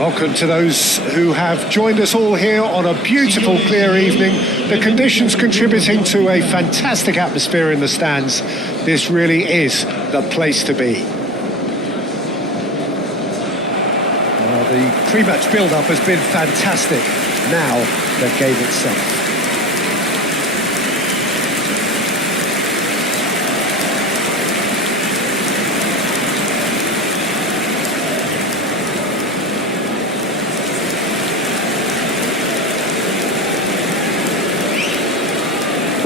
Welcome to those who have joined us all here on a beautiful, clear evening. The conditions contributing to a fantastic atmosphere in the stands. This really is the place to be. The pre-match build-up has been fantastic. Now, the game itself.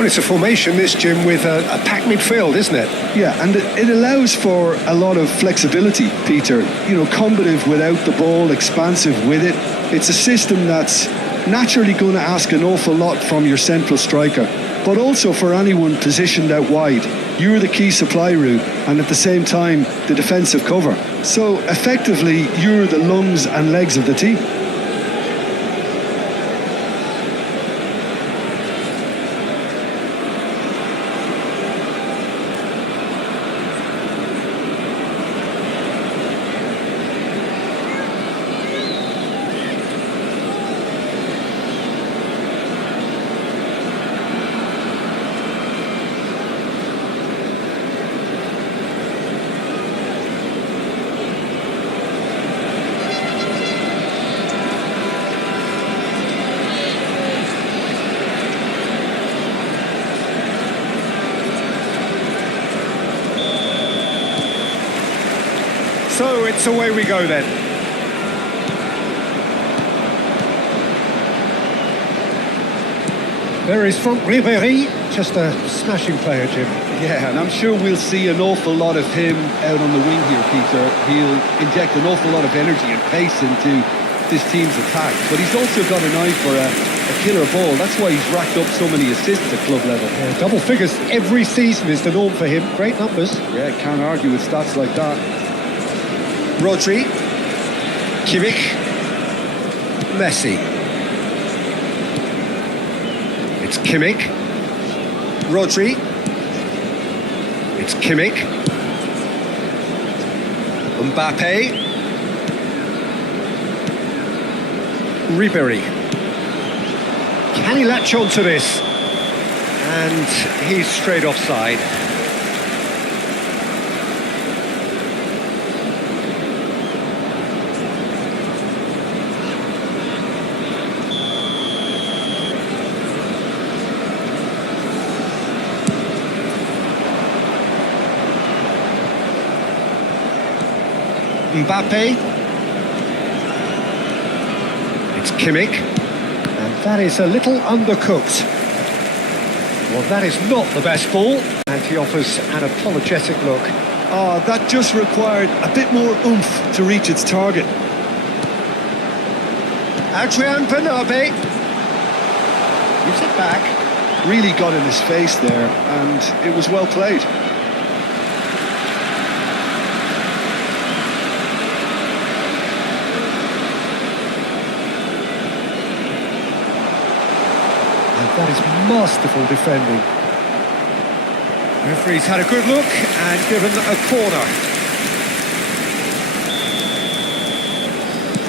Well, it's a formation, this, Jim, with a packed midfield, isn't it? Yeah, and it allows for a lot of flexibility, Peter. You know, combative without the ball, expansive with it. It's a system that's naturally going to ask an awful lot from your central striker, but also for anyone positioned out wide. You're the key supply route, and at the same time, the defensive cover. So effectively, you're the lungs and legs of the team. So it's away we go then. There is from Ribéry, just a smashing player, Jim. Yeah, and I'm sure we'll see an awful lot of him out on the wing here, Peter. He'll inject an awful lot of energy and pace into this team's attack, but he's also got an eye for a killer ball. That's why he's racked up so many assists at club level. Yeah, double figures every season is the norm for him. Great numbers. Yeah, can't argue with stats like that. Rodri, Kimmich, Messi. It's Kimmich, Rodri. It's Kimmich, Mbappe, Ribéry. Can he latch on to this? And he's straight offside. Mbappe. It's Kimmich. And that is a little undercooked. Well, that is not the best ball. And he offers an apologetic look. Oh, that just required a bit more oomph to reach its target. Adrian Bernabé. Gives it back. Really got in his face there, and it was well played. That is masterful defending. Referee's had a good look and given a corner.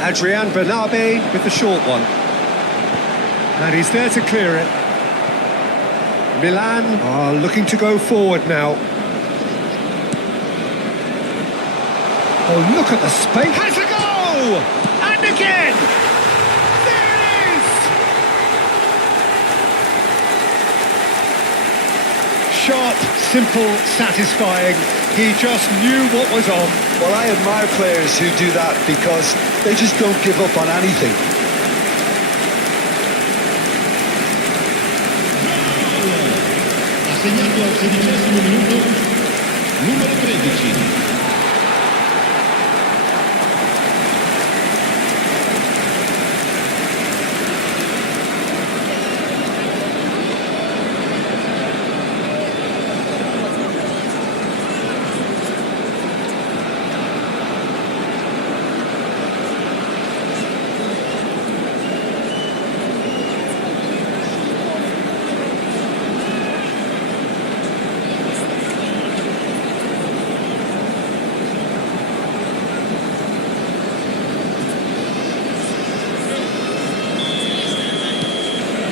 Adrian Bernabé with the short one. And he's there to clear it. Milan are looking to go forward now. Oh, look at the space. Has a goal! And again! Sharp, simple, satisfying. He just knew what was on. Well, I admire players who do that because they just don't give up on anything. Assegnato al 16° minuto, numero 13.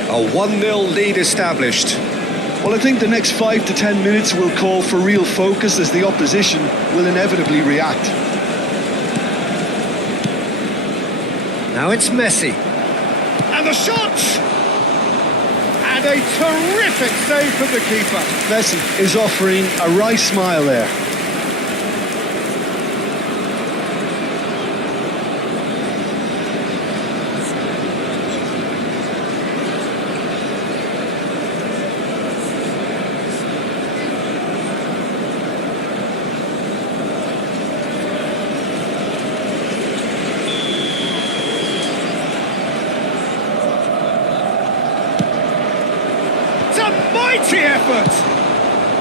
A 1-0 lead established. Well, I think the next 5 to 10 minutes will call for real focus as the opposition will inevitably react. Now it's Messi. And the shot! And a terrific save from the keeper. Messi is offering a wry smile there.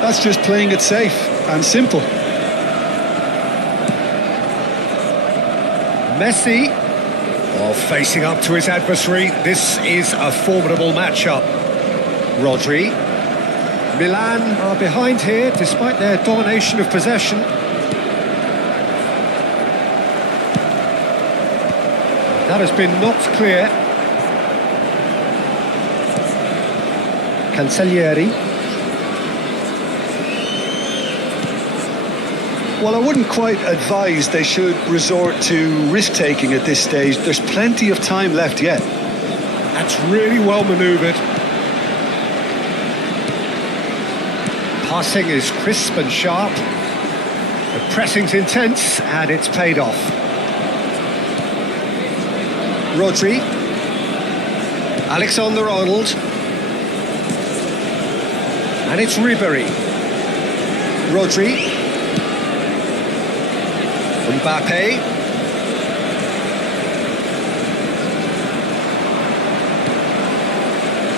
That's just playing it safe and simple. Messi, while facing up to his adversary, this is a formidable matchup. Rodri. Milan are behind here despite their domination of possession. That has been knocked clear. Cancellieri. Well, I wouldn't quite advise they should resort to risk-taking at this stage. There's plenty of time left yet. That's really well manoeuvred. Passing is crisp and sharp. The pressing's intense and it's paid off. Rodri. Alexander-Arnold. And it's Ribéry. Rodri. Mbappe.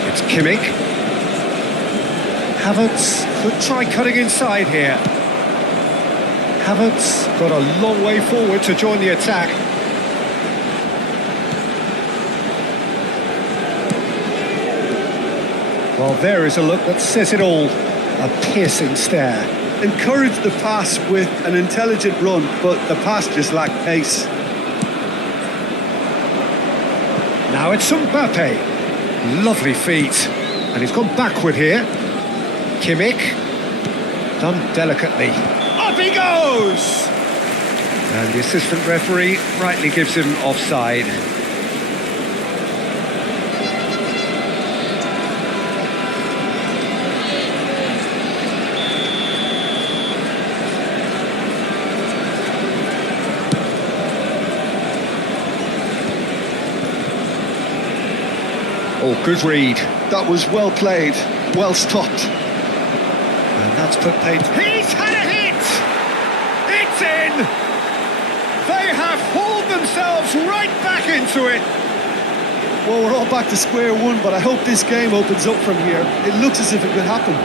It's Kimmich. Havertz could try cutting inside here. Havertz got a long way forward to join the attack. Well, there is a look that says it all. A piercing stare. Encourage the pass with an intelligent run, but the pass just lacked pace. Now it's Mbappe. Lovely feet. And he's gone backward here. Kimmich. Done delicately. Up he goes! And the assistant referee rightly gives him offside. Oh, good read. That was well played, well stopped. And that's put paid. He's had a hit! It's in! They have hauled themselves right back into it. Well, we're all back to square one, but I hope this game opens up from here. It looks as if it could happen.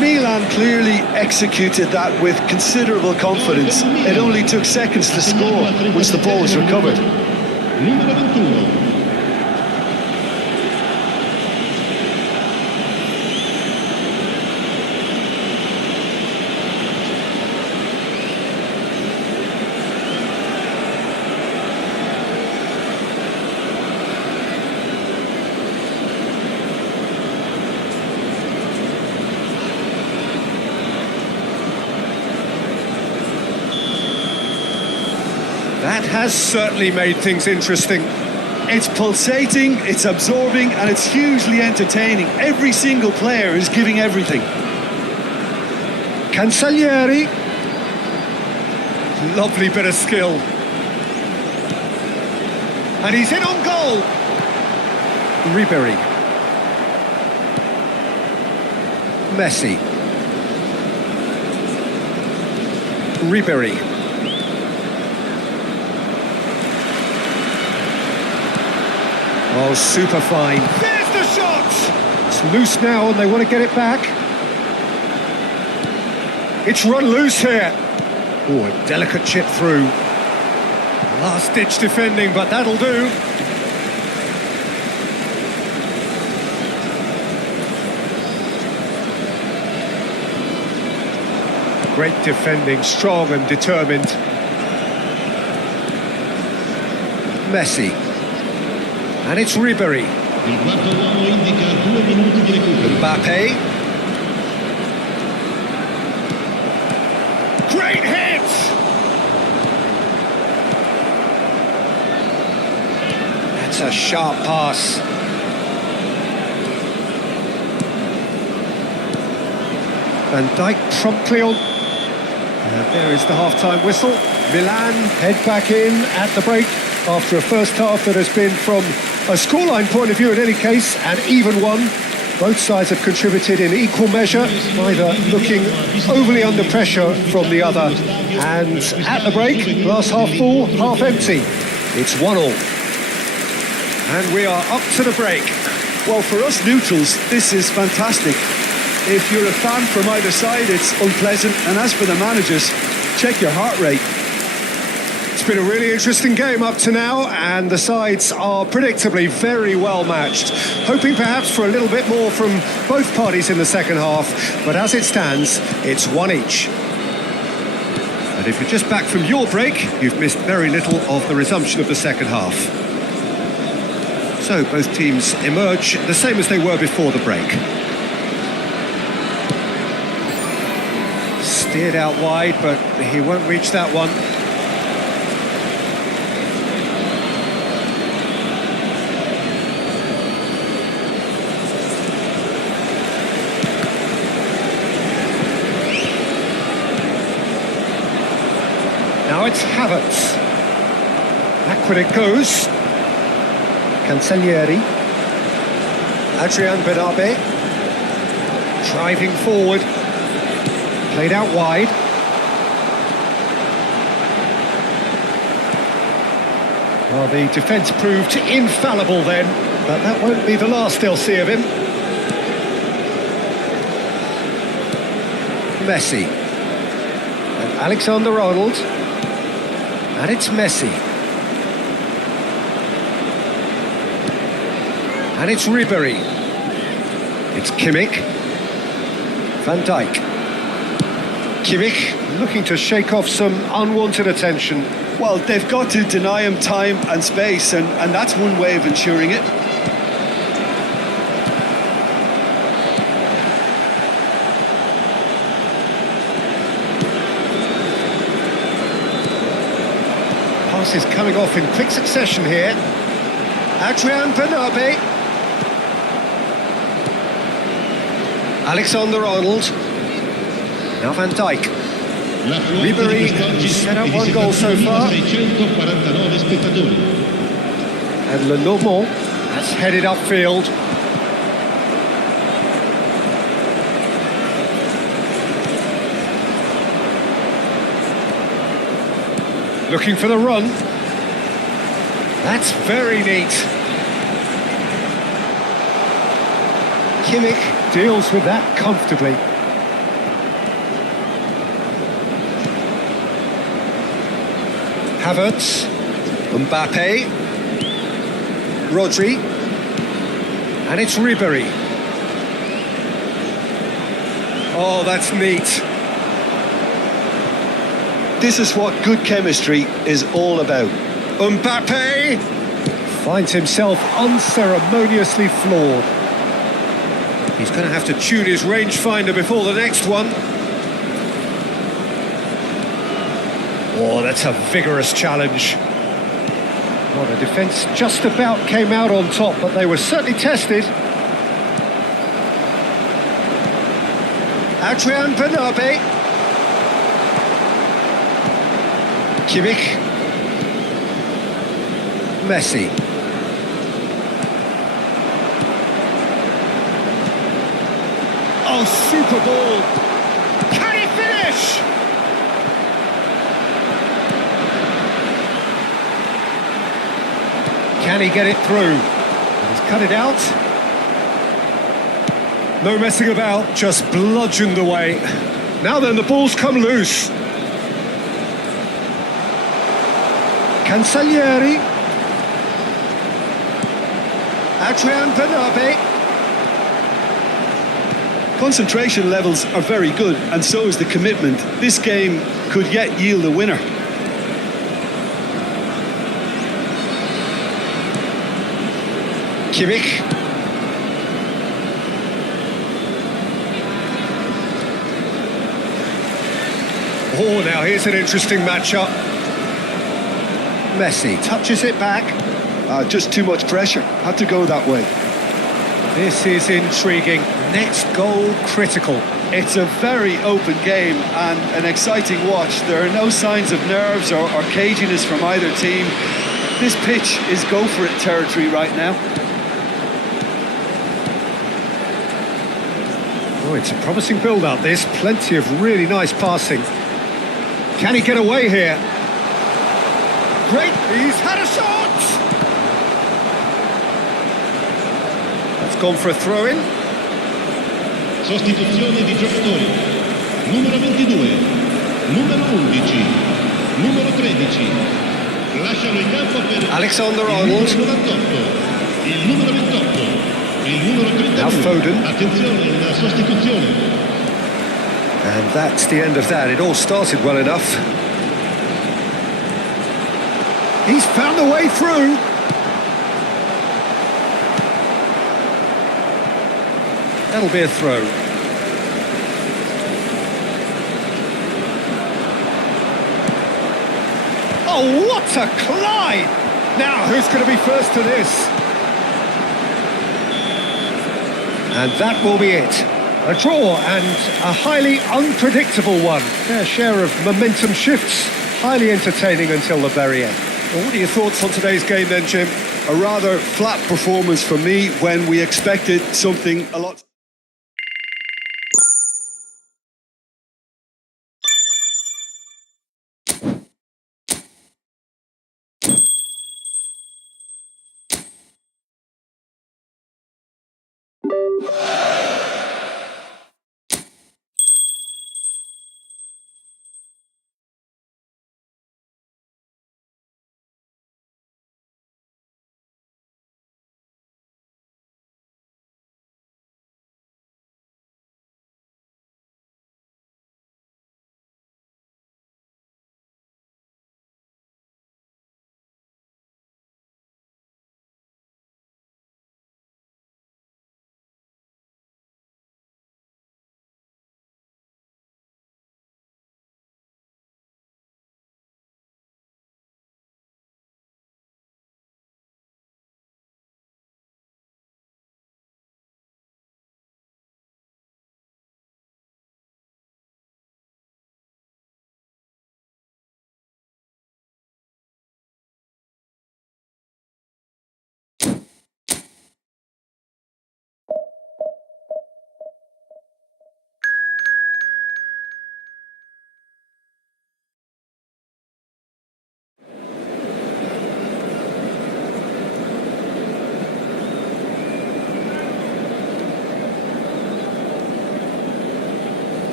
Milan clearly executed that with considerable confidence. It only took seconds to score once the ball was recovered. Numero 21. That has certainly made things interesting. It's pulsating, it's absorbing, and it's hugely entertaining. Every single player is giving everything. Cancellieri. Lovely bit of skill. And he's in on goal. Ribéry. Messi. Ribéry. Oh, super fine. There's the shot! It's loose now and they want to get it back. It's run loose here. Oh, a delicate chip through. Last-ditch defending, but that'll do. Great defending, strong and determined. Messi. And it's Ribéry. Il quarto uomo indica 2 minuti di recupero. Mbappe. Great hit! That's a sharp pass. Van Dijk promptly on. There is the half-time whistle. Milan head back in at the break after a first half that has been, from a scoreline point of view in any case, an even one. Both sides have contributed in equal measure, neither looking overly under pressure from the other. And at the break, glass half full, half empty. It's 1-1. And we are up to the break. Well, for us neutrals, this is fantastic. If you're a fan from either side, it's unpleasant. And as for the managers, check your heart rate. It's been a really interesting game up to now, and the sides are predictably very well matched. Hoping perhaps for a little bit more from both parties in the second half, but as it stands, it's one each. And if you're just back from your break, you've missed very little of the resumption of the second half. So both teams emerge the same as they were before the break. Steered out wide, but he won't reach that one. Now it's Havertz. Backward it goes. Cancellieri. Adrian Benabe. Driving forward. Played out wide. Well, the defence proved infallible then, but that won't be the last they'll see of him. Messi. And Alexander-Arnold. And it's Messi. And it's Ribéry. It's Kimmich. Van Dijk. Kimmich looking to shake off some unwanted attention. Well, they've got to deny him time and space, and that's one way of ensuring it. Passes coming off in quick succession here. Adrian Benabe. Alexander-Arnold. Now Van Dijk. Ribéry set up one goal so far. And Le Normand has headed upfield. Looking for the run. That's very neat. Kimmich deals with that comfortably. Havertz, Mbappe, Rodri, and it's Ribéry. Oh, that's neat. This is what good chemistry is all about. Mbappe finds himself unceremoniously floored. He's going to have to tune his rangefinder before the next one. Oh, that's a vigorous challenge. Well, the defence just about came out on top, but they were certainly tested. Adrian Benabe. Kimmich. Messi. Oh, super ball. Can he finish? Can he get it through? He's cut it out. No messing about, just bludgeoned away. Now then, the ball's come loose. Cancellieri. Adrian Benabe. Concentration levels are very good, and so is the commitment. This game could yet yield a winner. Kimmich. Oh, now here's an interesting matchup. Messi touches it back. Just too much pressure. Had to go that way. This is intriguing. Next goal critical. It's a very open game and an exciting watch. There are no signs of nerves or caginess from either team. This pitch is go-for-it territory right now. Oh, it's a promising build-up, this. Plenty of really nice passing. Can he get away here? Great, he's had a shot! That's gone for a throw-in. Sostituzione di giocatori. Numero 22, numero 11, numero 13. Lasciano il campo per Alexander-Arnold. il numero 98, il numero 28, il numero 32. Now Foden. Attenzione, una sostituzione. And that's the end of that. It all started well enough. He's found a way through. That'll be a throw. Oh, what a climb! Now, who's going to be first to this? And that will be it. A draw and a highly unpredictable one. Fair share of momentum shifts. Highly entertaining until the very end. Well, what are your thoughts on today's game then, Jim? A rather flat performance for me when we expected something a lot...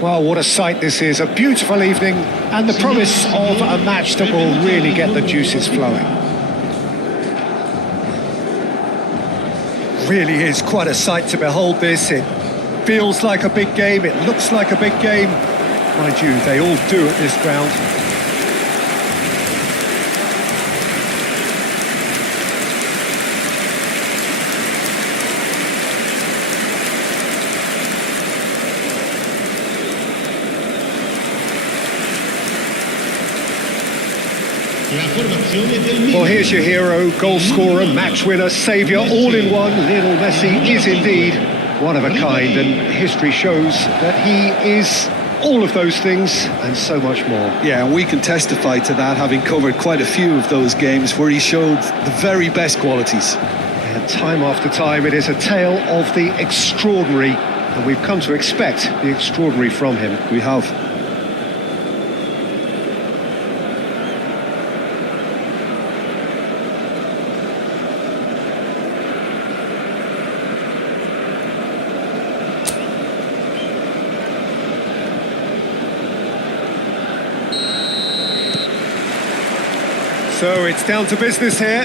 Well, what a sight this is. A beautiful evening and the promise of a match that will really get the juices flowing. Really is quite a sight to behold this. It feels like a big game. It looks like a big game. Mind you, they all do at this ground. Well, here's your hero, goal scorer, match winner, saviour, all in one. Lionel Messi is indeed one of a kind, and history shows that he is all of those things and so much more. Yeah, and we can testify to that, having covered quite a few of those games where he showed the very best qualities. And time after time, it is a tale of the extraordinary, and we've come to expect the extraordinary from him. We have. So it's down to business here.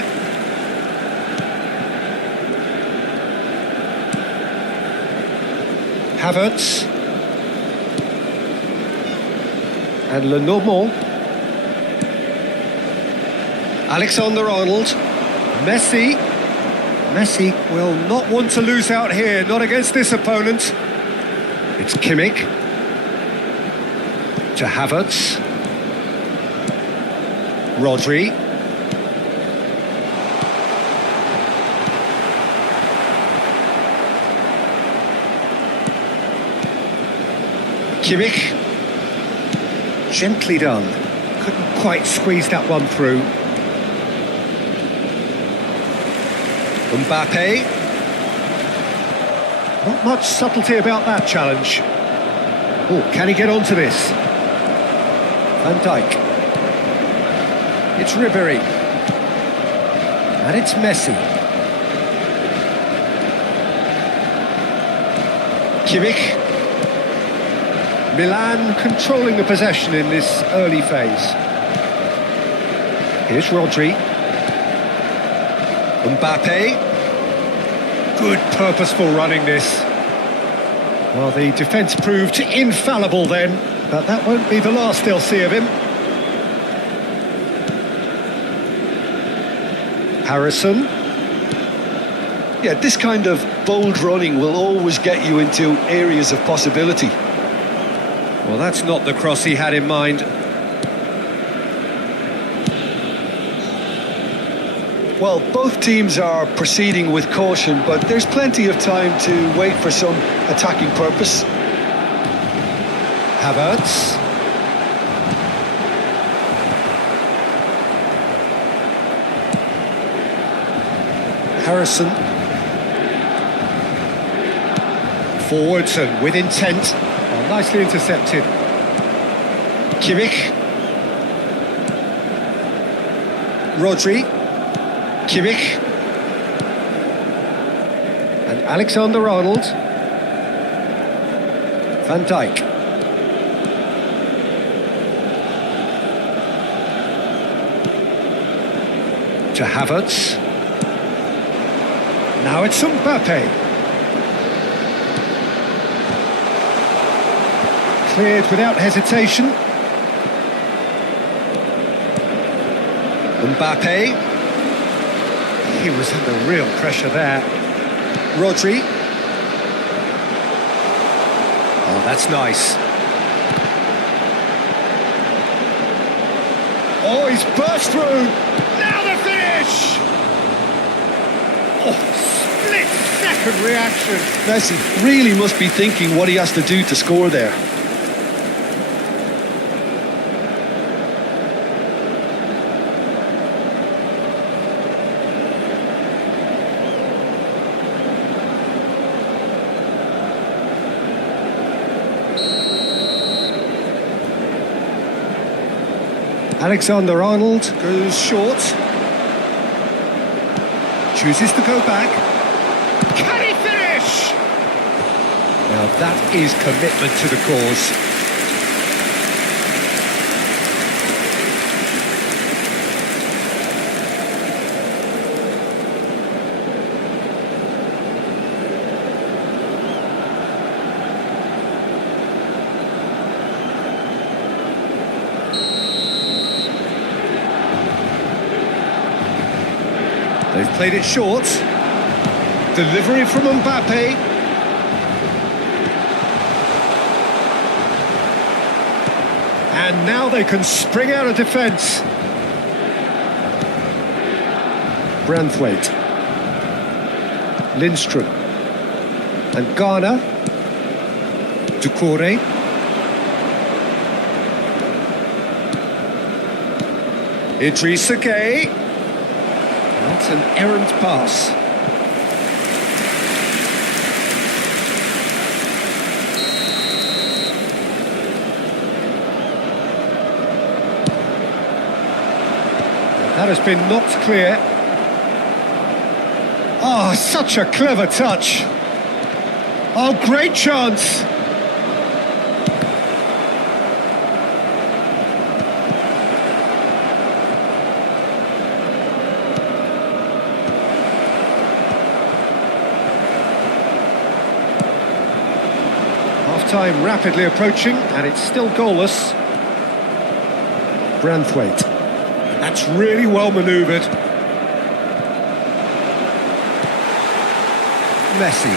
Havertz. And Lenormand. Alexander-Arnold. Messi. Messi will not want to lose out here, not against this opponent. It's Kimmich. To Havertz. Rodri. Kimmich, gently done, couldn't quite squeeze that one through. Mbappe. Not much subtlety about that challenge. Oh, can he get onto this? Van Dijk. It's Ribéry. And it's Messi. Kimmich. Milan controlling the possession in this early phase. Here's Rodri. Mbappe. Good purposeful running this. Well, the defence proved infallible then, but that won't be the last they'll see of him. Harrison. Yeah, this kind of bold running will always get you into areas of possibility. Well, that's not the cross he had in mind. Well, both teams are proceeding with caution, but there's plenty of time to wait for some attacking purpose. Havertz. Harrison. Forwards and with intent. Oh, nicely intercepted. Kimmich. Rodri. Kimmich. And Alexander-Arnold. Van Dijk. To Havertz. Now it's Mbappe. Cleared without hesitation. Mbappe. He was under real pressure there. Rodri. Oh, that's nice. Oh, he's burst through. Now the finish! Oh, split-second reaction. Messi really must be thinking what he has to do to score there. Alexander-Arnold goes short. Chooses to go back. Can he finish? Now that is commitment to the cause. They've played it short. Delivery from Mbappe. And now they can spring out of defence. Branthwaite. Lindstrom. And Ghana. Doucouré. Idrissa Gueye. That's an errant pass. That has been knocked clear. Oh, such a clever touch. Oh, great chance. Half-time rapidly approaching, and it's still goalless. Branthwaite. That's really well manoeuvred. Messi.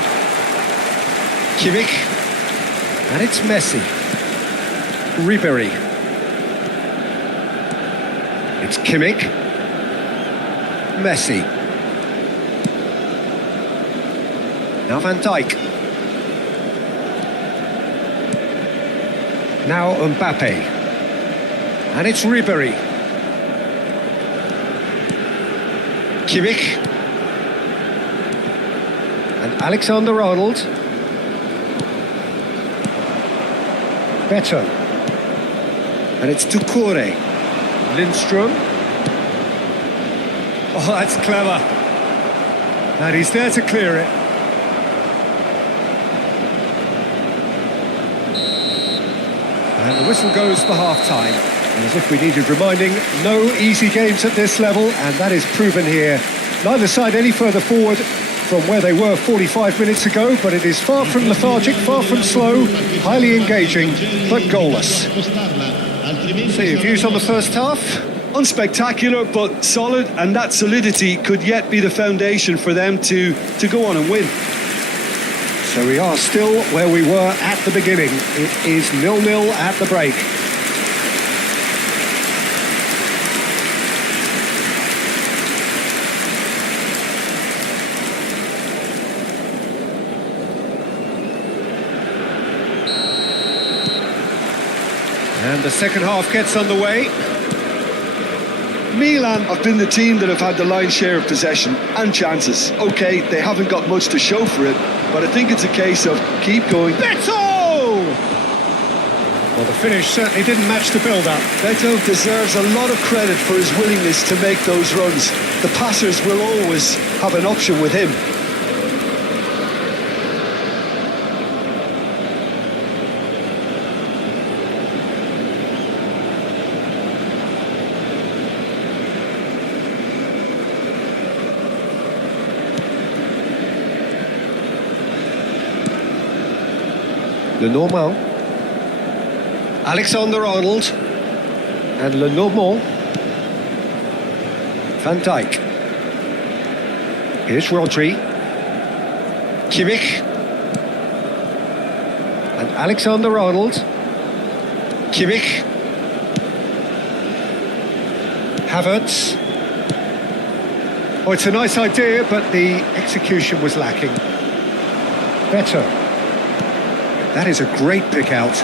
Kimmich. And it's Messi. Ribéry. It's Kimmich. Messi. Now Van Dijk. Now Mbappe. And it's Ribéry. Kimmich. And Alexander-Arnold. Beto. And it's Doucouré. Lindstrom. Oh, that's clever. And he's there to clear it. And the whistle goes for half-time. And as if we needed reminding, no easy games at this level, and that is proven here. Neither side any further forward from where they were 45 minutes ago, but it is far from lethargic, far from slow, highly engaging, but goalless. So your views on the first half? Unspectacular, but solid, and that solidity could yet be the foundation for them to go on and win. So we are still where we were at the beginning. It is 0-0 at the break. And the second half gets underway. Milan have been the team that have had the lion's share of possession and chances. OK, they haven't got much to show for it, but I think it's a case of keep going. Beto! Well, the finish certainly didn't match the build-up. Beto deserves a lot of credit for his willingness to make those runs. The passers will always have an option with him. Lenormand, Alexander-Arnold, and Lenormand. Van Dijk. Here's Rodri, Kimmich, and Alexander-Arnold, Kimmich, Havertz. Oh, it's a nice idea, but the execution was lacking. Better. That is a great pick out.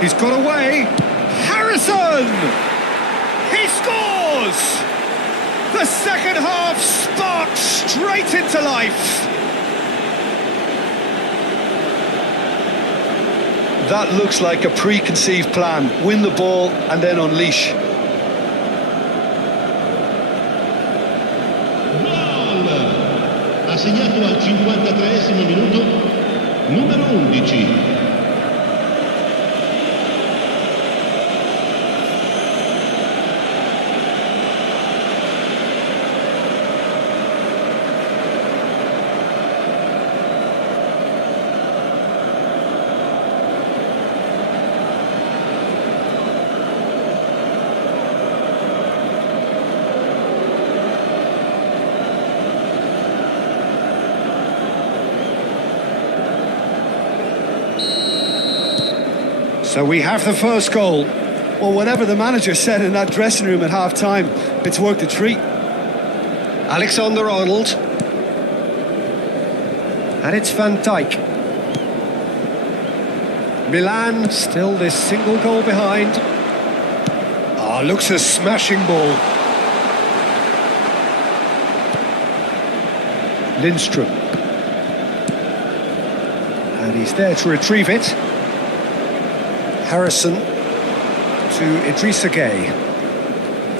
He's got away. Harrison! He scores! The second half sparks straight into life. That looks like a preconceived plan. Win the ball and then unleash. Gol! Ha segnato al 53esimo minuto numero 11. So we have the first goal. Well, whatever the manager said in that dressing room at half-time, it's worked a treat. Alexander-Arnold. And it's Van Dijk. Milan still this single goal behind. Ah, looks a smashing ball. Lindstrom. And he's there to retrieve it. Harrison to Idrissa Gueye.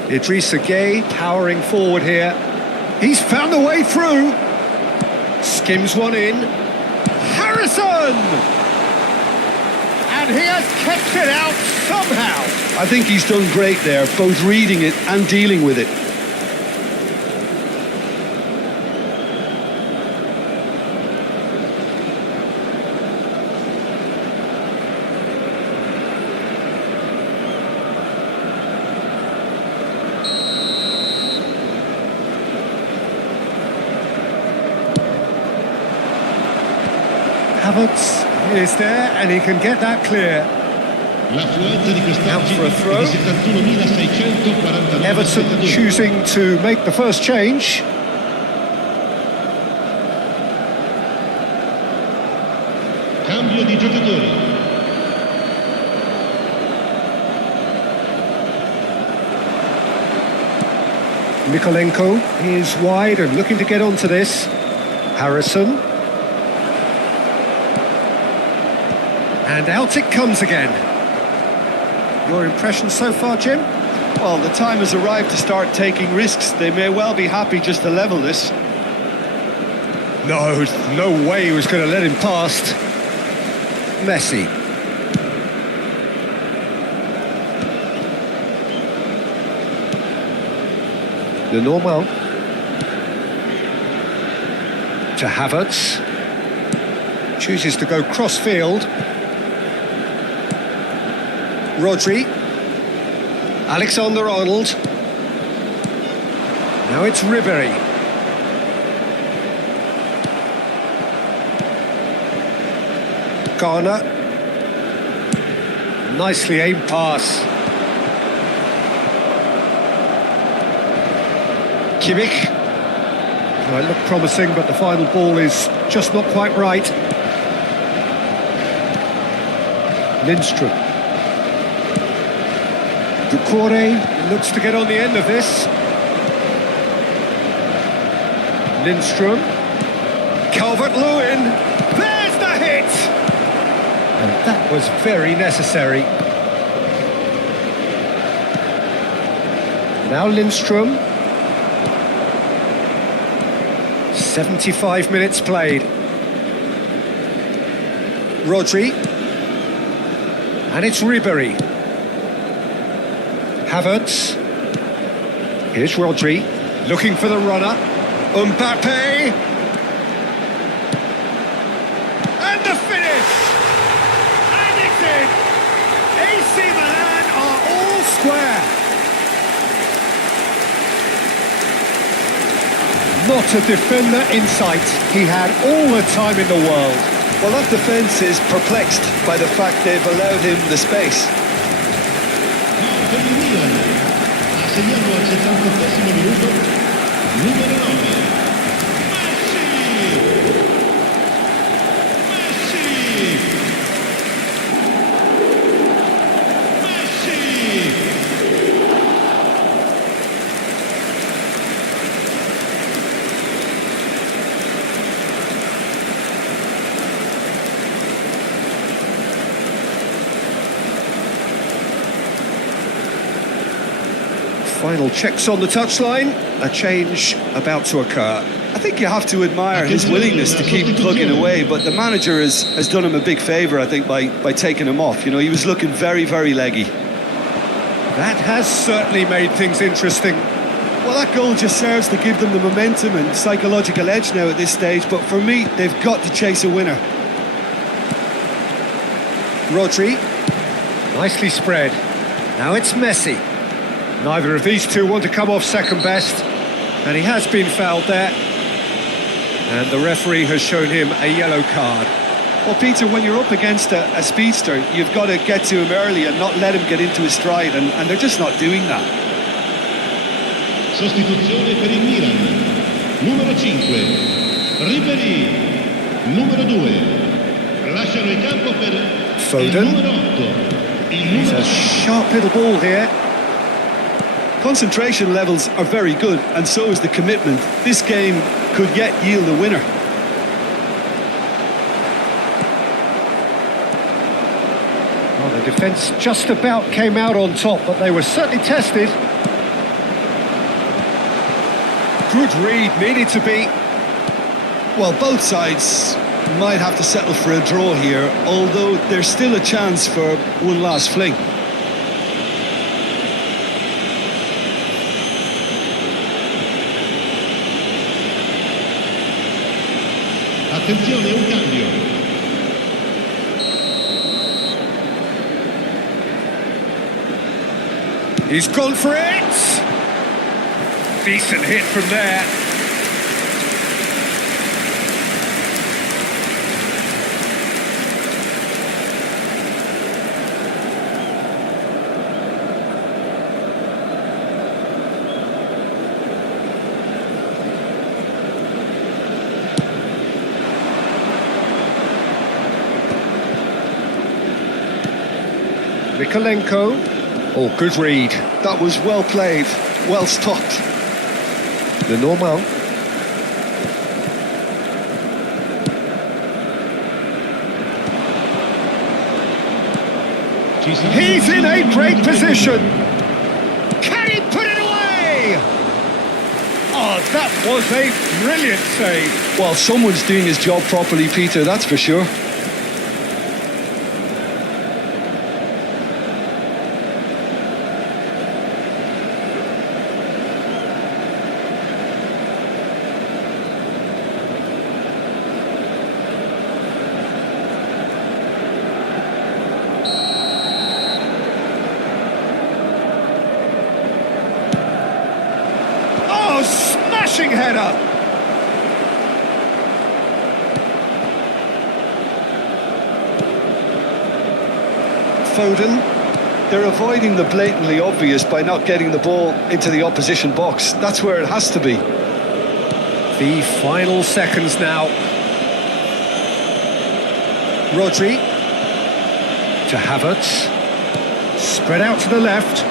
Idrissa Gueye powering forward here. He's found a way through. Skims one in. Harrison! And he has kept it out somehow. I think he's done great there, both reading it and dealing with it. Havertz is there and he can get that clear. L'affluenza di Out quest'oggi for a è throw. di 71.649 Everton spettatori. choosing to make the first change. Cambio di giocatori. Mikolenko is wide and looking to get onto this. Harrison. And out it comes again. Your impression so far, Jim? Well, the time has arrived to start taking risks. They may well be happy just to level this. No way he was going to let him past. Messi. The normal. To Havertz. Chooses to go cross-field. Rodri. Alexander-Arnold. Now it's Ribéry. Garner. Nicely aimed pass. Kimmich. Well, it looked promising, but the final ball is just not quite right. Lindstrom. Ducouré looks to get on the end of this. Lindstrom. Calvert-Lewin. There's the hit! And that was very necessary. Now Lindstrom. 75 minutes played. Rodri. And it's Ribéry. Havertz. Here's Rodri. Looking for the runner. Mbappe. And the finish! And it's in! AC Milan are all square. Not a defender in sight. He had all the time in the world. Well, that defence is perplexed by the fact they've allowed him the space. Per il Milan, ha segnato al 78esimo minuto, numero 9. Final checks on the touchline. A change about to occur. I think you have to admire his willingness to keep plugging away, but the manager has done him a big favour, I think, by taking him off. You know, he was looking very, very leggy. That has certainly made things interesting. Well, that goal just serves to give them the momentum and psychological edge now at this stage, but for me, they've got to chase a winner. Rodri. Nicely spread. Now it's Messi. Neither of these two want to come off second best, and he has been fouled there. And the referee has shown him a yellow card. Well, Peter, when you're up against a speedster, you've got to get to him early and not let him get into his stride, and they're just not doing that. Sostituzione per il Milan. Numero 5. Ribéry. Numero 2. Lasciano il campo per Foden. il numero 8. He's a sharp little ball here. Concentration levels are very good, and so is the commitment. This game could yet yield a winner. Well, the defence just about came out on top, but they were certainly tested. Good read, needed to be. Well, both sides might have to settle for a draw here, although there's still a chance for one last fling. Attenzione, un cambio. He's gone for it! Decent hit from there. Mikolenko. Oh, good read. That was well played, well stopped. The normal. He's in a great position. Can he put it away? Oh, that was a brilliant save. Well, someone's doing his job properly, Peter, that's for sure. Oh, smashing header. Foden, they're avoiding the blatantly obvious by not getting the ball into the opposition box. That's where it has to be. The final seconds now. Rodri to Havertz. Spread out to the left.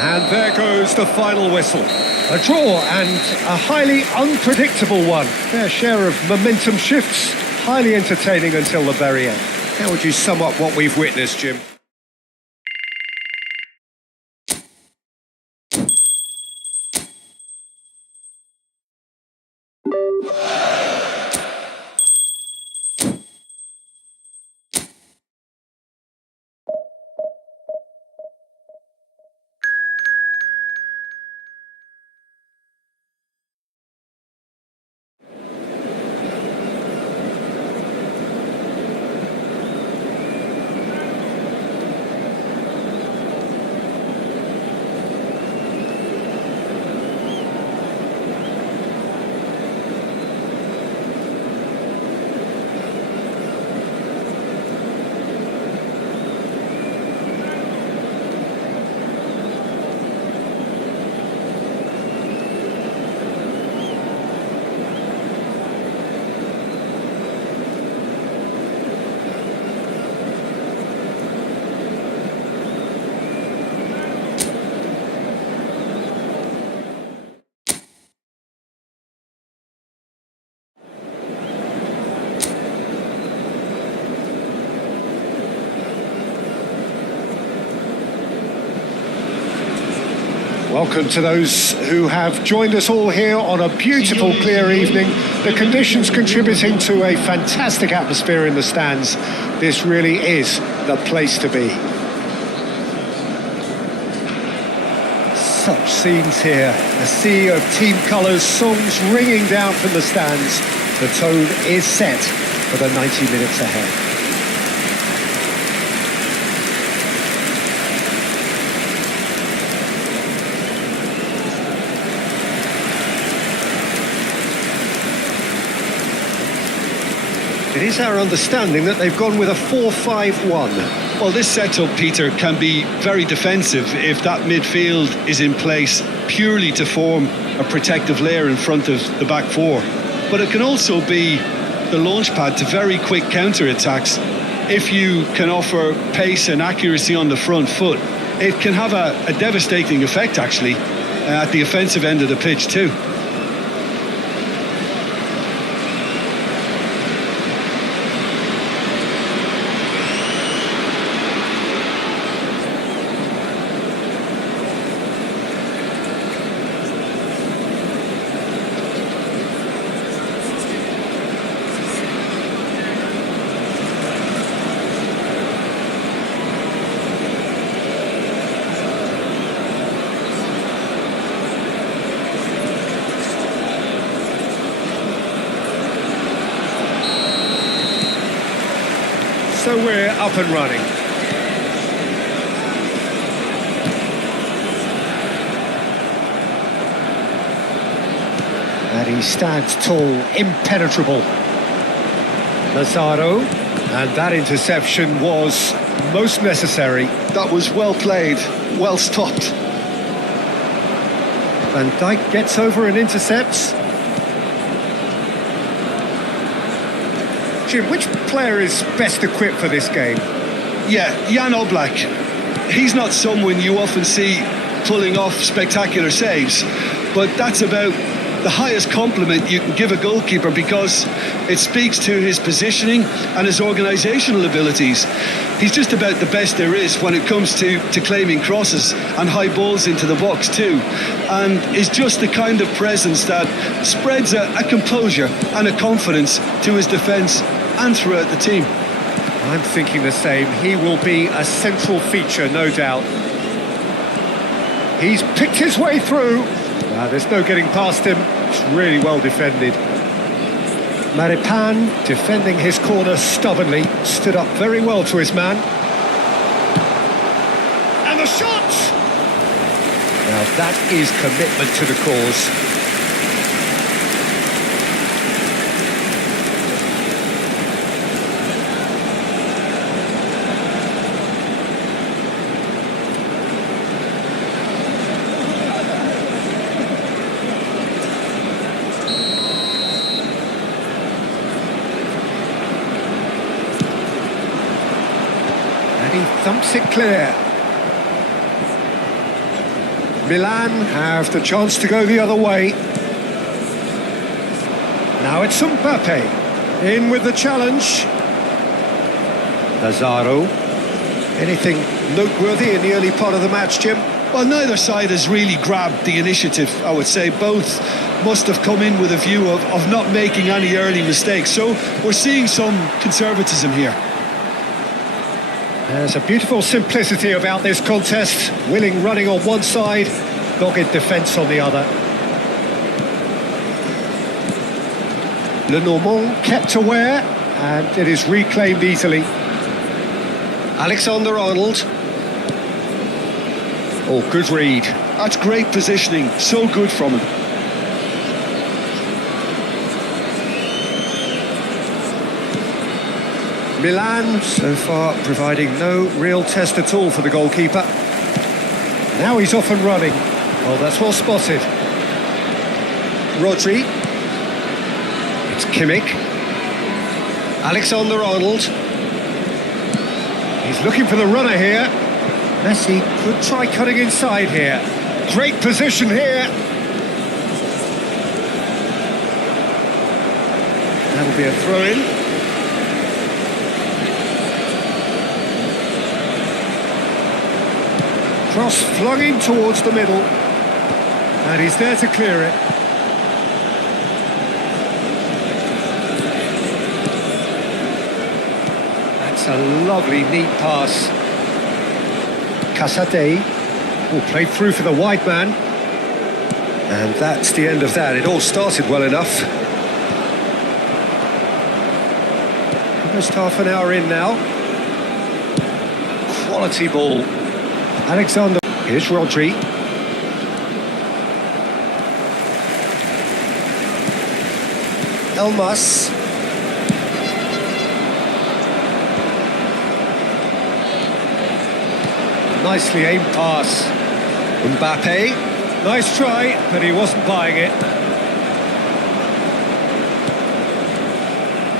And there goes the final whistle. A draw and a highly unpredictable one. Fair share of momentum shifts. Highly entertaining until the very end. How would you sum up what we've witnessed, Jim? Welcome to those who have joined us all here on a beautiful, clear evening. The conditions contributing to a fantastic atmosphere in the stands. This really is the place to be. Such scenes here. A sea of team colours, songs ringing down from the stands. The tone is set for the 90 minutes ahead. It is our understanding that they've gone with a 4-5-1. Well, this setup, Peter, can be very defensive if that midfield is in place purely to form a protective layer in front of the back four. But it can also be the launch pad to very quick counter-attacks. If you can offer pace and accuracy on the front foot, it can have a devastating effect, actually, at the offensive end of the pitch too. So we're up and running. And he stands tall, impenetrable. Lazaro, and that interception was most necessary. That was well played, well stopped. Van Dijk gets over and intercepts. Jim, which player is best equipped for this game? Yeah, Jan Oblak. He's not someone you often see pulling off spectacular saves, but that's about the highest compliment you can give a goalkeeper, because it speaks to his positioning and his organisational abilities. He's just about the best there is when it comes to claiming crosses and high balls into the box too, and is just the kind of presence that spreads a composure and a confidence to his defence and throughout the team. I'm thinking the same. He will be a central feature, no doubt. He's picked his way through. There's no getting past him. It's really well defended. Maripan, defending his corner stubbornly, stood up very well to his man. And the shot! Now that is commitment to the cause. He thumps it clear. Milan have the chance to go the other way. Now it's Mbappe in with the challenge. Lazaro. Anything noteworthy in the early part of the match, Jim? Well, neither side has really grabbed the initiative, I would say. Both must have come in with a view of not making any early mistakes. So we're seeing some conservatism here. There's a beautiful simplicity about this contest. Willing running on one side, dogged defence on the other. Lenormand kept aware, and it is reclaimed easily. Alexander-Arnold. Oh, good read. That's great positioning, so good from him. Milan, so far, providing no real test at all for the goalkeeper. Now he's off and running. Oh, that's well spotted. Rodri. It's Kimmich. Alexander-Arnold. He's looking for the runner here. Messi could try cutting inside here. Great position here. That'll be a throw-in. Cross flung in towards the middle, and he's there to clear it. That's a lovely, neat pass. Casade, played through for the wide man. And that's the end of that. It all started well enough. Almost half an hour in now. Quality ball. Alexander, here's Rodri. Elmas. Nicely aimed pass. Mbappe. Nice try, but he wasn't buying it.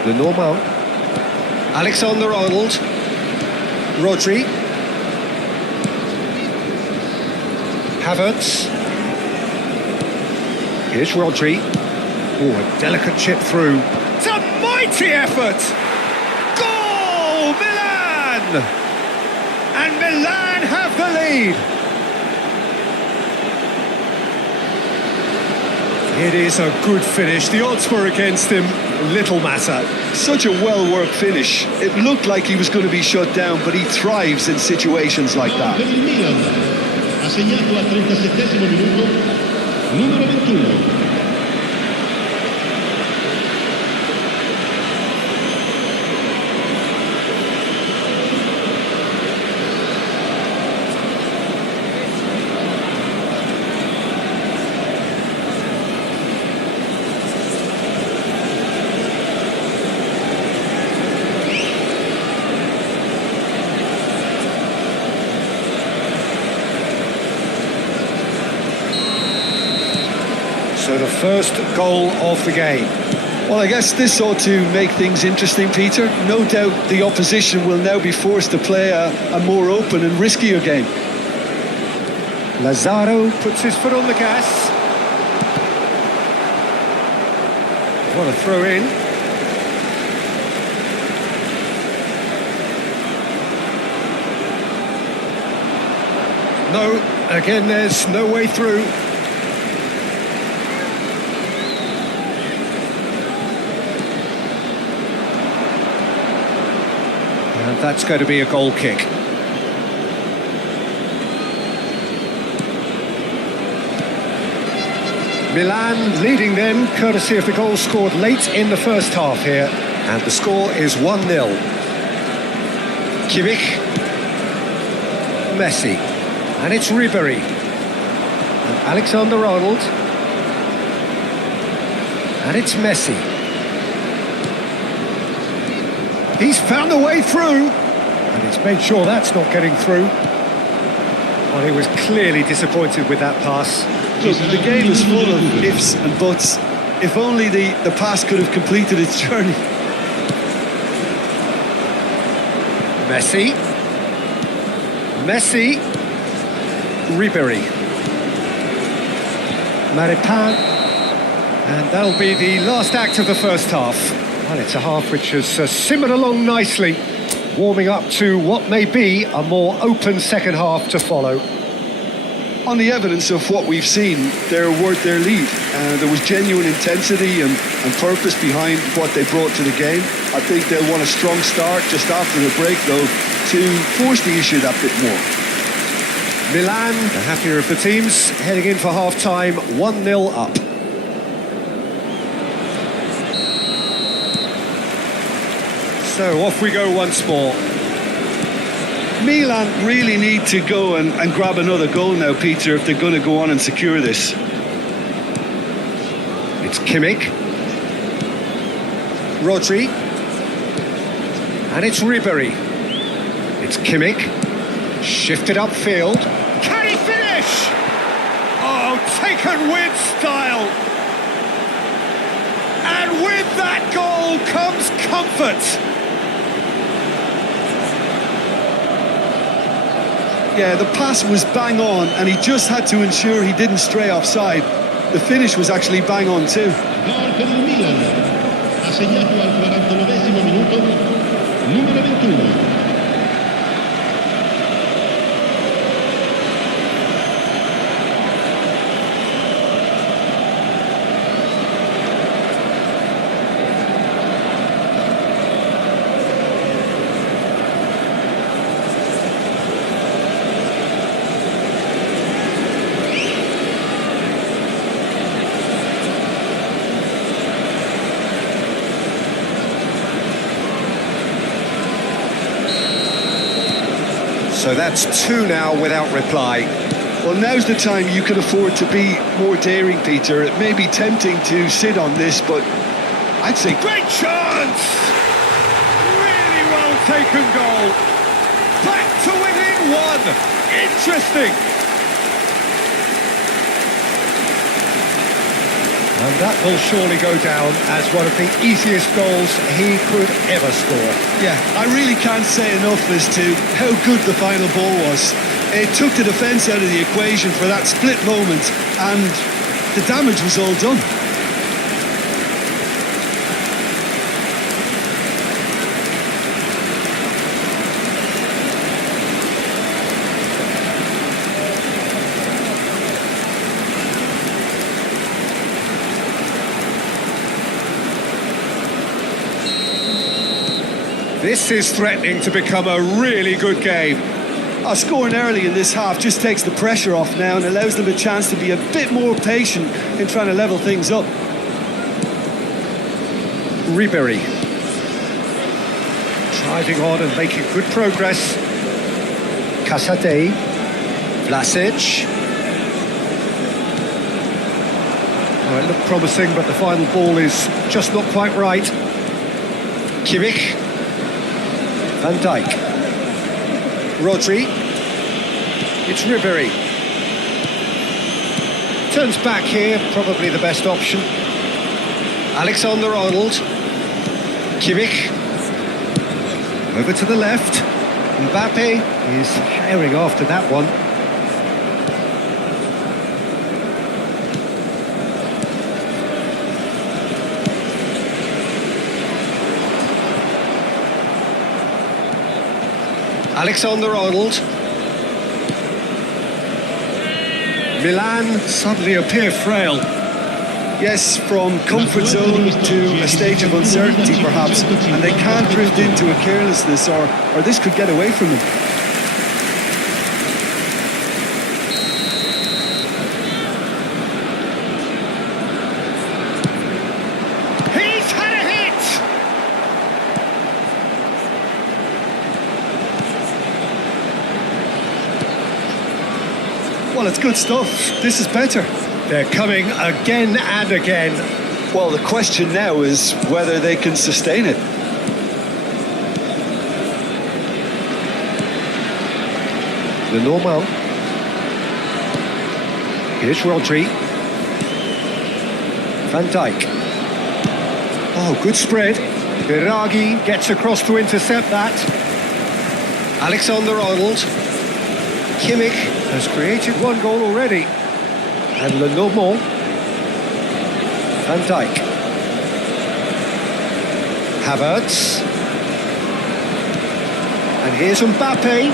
Lenormand. Alexander-Arnold. Rodri. Havertz. Here's Rodri. Oh, a delicate chip through. It's a mighty effort! Goal, Milan! And Milan have the lead. It is a good finish. The odds were against him. Little matter. Such a well-worked finish. It looked like he was going to be shut down, but he thrives in situations like that. Per il Milan. Ha segnato al 37esimo minuto, numero 21. So the first goal of the game. Well, I guess this ought to make things interesting, Peter. No doubt the opposition will now be forced to play a more open and riskier game. Lazaro puts his foot on the gas. What a throw in. No, again, there's no way through. And that's going to be a goal kick. Milan leading them, courtesy of the goal scored late in the first half here. And the score is 1-0. Kimmich. Messi. And it's Ribery. And Alexander-Arnold. And it's Messi. He's found a way through. And he's made sure that's not getting through. Well, he was clearly disappointed with that pass. Look, the game is full of ifs and buts. If only the pass could have completed its journey. Messi. Messi. Ribery. Maripin. And that'll be the last act of the first half. Well, it's a half which has simmered along nicely, warming up to what may be a more open second half to follow. On the evidence of what we've seen, they're worth their lead. There was genuine intensity and purpose behind what they brought to the game. I think they'll want a strong start just after the break, though, to force the issue that bit more. Milan, the happier of the teams, heading in for half-time, 1-0 up. So off we go once more. Milan really need to go and grab another goal now, Peter, if they're going to go on and secure this. It's Kimmich. Rodri. And it's Ribery. It's Kimmich. Shifted upfield. Can he finish? Oh, taken with style. And with that goal comes comfort. Yeah, the pass was bang on, and he just had to ensure he didn't stray offside. The finish was actually bang on too. Gol per il Milan. Ha segnato al 49esimo minuto, numero 21. So that's two now without reply. Well, now's the time you can afford to be more daring, Peter. It may be tempting to sit on this, but I'd say... Great chance! Really well taken goal. Back to within one. Interesting. And that will surely go down as one of the easiest goals he could ever score. Yeah, I really can't say enough as to how good the final ball was. It took the defence out of the equation for that split moment, and the damage was all done. This is threatening to become a really good game. Scoring early in this half just takes the pressure off now and allows them a chance to be a bit more patient in trying to level things up. Ribery. Driving on and making good progress. Casadei. Vlasic. Oh, it looked promising, but the final ball is just not quite right. Kimmich. Van Dijk. Rodri. It's Ribery. Turns back here, probably the best option. Alexander-Arnold. Kimmich. Over to the left. Mbappe is herring after that one. Alexander-Arnold. Milan suddenly appear frail. Yes, from comfort zone to a stage of uncertainty perhaps, and they can't drift into a carelessness or this could get away from them. He's had a hit! Well, it's good stuff. This is better. They're coming again and again. Well, the question now is whether they can sustain it. The normal. Here's Rodri. Van Dijk. Oh, good spread. Biragi gets across to intercept that. Alexander-Arnold. Kimmich has created one goal already. And Lenormand. Van Dijk. Havertz. And here's Mbappe.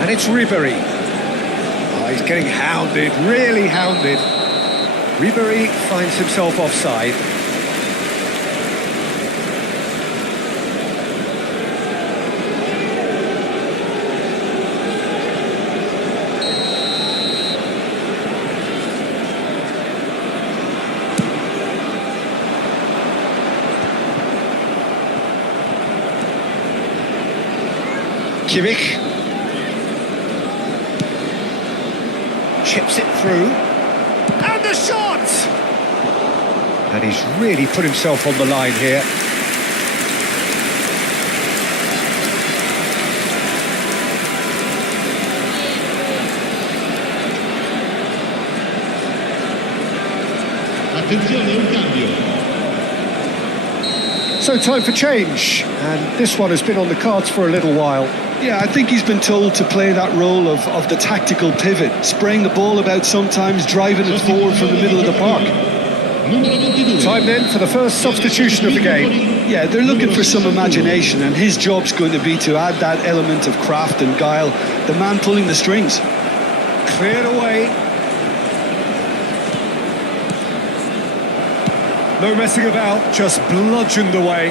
And it's Ribéry. Oh, he's getting hounded, really hounded. Ribéry finds himself offside. Kimmich chips it through, and the shot! And he's really put himself on the line here. Attenzione, un cambio. So time for change, and this one has been on the cards for a little while. Yeah, I think he's been told to play that role of the tactical pivot, spraying the ball about sometimes, driving it forward from the middle of the park. Time then for the first substitution of the game. Yeah, they're looking for some imagination, and his job's going to be to add that element of craft and guile, the man pulling the strings. Cleared away. No messing about, just bludgeoned away.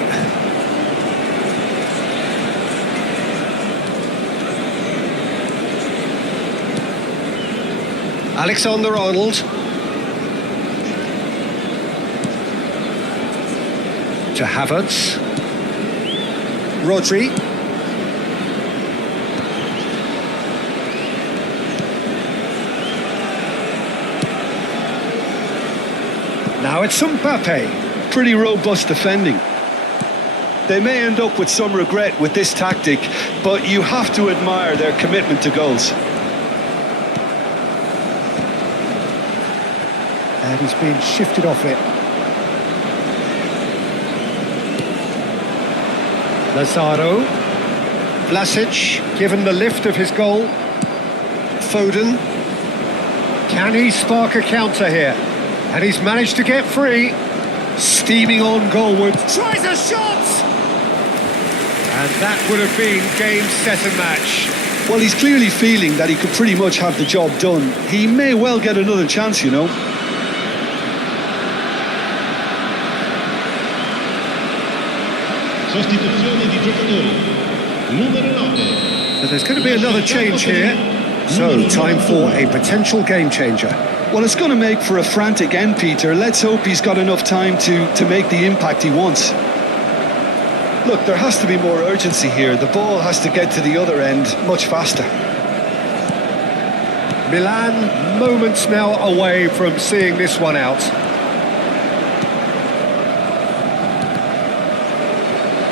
Alexander-Arnold. To Havertz. Rodri. Now it's Mbappe. Pretty robust defending. They may end up with some regret with this tactic, but you have to admire their commitment to goals. And he's being shifted off it. Lazaro. Vlasic, given the lift of his goal. Foden. Can he spark a counter here? And he's managed to get free. Steaming on goalward. Tries a shot! And that would have been game, set and match. Well, he's clearly feeling that he could pretty much have the job done. He may well get another chance, you know. Sostituzione di giocatori. Numero 9. So there's going to be another change here. So, time for a potential game changer. Well, it's going to make for a frantic end, Peter. Let's hope he's got enough time to make the impact he wants. Look, there has to be more urgency here. The ball has to get to the other end much faster. Milan moments now away from seeing this one out.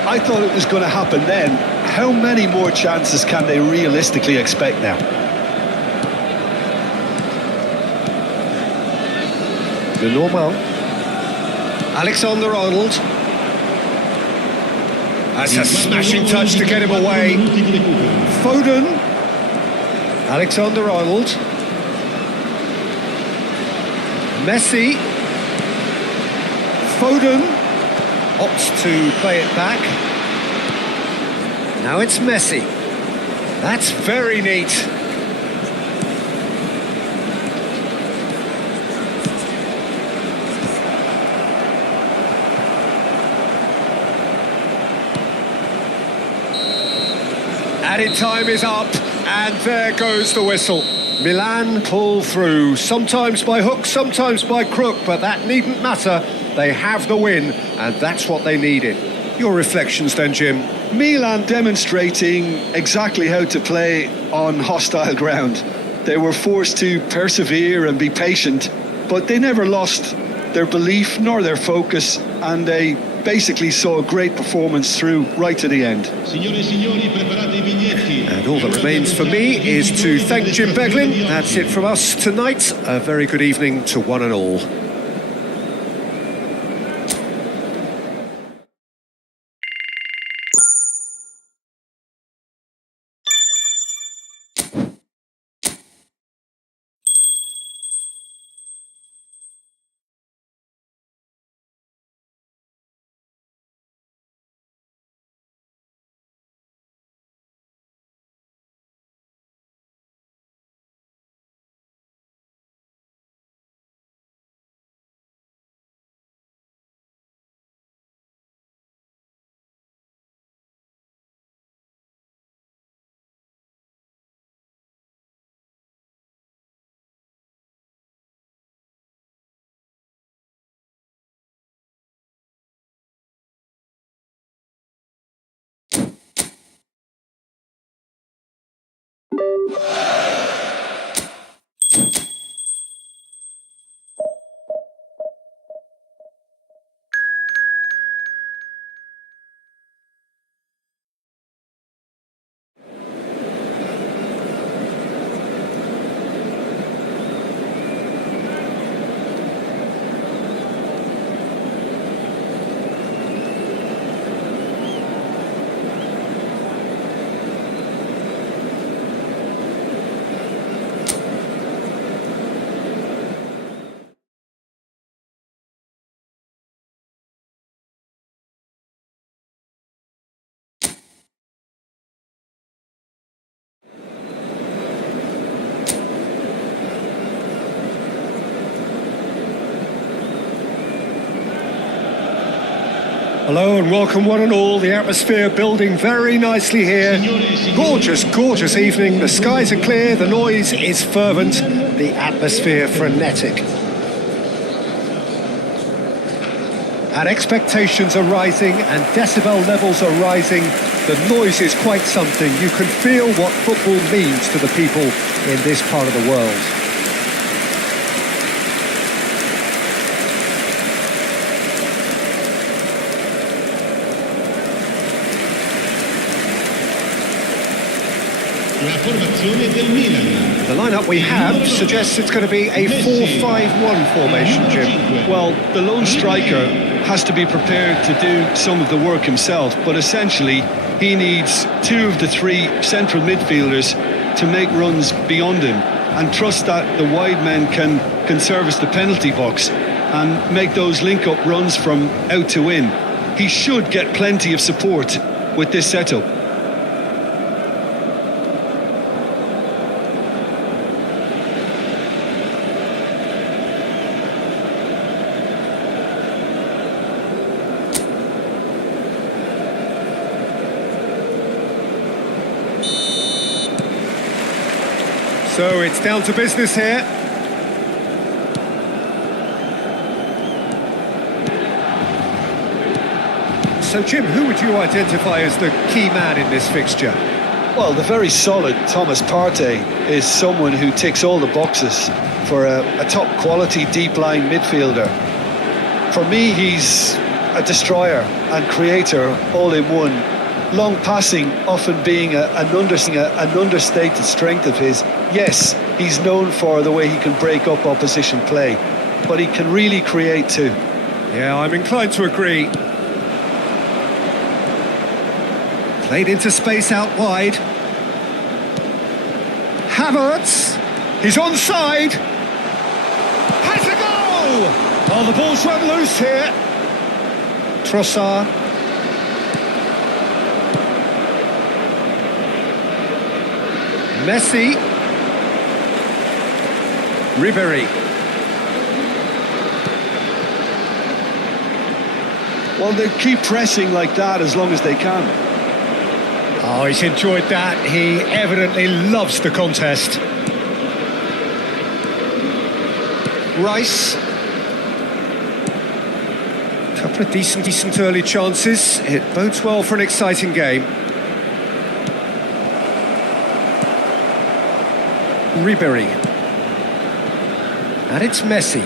I thought it was going to happen then. How many more chances can they realistically expect now? The normal. Alexander-Arnold. That's a smashing touch to get him away. Foden. Alexander-Arnold. Messi. Foden opts to play it back. Now it's Messi. That's very neat. Added time is up, and there goes the whistle. Milan pull through, sometimes by hook, sometimes by crook, but that needn't matter. They have the win, and that's what they needed. Your reflections then, Jim? Milan demonstrating exactly how to play on hostile ground. They were forced to persevere and be patient, but they never lost their belief nor their focus, and they basically saw a great performance through right to the end. And all that remains for me is to thank Jim Beglin. That's it from us tonight. A very good evening to one and all. Hello and welcome one and all. The atmosphere building very nicely here. Gorgeous, gorgeous evening. The skies are clear, the noise is fervent, the atmosphere frenetic. And expectations are rising and decibel levels are rising. The noise is quite something. You can feel what football means to the people in this part of the world. The lineup we have suggests it's going to be a 4-5-1 formation, Jim. Well, the lone striker has to be prepared to do some of the work himself, but essentially he needs two of the three central midfielders to make runs beyond him and trust that the wide men can service the penalty box and make those link-up runs from out to in. He should get plenty of support with this setup. So it's down to business here. So Jim, who would you identify as the key man in this fixture? Well, the very solid Thomas Partey is someone who ticks all the boxes for a top quality deep line midfielder. For me, he's a destroyer and creator all in one. Long passing often being an understated strength of his. Yes, he's known for the way he can break up opposition play, but he can really create too. Yeah, I'm inclined to agree. Played into space out wide. Havertz, he's onside. Has a goal! Oh, the ball's run loose here. Trossard. Messi. Ribery. Well, they keep pressing like that as long as they can. Oh, he's enjoyed that. He evidently loves the contest. Rice. Couple of decent early chances. It bodes well for an exciting game. Ribery. And it's Messi.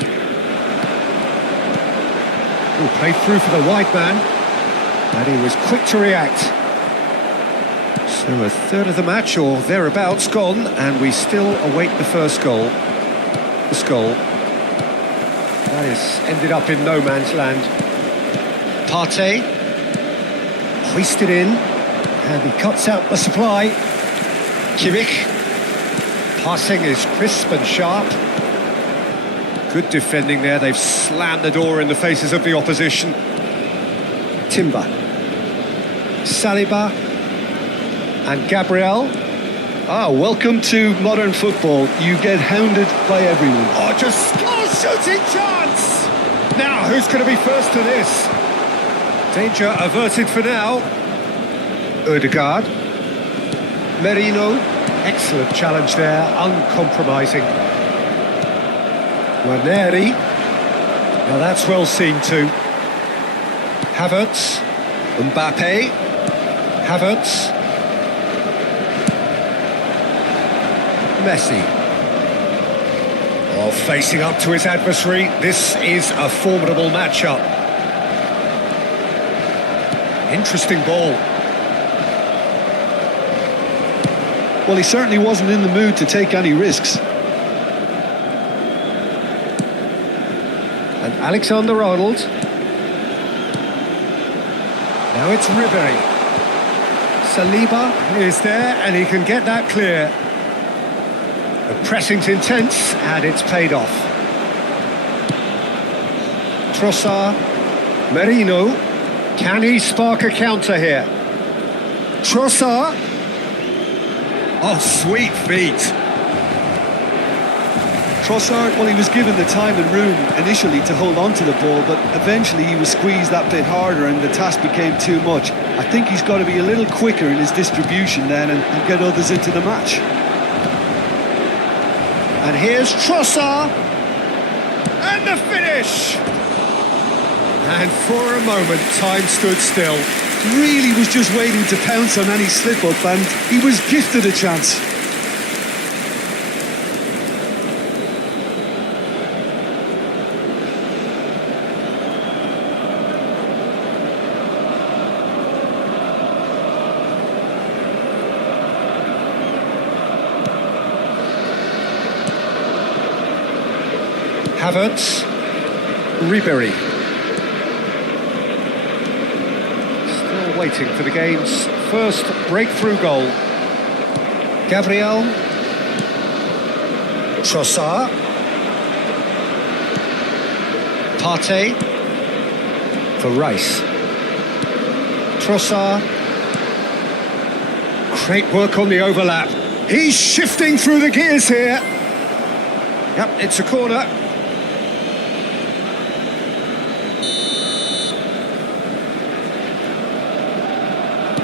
Oh, played through for the wide man. And he was quick to react. So a third of the match or thereabouts gone, and we still await the first goal. This goal. That has ended up in no man's land. Partey. Hoisted in. And he cuts out the supply. Kimmich. Passing is crisp and sharp. Good defending there. They've slammed the door in the faces of the opposition. Timber. Saliba. And Gabriel. Welcome to modern football. You get hounded by everyone. Shooting chance! Now, who's going to be first to this? Danger averted for now. Odegaard. Merino. Excellent challenge there, uncompromising. Ranieri. Now that's well seen too. Havertz. Mbappe. Havertz. Messi. Oh, facing up to his adversary. This is a formidable matchup. Interesting ball. Well, he certainly wasn't in the mood to take any risks. And Alexander-Arnold. Now it's Ribery. Saliba is there and he can get that clear. The pressing's intense and it's paid off. Trossard. Merino. Can he spark a counter here? Trossard. Oh, sweet feet. Trossard, well, he was given the time and room initially to hold on to the ball, but eventually he was squeezed that bit harder and the task became too much. I think he's got to be a little quicker in his distribution then and get others into the match. And here's Trossard. And the finish. And for a moment, time stood still. Really was just waiting to pounce on any slip-up and he was gifted a chance. Havertz. Ribery. Waiting for the game's first breakthrough goal. Gabriel. Trossard. Partey. For Rice. Trossard. Great work on the overlap. He's shifting through the gears here. Yep, it's a corner.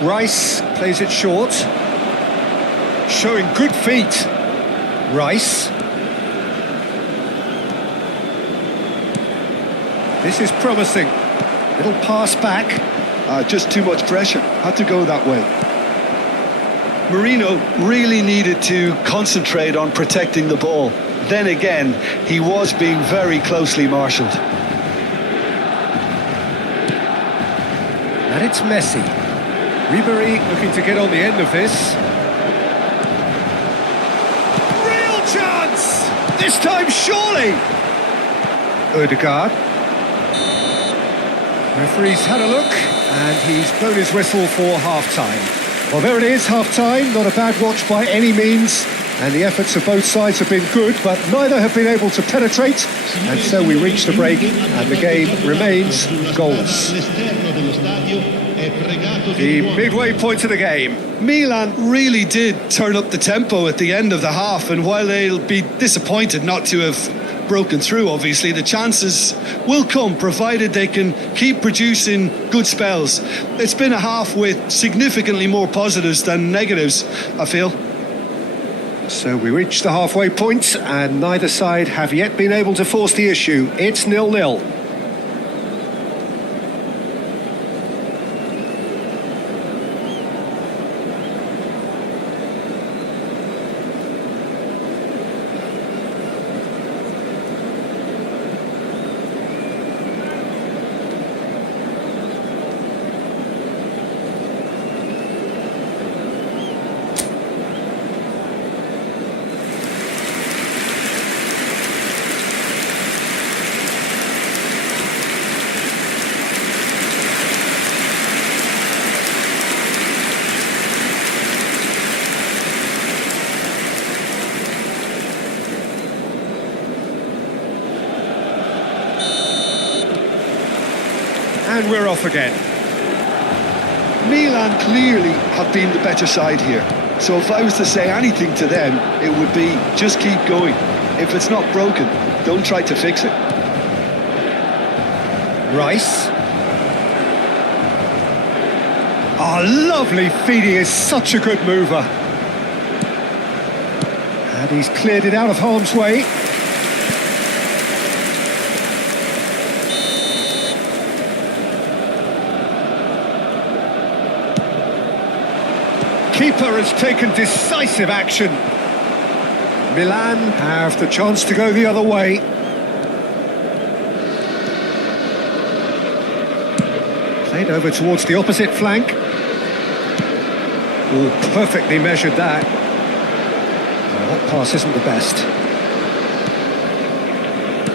Rice plays it short, showing good feet. Rice. This is promising. Little pass back. Just too much pressure. Had to go that way. Marino really needed to concentrate on protecting the ball. Then again, he was being very closely marshalled. And it's Messi. Ribery looking to get on the end of this. Real chance! This time surely! Odegaard. Referee's had a look and he's blown his whistle for half-time. Well, there it is, half-time. Not a bad watch by any means. And the efforts of both sides have been good, but neither have been able to penetrate. And so we reach the break, and the game remains goalless. The midway point of the game. Milan really did turn up the tempo at the end of the half, and while they'll be disappointed not to have broken through, obviously, the chances will come, provided they can keep producing good spells. It's been a half with significantly more positives than negatives, I feel. So we reach the halfway point, and neither side have yet been able to force the issue. It's 0-0. And we're off again. Milan clearly have been the better side here. So if I was to say anything to them, it would be just keep going. If it's not broken, don't try to fix it. Rice. Oh, lovely feeding, is such a good mover. And he's cleared it out of harm's way. Keeper has taken decisive action. Milan have the chance to go the other way. Played over towards the opposite flank. Oh, perfectly measured that. Well, that pass isn't the best.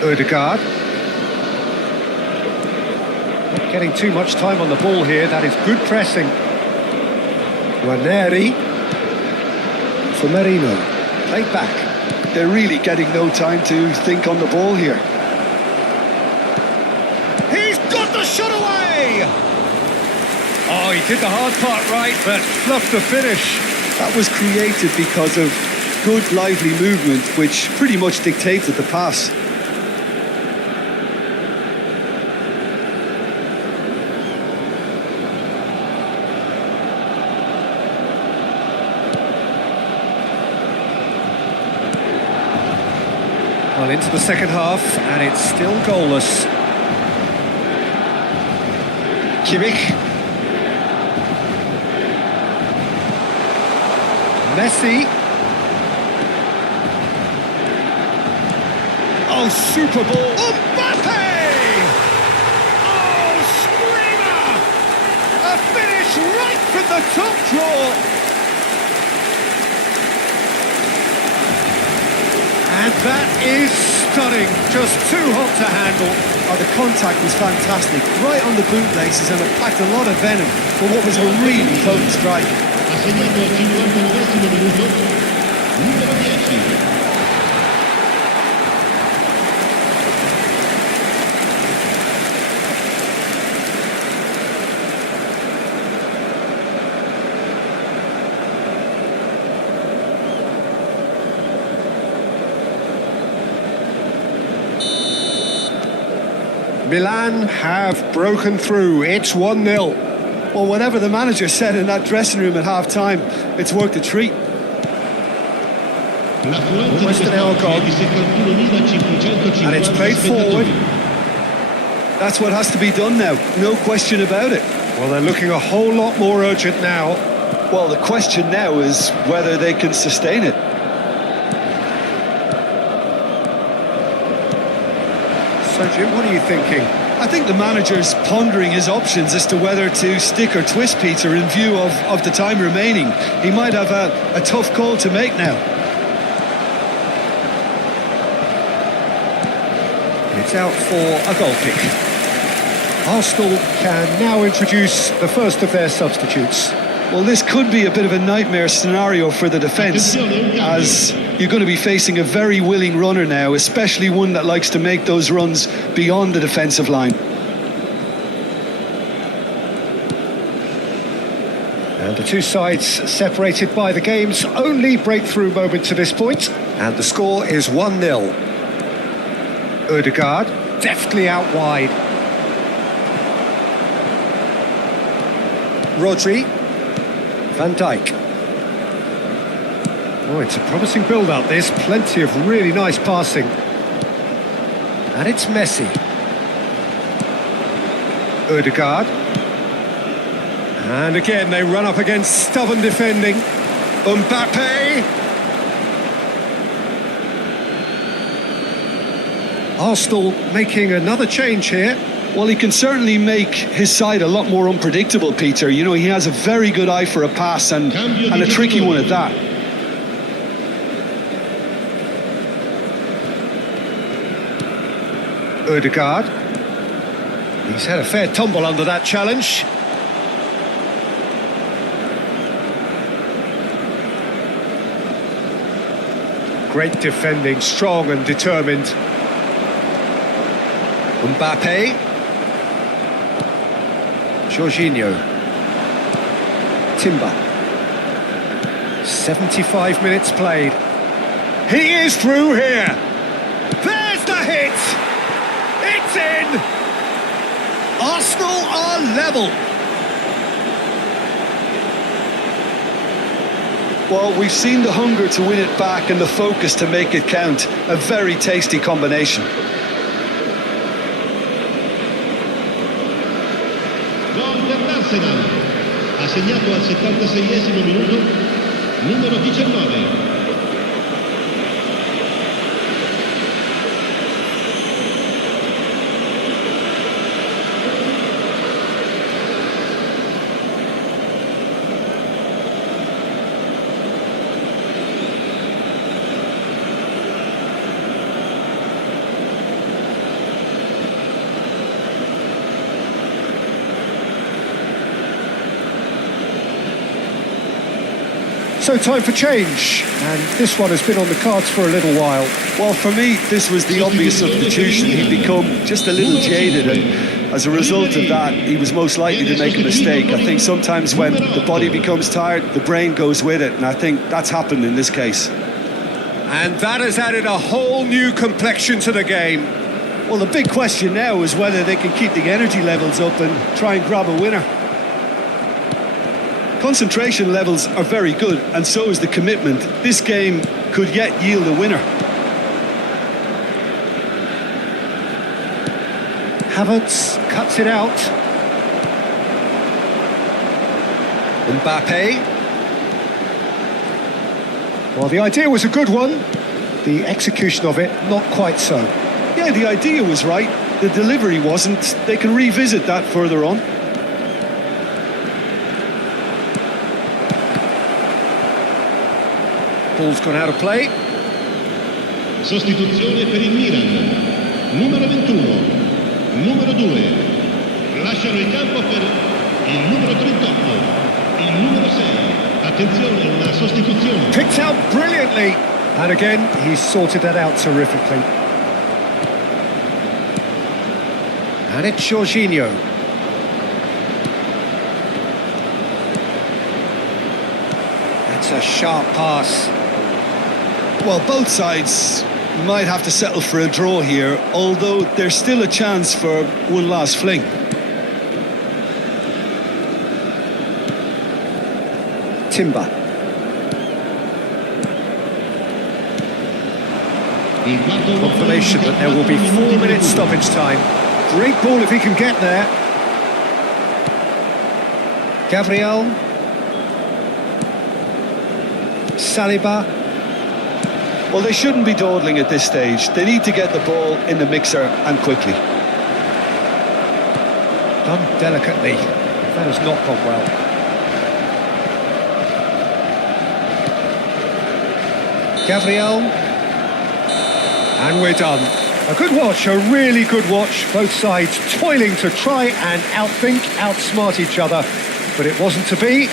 Odegaard. Not getting too much time on the ball here. That is good pressing. Ranieri for Marino. Played back. They're really getting no time to think on the ball here. He's got the shot away! Oh, he did the hard part right, but fluffed the finish. That was created because of good, lively movement, which pretty much dictated the pass. Well, into the second half, and it's still goalless. Kimmich. Messi. Oh, super ball. Mbappe! Oh, screamer! A finish right from the top draw. And that is stunning, just too hot to handle. Oh, the contact was fantastic, right on the bootlaces, and it packed a lot of venom for what was a really potent strike. Ha segnato al 59esimo minuto numero 10. Milan have broken through. It's 1-0. Well, whatever the manager said in that dressing room at half-time, it's worked a treat. Almost an hour gone. And it's played forward. That's what has to be done now, no question about it. Well, they're looking a whole lot more urgent now. Well, the question now is whether they can sustain it. So, Jim, what are you thinking? I think the manager's pondering his options as to whether to stick or twist Peter in view of the time remaining. He might have a tough call to make now. It's out for a goal kick. Arsenal can now introduce the first of their substitutes. Well, this could be a bit of a nightmare scenario for the defence, as you're going to be facing a very willing runner now, especially one that likes to make those runs beyond the defensive line. And the two sides separated by the game's only breakthrough moment to this point. And the score is 1-0. Odegaard, deftly out wide. Rodri. Van Dijk. Oh, it's a promising build-up, this. Plenty of really nice passing. And it's Messi. Odegaard. And again, they run up against stubborn defending. Mbappe. Arsenal making another change here. Well, he can certainly make his side a lot more unpredictable, Peter. You know, he has a very good eye for a pass and a tricky one at that. Odegaard. He's had a fair tumble under that challenge. Great defending, strong and determined. Mbappe. Jorginho. Timber. 75 minutes played. He is through here. There's the hit. It's in. Arsenal are level. Well, we've seen the hunger to win it back and the focus to make it count. A very tasty combination. Gol per l'Arsenal, ha segnato al 76esimo minuto, numero 19. So time for change, and this one has been on the cards for a little while. Well, for me, this was the obvious substitution. He'd become just a little jaded, and as a result of that, he was most likely to make a mistake. I think sometimes when the body becomes tired, the brain goes with it, and I think that's happened in this case. And that has added a whole new complexion to the game. Well, the big question now is whether they can keep the energy levels up and try and grab a winner. Concentration levels are very good, and so is the commitment. This game could yet yield a winner. Havertz cuts it out. Mbappe. Well, the idea was a good one. The execution of it, not quite so. Yeah, the idea was right. The delivery wasn't. They can revisit that further on. Ball's gone out of play. Sostituzione per il Milan, numero 21, numero 2. Lasciano il campo per il numero 38, il numero 6. Attenzione, una sostituzione. Picked out brilliantly. And again, he's sorted that out terrifically. And it's Jorginho. That's a sharp pass. Well, both sides might have to settle for a draw here, although there's still a chance for one last fling. Timber. Confirmation that there will be 4 minutes stoppage time. Great ball if he can get there. Gabriel. Saliba. Well, they shouldn't be dawdling at this stage. They need to get the ball in the mixer and quickly. Done delicately. That has not gone well. Gabriel. And we're done. A good watch, a really good watch. Both sides toiling to try and outthink, outsmart each other. But it wasn't to be.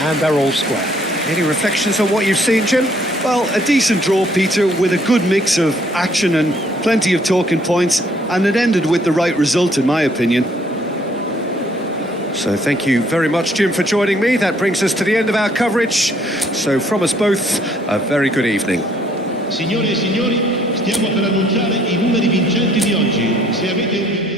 and they're all square. Any reflections on what you've seen, Jim? Well, a decent draw, Peter, with a good mix of action and plenty of talking points, and it ended with the right result, in my opinion. So thank you very much, Jim, for joining me. That brings us to the end of our coverage. So from us both, a very good evening. Signore e signori, stiamo per annunciare I numeri vincenti di oggi. Se avete un...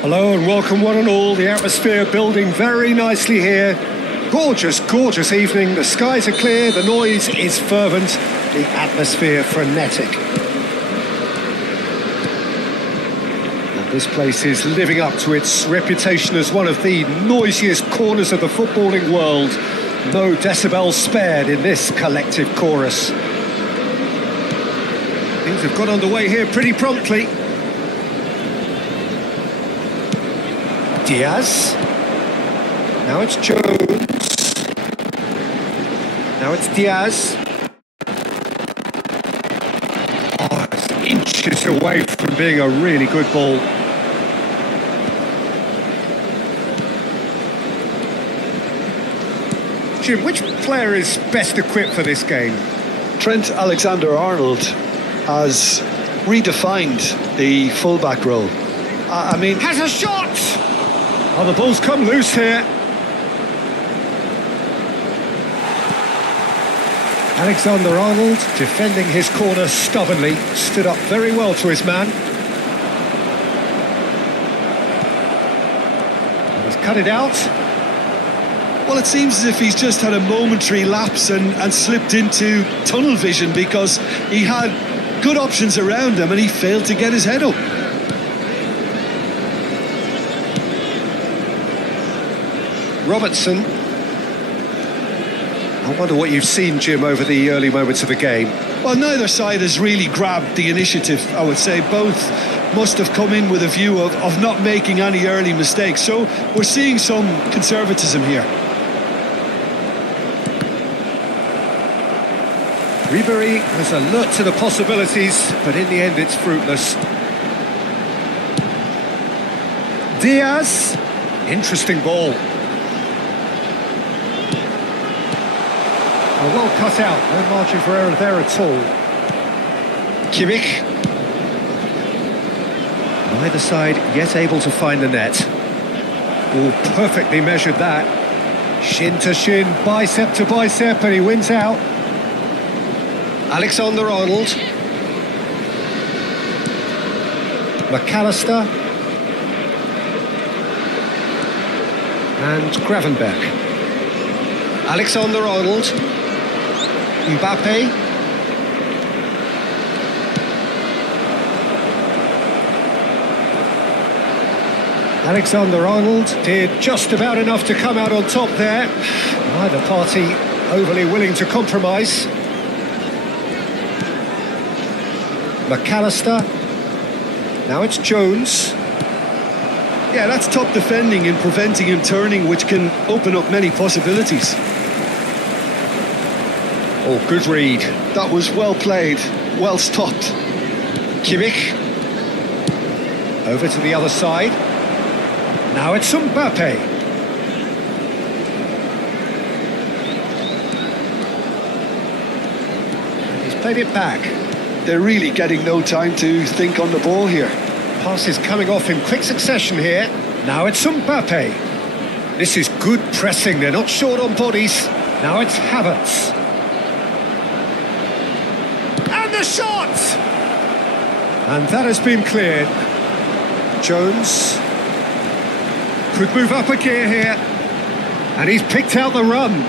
Hello and welcome one and all. The atmosphere building very nicely here. Gorgeous, gorgeous evening. The skies are clear, the noise is fervent, the atmosphere frenetic. And this place is living up to its reputation as one of the noisiest corners of the footballing world. No decibels spared in this collective chorus. Things have got underway here pretty promptly. Diaz. Now it's Jones. Now it's Diaz. Oh, it's inches away from being a really good ball. Jim, which player is best equipped for this game? Trent Alexander-Arnold has redefined the fullback role. I mean... Has a shot! Oh, the ball's come loose here. Alexander-Arnold, defending his corner stubbornly, stood up very well to his man. And he's cut it out. Well, it seems as if he's just had a momentary lapse and slipped into tunnel vision, because he had good options around him and he failed to get his head up. Robertson. I wonder what you've seen, Jim, over the early moments of the game. Well, neither side has really grabbed the initiative, I would say. Both must have come in with a view of not making any early mistakes. So we're seeing some conservatism here. Ribery was alert to the possibilities, but in the end it's fruitless. Diaz. Interesting ball. Oh, well cut out, no margin for error there at all. Kimmich. Neither side yet able to find the net. Oh, perfectly measured that. Shin to shin, bicep to bicep, and he wins out. Alexander-Arnold. McAllister. And Gravenberch. Alexander-Arnold. Mbappe. Alexander-Arnold did just about enough to come out on top there. Neither party overly willing to compromise. McAllister. Now it's Jones. Yeah, that's top defending and preventing him turning, which can open up many possibilities. Oh, good read. That was well played, well stopped. Kimmich. Over to the other side. Now it's Mbappe. He's played it back. They're really getting no time to think on the ball here. Passes coming off in quick succession here. Now it's Mbappe. This is good pressing, they're not short on bodies. Now it's Havertz. And the shot! And that has been cleared. Jones could move up a gear here. And he's picked out the run.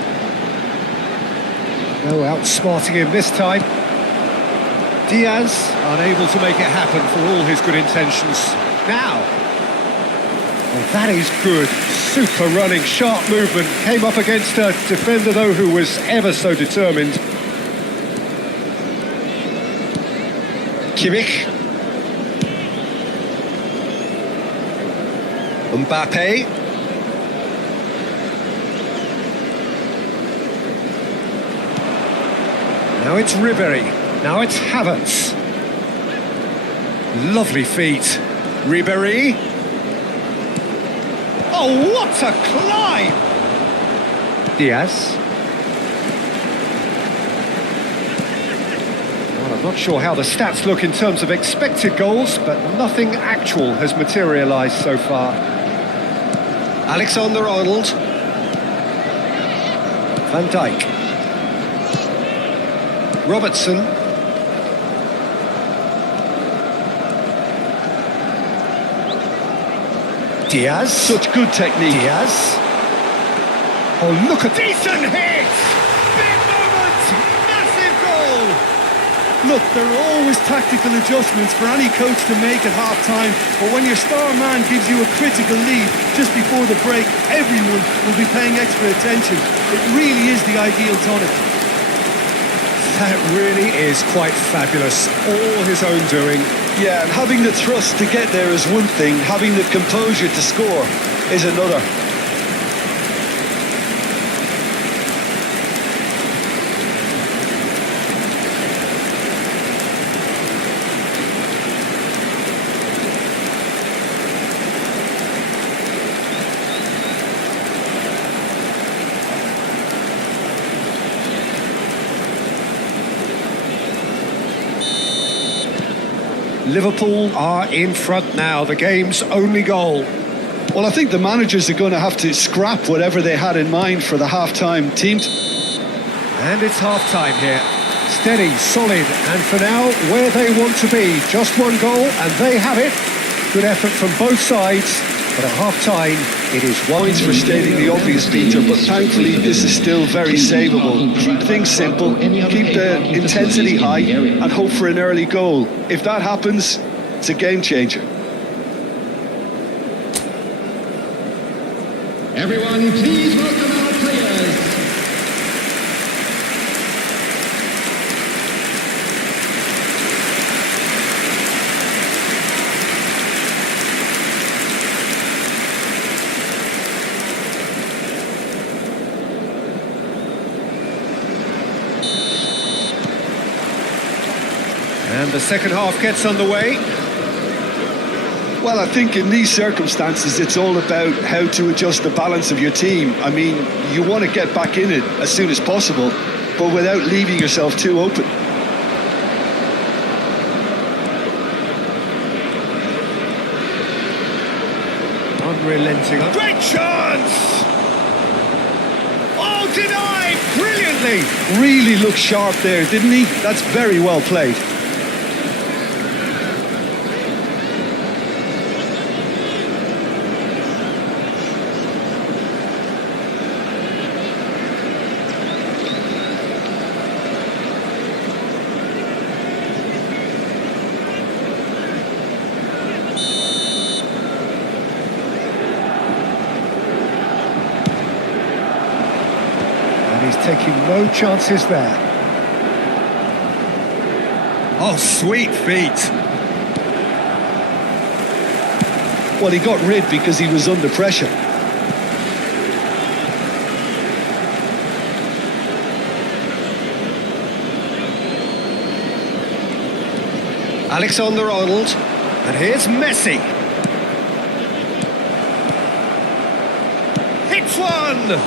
No outsmarting him this time. Diaz unable to make it happen for all his good intentions. Now, well, that is good. Super running, sharp movement. Came up against a defender, though, who was ever so determined. Kimmich. Mbappe. Now it's Ribéry. Now it's Havertz. Lovely feet. Ribéry. Oh, what a climb! Diaz. Well, I'm not sure how the stats look in terms of expected goals, but nothing actual has materialised so far. Alexander-Arnold. Van Dijk. Robertson. Diaz. Such good technique. Diaz. Oh, look at decent hit! Big moment! Massive goal! Look, there are always tactical adjustments for any coach to make at half-time, but when your star man gives you a critical lead just before the break, everyone will be paying extra attention. It really is the ideal tonic. That really is quite fabulous. All his own doing. Yeah, and having the thrust to get there is one thing, having the composure to score is another. Liverpool are in front now, the game's only goal. Well, I think the managers are going to have to scrap whatever they had in mind for the half-time team. And it's half-time here. Steady, solid, and for now, where they want to be. Just one goal, and they have it. Good effort from both sides, but at half-time, it is Points for stating the obvious, Peter, but thankfully this is still very savable. Keep things simple, keep the intensity high, and hope for an early goal. If that happens, it's a game changer. Everyone, please welcome our players. And the second half gets underway. Well, I think in these circumstances, it's all about how to adjust the balance of your team. I mean, you want to get back in it as soon as possible, but without leaving yourself too open. Unrelenting. Great chance! Oh, denied brilliantly! Really looked sharp there, didn't he? That's very well played. He's taking no chances there. Oh, sweet feet. Well, he got rid because he was under pressure. Alexander-Arnold. And here's Messi. Hits one!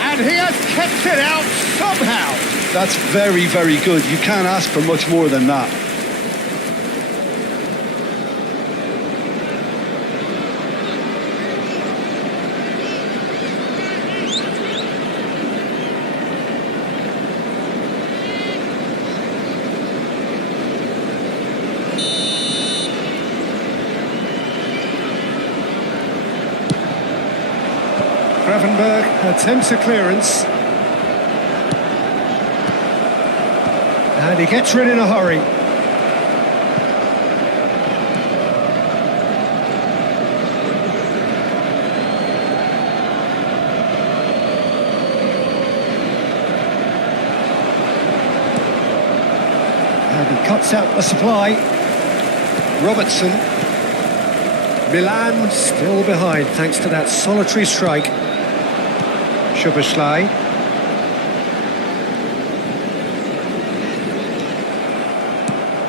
And he has kept it out somehow. That's very, very good. You can't ask for much more than that. Gravenberg attempts a clearance. And he gets rid in a hurry. And he cuts out the supply. Robertson. Milan still behind thanks to that solitary strike. Szoboszlai.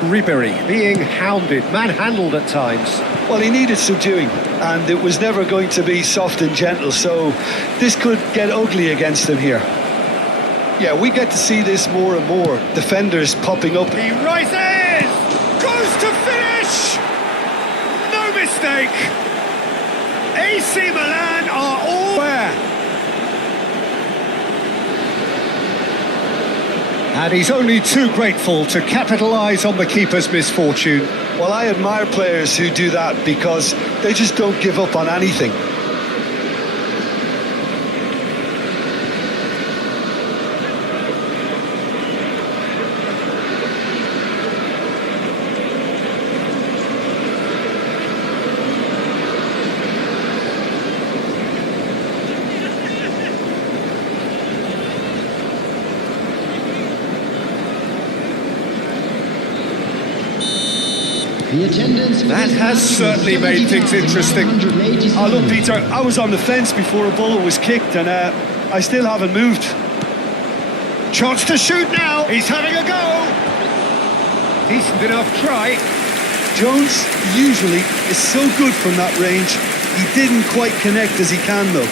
Ribery being hounded, manhandled at times. Well, he needed subduing, and it was never going to be soft and gentle, so this could get ugly against him here. Yeah, we get to see this more and more. Defenders popping up. He rises! Goes to finish! No mistake! AC Milan are all there. And he's only too grateful to capitalise on the keeper's misfortune. Well, I admire players who do that because they just don't give up on anything. That has certainly made things interesting. Oh, look, Peter, I was on the fence before a ball was kicked, and I still haven't moved. Chance to shoot now. He's having a go. Decent enough try. Jones usually is so good from that range. He didn't quite connect as he can, though.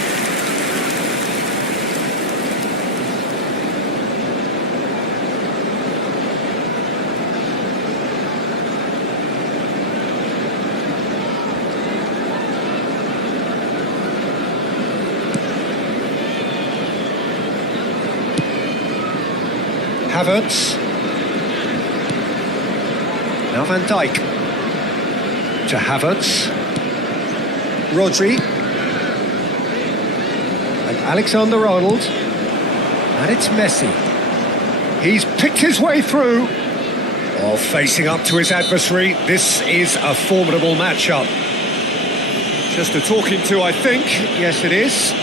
Havertz. Now Van Dijk. To Havertz. Rodri. And Alexander-Arnold. And it's Messi. He's picked his way through. Oh, facing up to his adversary. This is a formidable matchup. Just a talking to, I think. Yes, it is.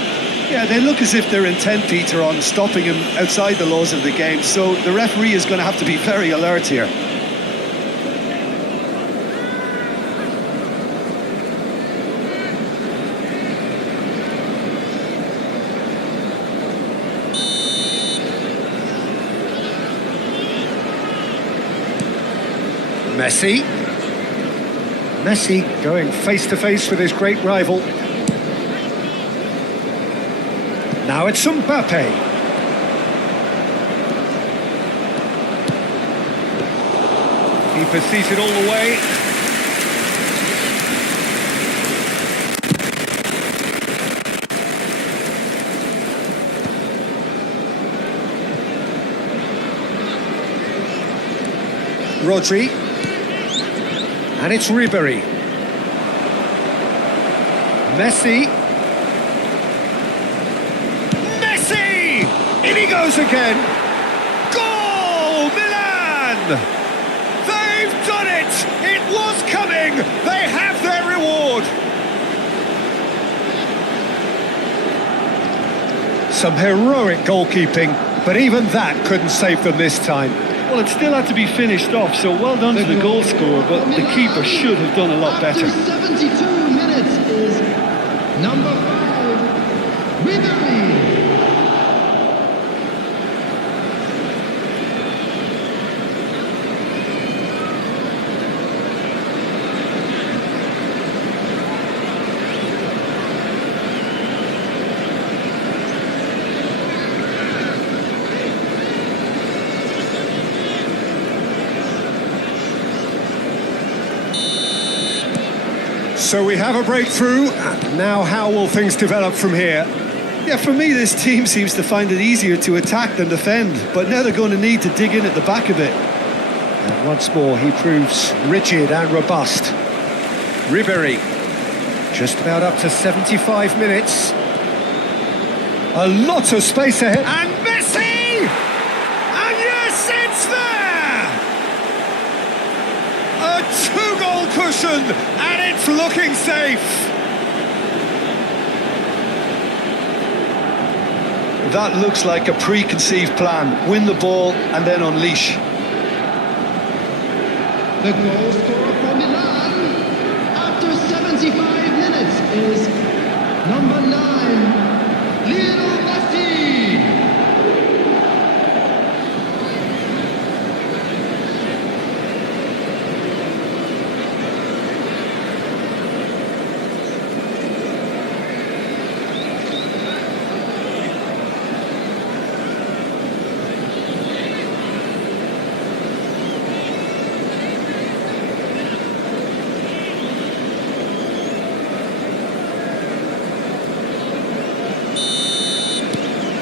Yeah, they look as if they're intent, Peter, on stopping him outside the laws of the game, so the referee is going to have to be very alert here. Messi. Messi going face-to-face with his great rival. Now it's Mbappe. Keeper sees it all the way. Rodri. And it's Ribery. Messi. Messi! In he goes again. Goal! Milan! They've done it! It was coming! They have their reward! Some heroic goalkeeping, but even that couldn't save them this time. Well, it still had to be finished off, so well done to the goal scorer, but the keeper should have done a lot better. After 72 minutes is number 5, Ribery. So we have a breakthrough. Now how will things develop from here? Yeah, for me, this team seems to find it easier to attack than defend, but now they're going to need to dig in at the back of it. And once more, he proves rigid and robust. Ribery, just about up to 75 minutes. A lot of space ahead. And Messi! And yes, it's there! A two-goal cushion, and it's looking safe. That looks like a preconceived plan. Win the ball and then unleash. The goal scorer for Milan after 75 minutes is number 9, Lionel Messi.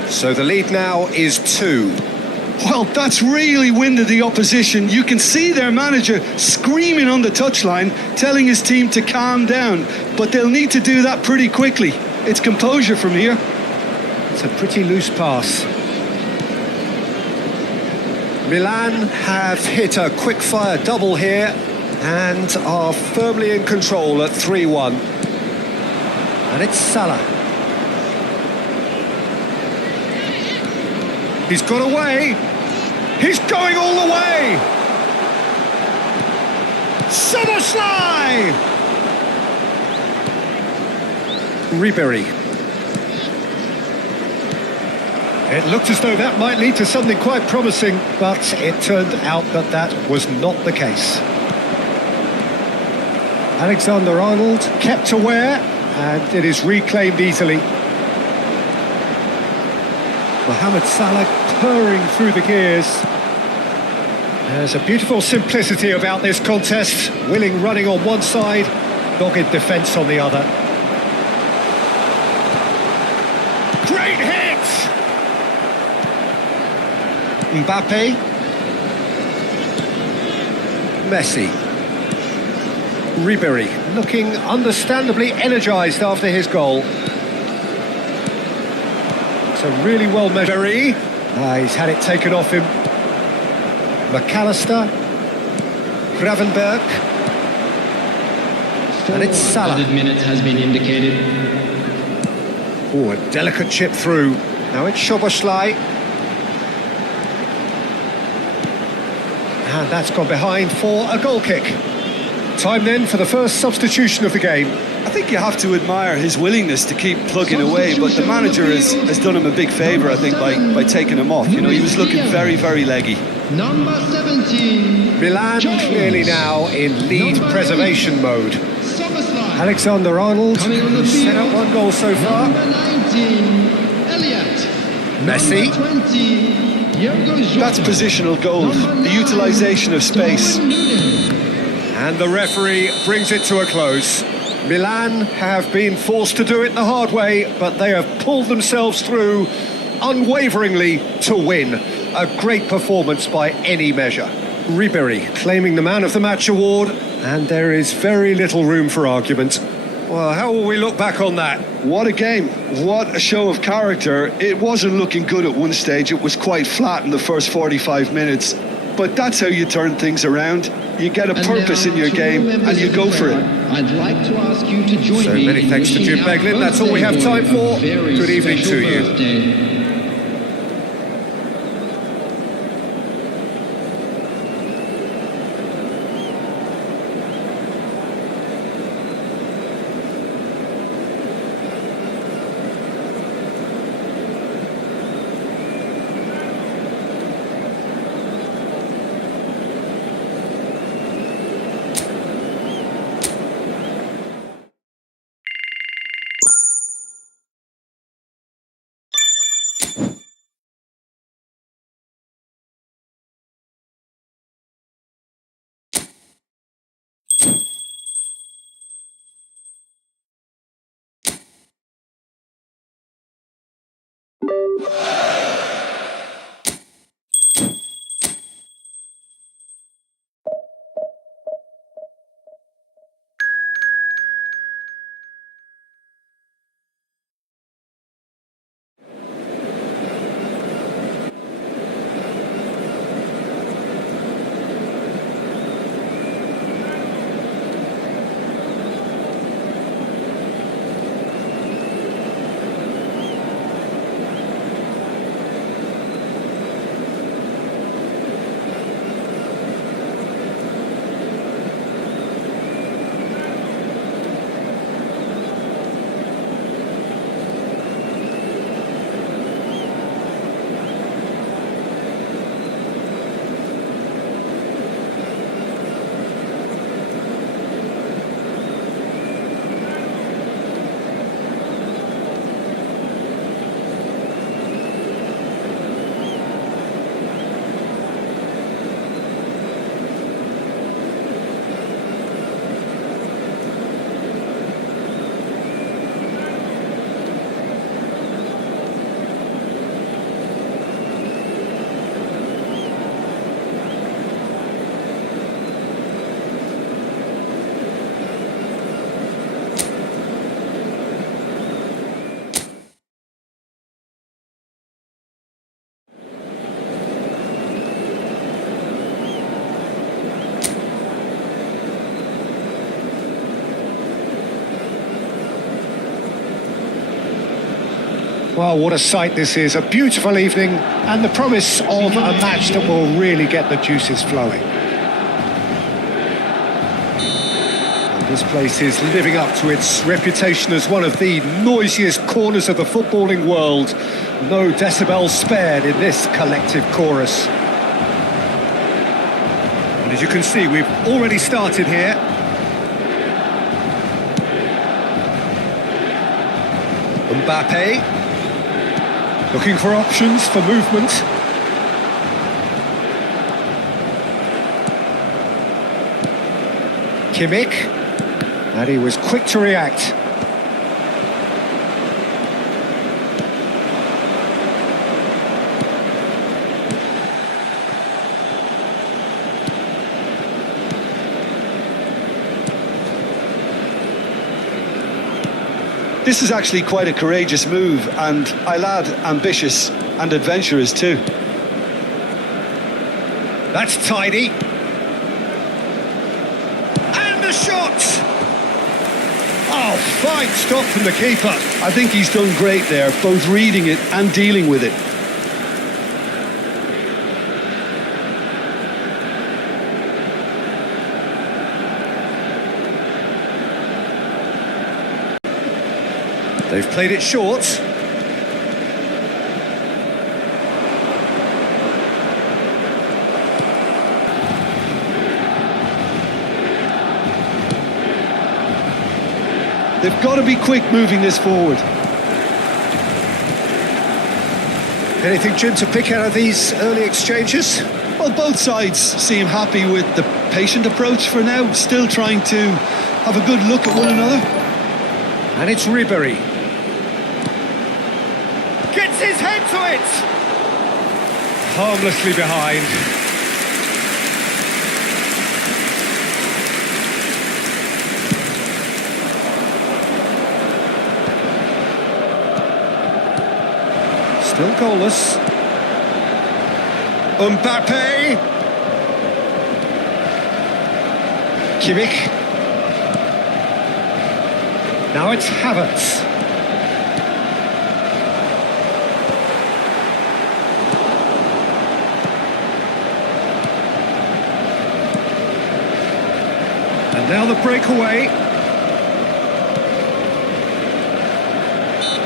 So the lead now is 2. Well, that's really winded the opposition. You can see their manager screaming on the touchline, telling his team to calm down, but they'll need to do that pretty quickly. It's composure from here. It's a pretty loose pass. Milan have hit a quick-fire double here and are firmly in control at 3-1. And it's Salah. He's got away. He's going all the way. Szoboszlai! Ribery. It looked as though that might lead to something quite promising, but it turned out that that was not the case. Alexander-Arnold kept aware, and it is reclaimed easily. Mohamed Salah purring through the gears. There's a beautiful simplicity about this contest. Willing running on one side, dogged defence on the other. Great hit! Mbappe. Messi. Ribery looking understandably energised after his goal. So really well measured. He's had it taken off him. McAllister. Gravenberg. And it's Salah. Added minutes has been indicated. Oh, a delicate chip through. Now it's Szoboszlai. And that's gone behind for a goal kick. Time then for the first substitution of the game. I think you have to admire his willingness to keep plugging away, but the manager has done him a big favour, I think, by taking him off. You know, he was looking very, very leggy. Number 17, Milan clearly now in lead preservation mode. Szoboszlai. Alexander-Arnold, Coming on the who's set field, up one goal so far. Number 19, Elliott. Messi. Number 20, That's positional goal, the utilisation of space. And the referee brings it to a close. Milan have been forced to do it the hard way, but they have pulled themselves through unwaveringly to win. A great performance by any measure. Ribéry claiming the Man of the Match award, and there is very little room for argument. Well, how will we look back on that? What a game, what a show of character. It wasn't looking good at one stage, it was quite flat in the first 45 minutes. But that's how you turn things around. You get a purpose in your game and you go for it. I'd like to ask you to join So me many thanks to Jim Beglin. That's all we have time for. Good evening to you. Birthday. Well, what a sight this is. A beautiful evening and the promise of a match that will really get the juices flowing. And this place is living up to its reputation as one of the noisiest corners of the footballing world. No decibels spared in this collective chorus. And as you can see, we've already started here. Mbappe. Looking for options for movement. Kimmich. And he was quick to react. This is actually quite a courageous move, and I'll add ambitious and adventurous too. That's tidy. And the shot! Oh, fine stop from the keeper. I think he's done great there, both reading it and dealing with it. They've played it short. They've got to be quick moving this forward. Anything, Jim, to pick out of these early exchanges? Well, both sides seem happy with the patient approach for now, still trying to have a good look at one another. And it's Ribery. Gets his head to it! Harmlessly behind. Still goalless. Mbappe. Kimmich. Now it's Havertz. And now the breakaway.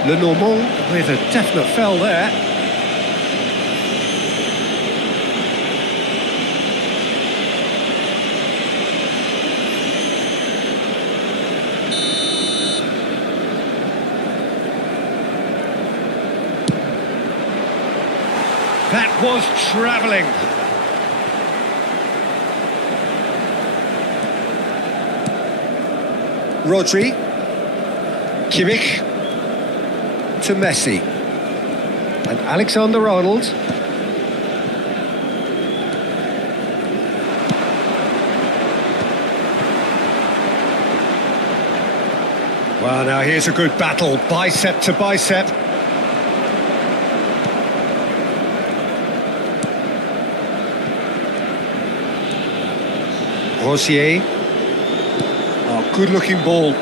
Lenormand with a definite foul there. That was travelling. Rodri. Kimmich. To Messi. And Alexander-Arnold. Well, now here's a good battle, bicep to bicep. Rosier. Oh, good-looking ball.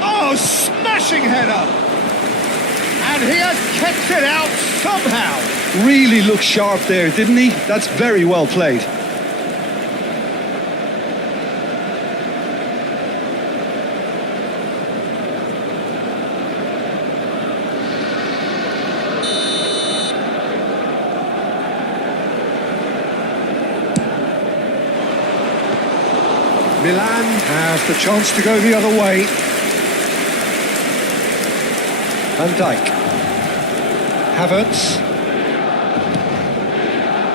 Oh, smashing header! And he has kept it out somehow. Really looked sharp there, didn't he? That's very well played. Milan have the chance to go the other way. Van Dijk. Havertz.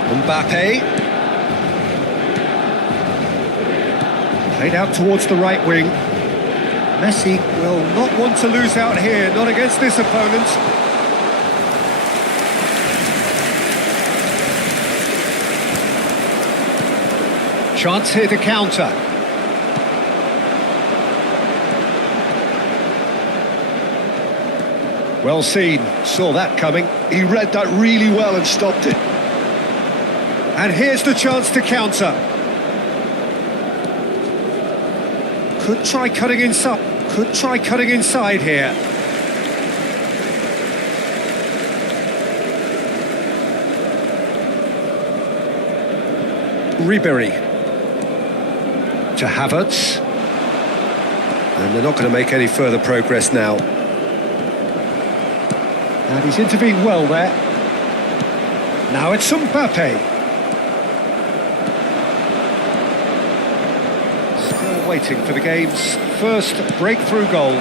Mbappe. Played out towards the right wing. Messi will not want to lose out here, not against this opponent. Chance here to counter. Well seen, saw that coming. He read that really well and stopped it. And here's the chance to counter. Could try cutting inside. Could try cutting inside here. Ribery. To Havertz. And they're not going to make any further progress now. And he's intervened well there. Now it's Mbappe. Still waiting for the game's first breakthrough goal.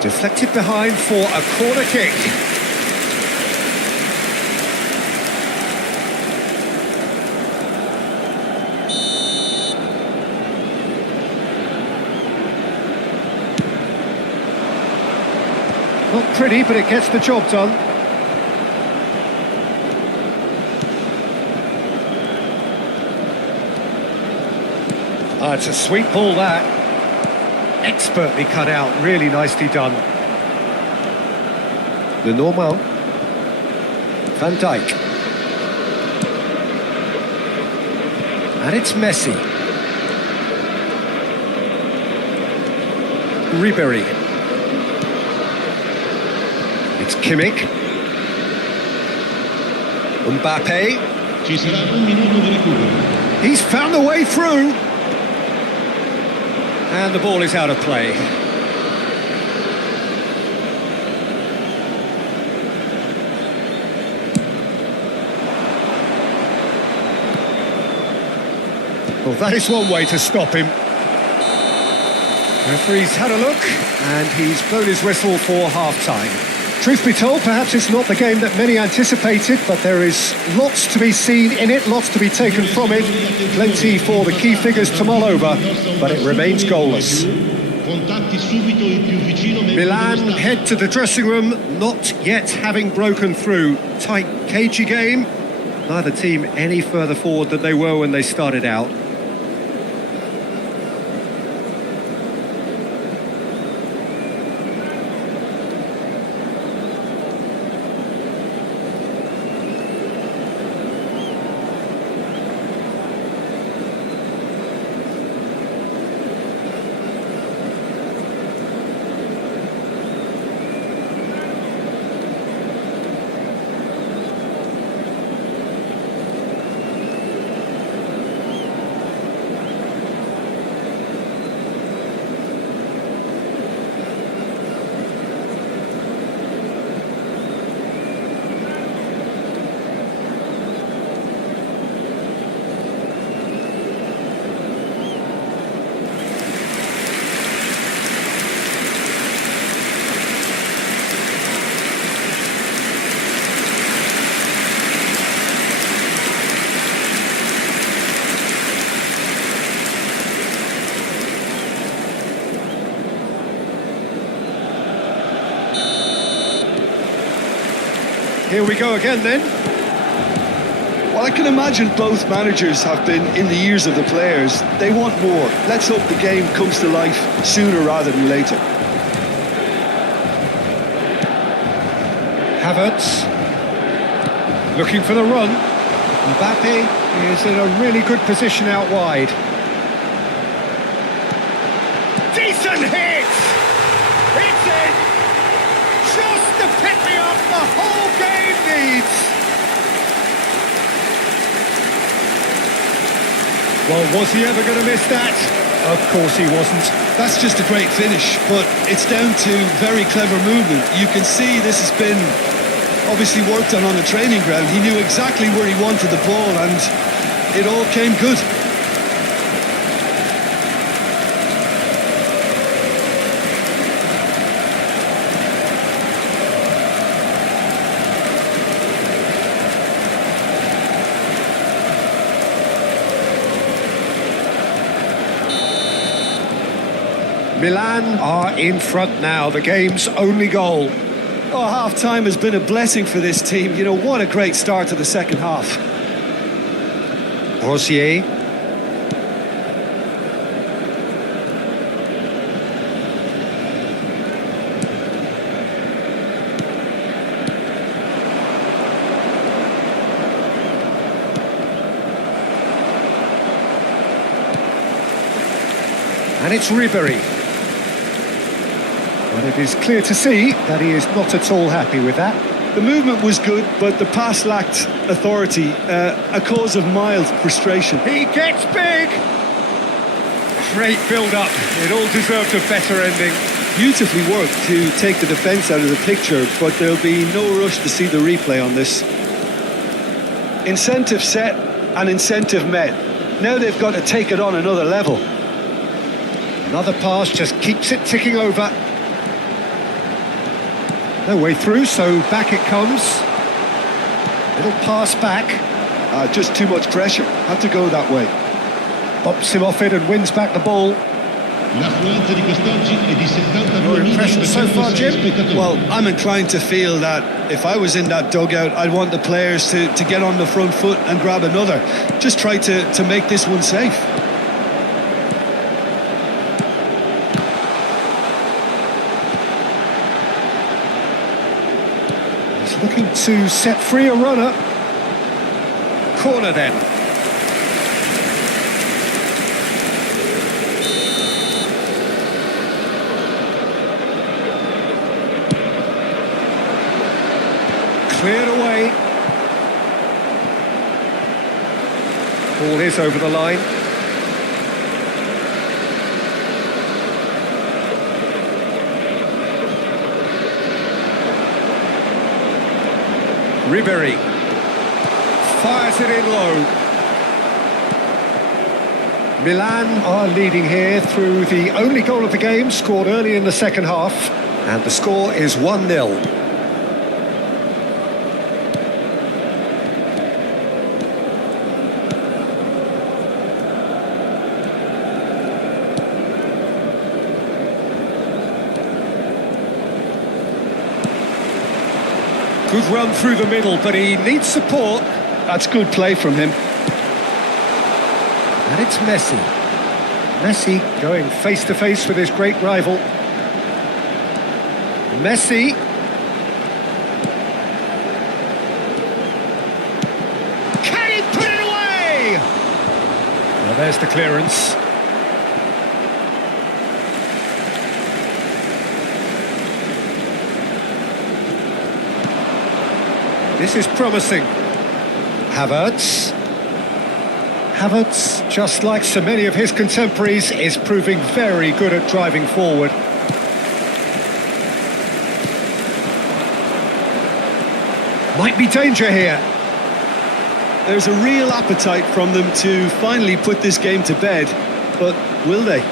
Deflected behind for a corner kick. Not pretty, but it gets the job done. Ah, it's a sweet ball, that. Expertly cut out, really nicely done. Lenormand. Van Dijk. And it's Messi. Ribery. It's Kimmich. Mbappe. Ci sarà un minuto di recupero. He's found a way through. And the ball is out of play. Well, that is one way to stop him. Referee's had a look, and he's blown his whistle for half-time. Truth be told, perhaps it's not the game that many anticipated, but there is lots to be seen in it, lots to be taken from it, plenty for the key figures to mull over, but it remains goalless. Milan head to the dressing room, not yet having broken through. Tight, cagey game. Neither team any further forward than they were when they started out. Here we go again then. Well, I can imagine both managers have been in the ears of the players. They want more. Let's hope the game comes to life sooner rather than later. Havertz looking for the run. Mbappe is in a really good position out wide. Decent hit! It's in! Just the pick-me-up the whole game needs! Well, was he ever going to miss that? Of course he wasn't. That's just a great finish, but it's down to very clever movement. You can see this has been obviously worked on the training ground. He knew exactly where he wanted the ball and it all came good. Milan are in front now, the game's only goal. Oh, half-time has been a blessing for this team. You know, what a great start to the second half. Rosier. And it's Ribery. But it is clear to see that he is not at all happy with that. The movement was good, but the pass lacked authority, a cause of mild frustration. He gets big! Great build-up. It all deserved a better ending. Beautifully worked to take the defence out of the picture, but there'll be no rush to see the replay on this. Incentive set and incentive met. Now they've got to take it on another level. Another pass just keeps it ticking over. No way through, so back it comes. Little pass back. Just too much pressure. Had to go that way. Bops him off it and wins back the ball. Your impression so far, Jim? Well, I'm inclined to feel that if I was in that dugout, I'd want the players to get on the front foot and grab another. Just try to make this one safe. Looking to set free a runner. Corner then. Cleared away. Ball is over the line. Ribery fires it in low. Milan are leading here through the only goal of the game, scored early in the second half. And the score is 1-0. Good run through the middle, but he needs support. That's good play from him. And it's Messi. Messi going face-to-face with his great rival. Messi. Can he put it away? Well, there's the clearance. This is promising. Havertz. Havertz, just like so many of his contemporaries, is proving very good at driving forward. Might be danger here. There's a real appetite from them to finally put this game to bed, but will they?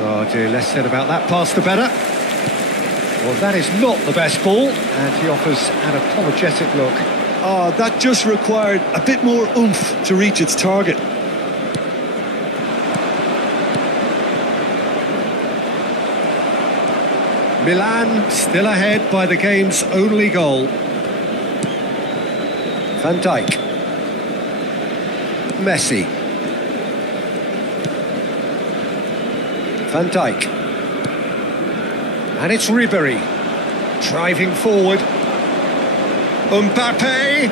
Oh dear, less said about that pass the better. Well, that is not the best ball, and he offers an apologetic look. Oh, that just required a bit more oomph to reach its target. Milan still ahead by the game's only goal. Van Dijk. Messi. Van Dijk. And it's Ribery. Driving forward. Mbappe.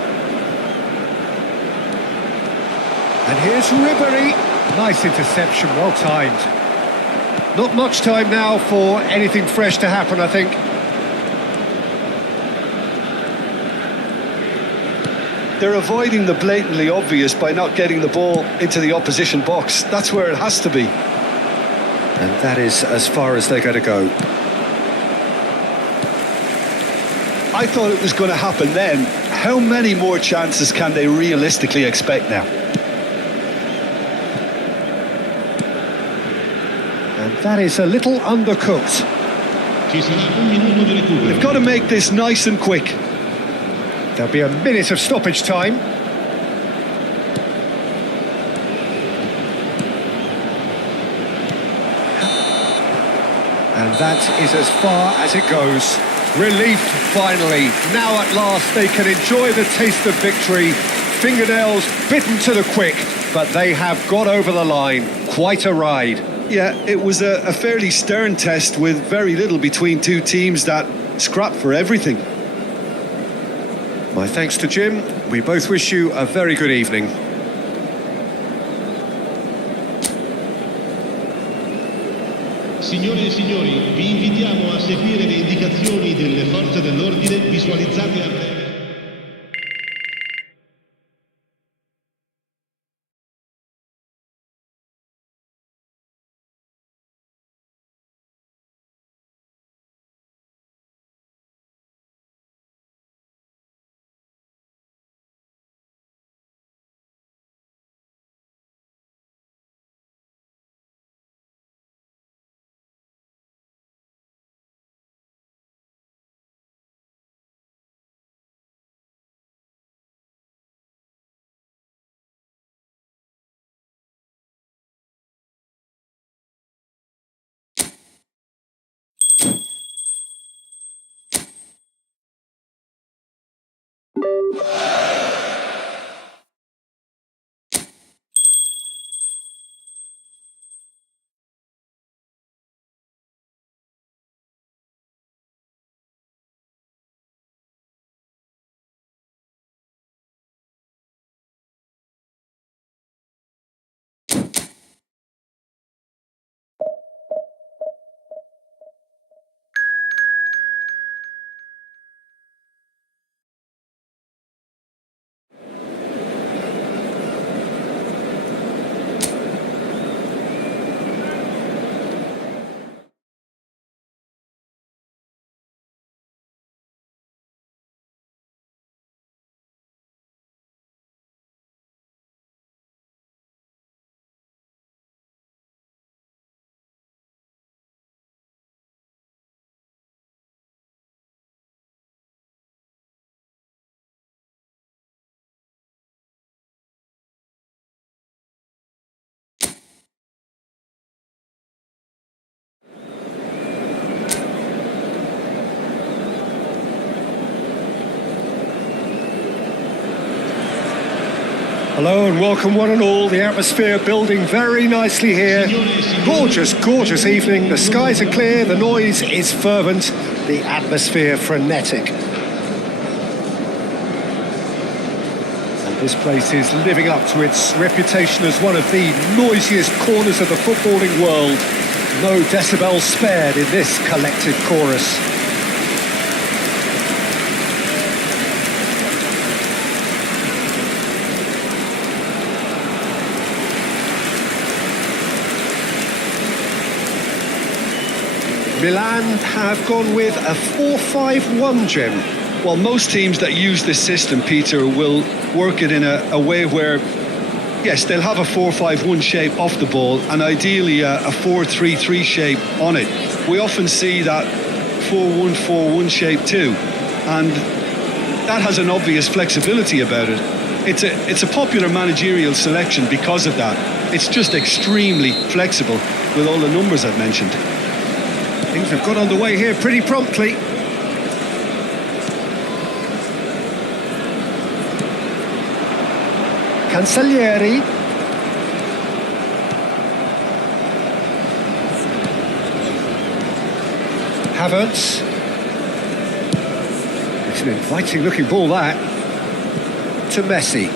And here's Ribery. Nice interception, well timed. Not much time now for anything fresh to happen, I think. They're avoiding the blatantly obvious by not getting the ball into the opposition box. That's where it has to be. And that is as far as they're going to go. I thought it was going to happen then. How many more chances can they realistically expect now? And that is a little undercooked. Ci sarà un minuto di recupero. They've got to make this nice and quick. There'll be a minute of stoppage time. And that is as far as it goes. Relief, finally. Now at last they can enjoy the taste of victory. Fingernails bitten to the quick, but they have got over the line. Quite a ride. Yeah, it was a fairly stern test with very little between two teams that scrapped for everything. My thanks to Jim. We both wish you a very good evening. Signore e signori, vi invitiamo a seguire le indicazioni delle forze dell'ordine visualizzate a breve. Hello and welcome one and all. The atmosphere building very nicely here. Gorgeous, gorgeous evening. The skies are clear, the noise is fervent, the atmosphere frenetic. And this place is living up to its reputation as one of the noisiest corners of the footballing world. No decibels spared in this collective chorus. Milan have gone with a 4-5-1, Jim. Well, most teams that use this system, Peter, will work it in a way where, yes, they'll have a 4-5-1 shape off the ball and ideally a 4-3-3 shape on it. We often see that 4-1-4-1 shape too, and that has an obvious flexibility about it. It's a popular managerial selection because of that. It's just extremely flexible with all the numbers I've mentioned. Things have got underway here pretty promptly. Cancellieri. Havertz. It's an inviting looking ball, that. To Messi.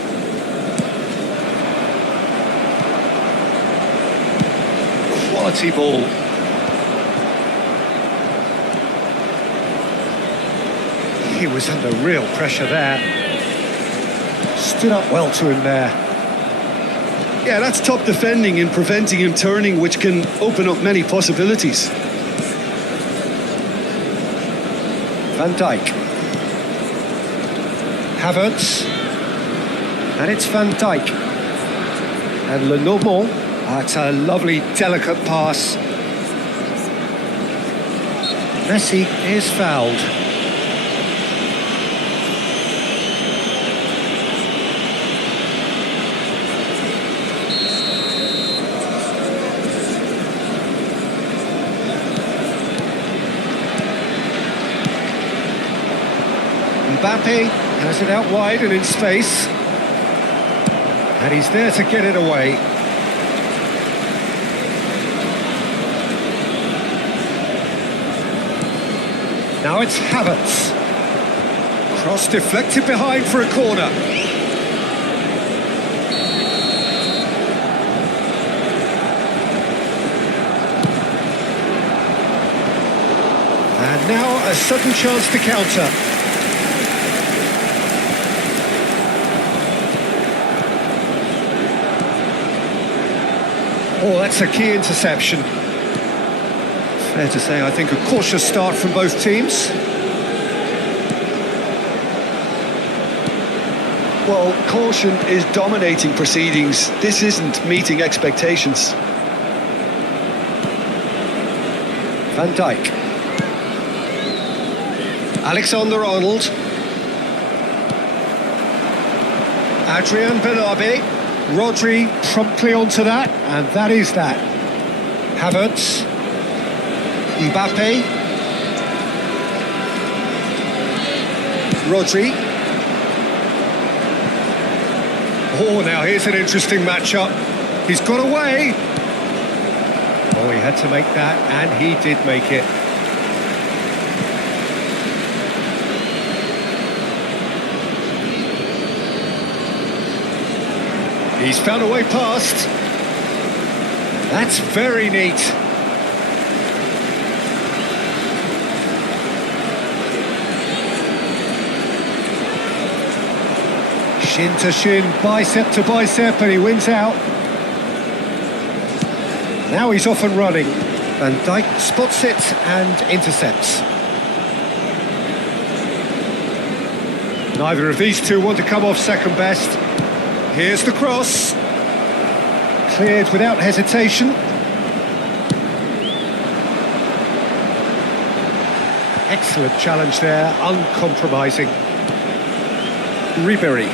Quality ball. He was under real pressure there. Stood up well to him there. Yeah, that's top defending and preventing him turning, which can open up many possibilities. Van Dijk. Havertz. And it's Van Dijk. And Lenormand. That's a lovely, delicate pass. Messi is fouled. Mbappe has it out wide and in space. And he's there to get it away. Now it's Havertz. Cross deflected behind for a corner. And now a sudden chance to counter. Oh, that's a key interception. Fair to say, I think, a cautious start from both teams. Well, caution is dominating proceedings. This isn't meeting expectations. Van Dijk. Alexander-Arnold. Adrian Benabe. Rodri promptly onto that, and that is that. Havertz. Mbappe. Rodri. Oh, now here's an interesting matchup. He's got away. Oh, he had to make that, and he did make it. He's found a way past. That's very neat. Shin to shin, bicep to bicep, and he wins out. Now he's off and running. Van Dijk spots it and intercepts. Neither of these two want to come off second best. Here's the cross. Cleared without hesitation. Excellent challenge there, uncompromising. Ribéry.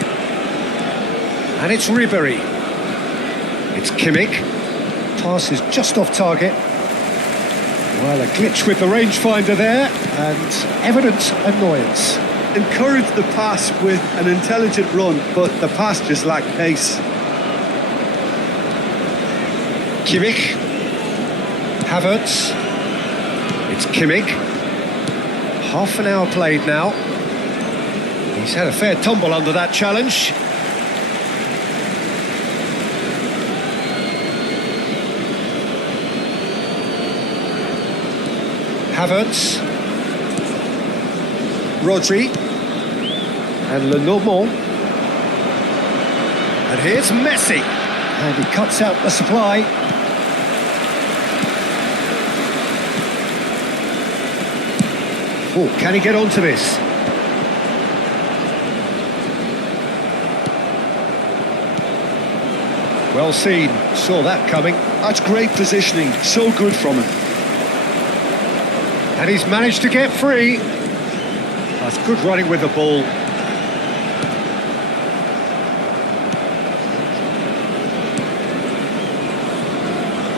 And it's Ribéry. It's Kimmich. Pass is just off target. Well, a glitch with the rangefinder there, and evident annoyance. encouraged the pass with an intelligent run, but the pass just lacked pace. Kimmich. Havertz. It's Kimmich. Half an hour played now. He's had a fair tumble under that challenge. Havertz. Rodri. And Lenormand. And here's Messi. And he cuts out the supply. Oh, can he get onto this? Well seen, saw that coming. That's great positioning, so good from him. And he's managed to get free. That's good running with the ball.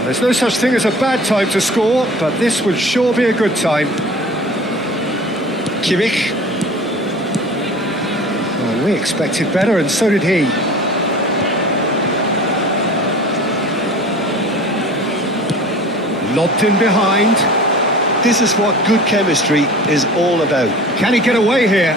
There's no such thing as a bad time to score, but this would sure be a good time. Kimmich. Well, we expected better, and so did he. Lobbed in behind. This is what good chemistry is all about. Can he get away here?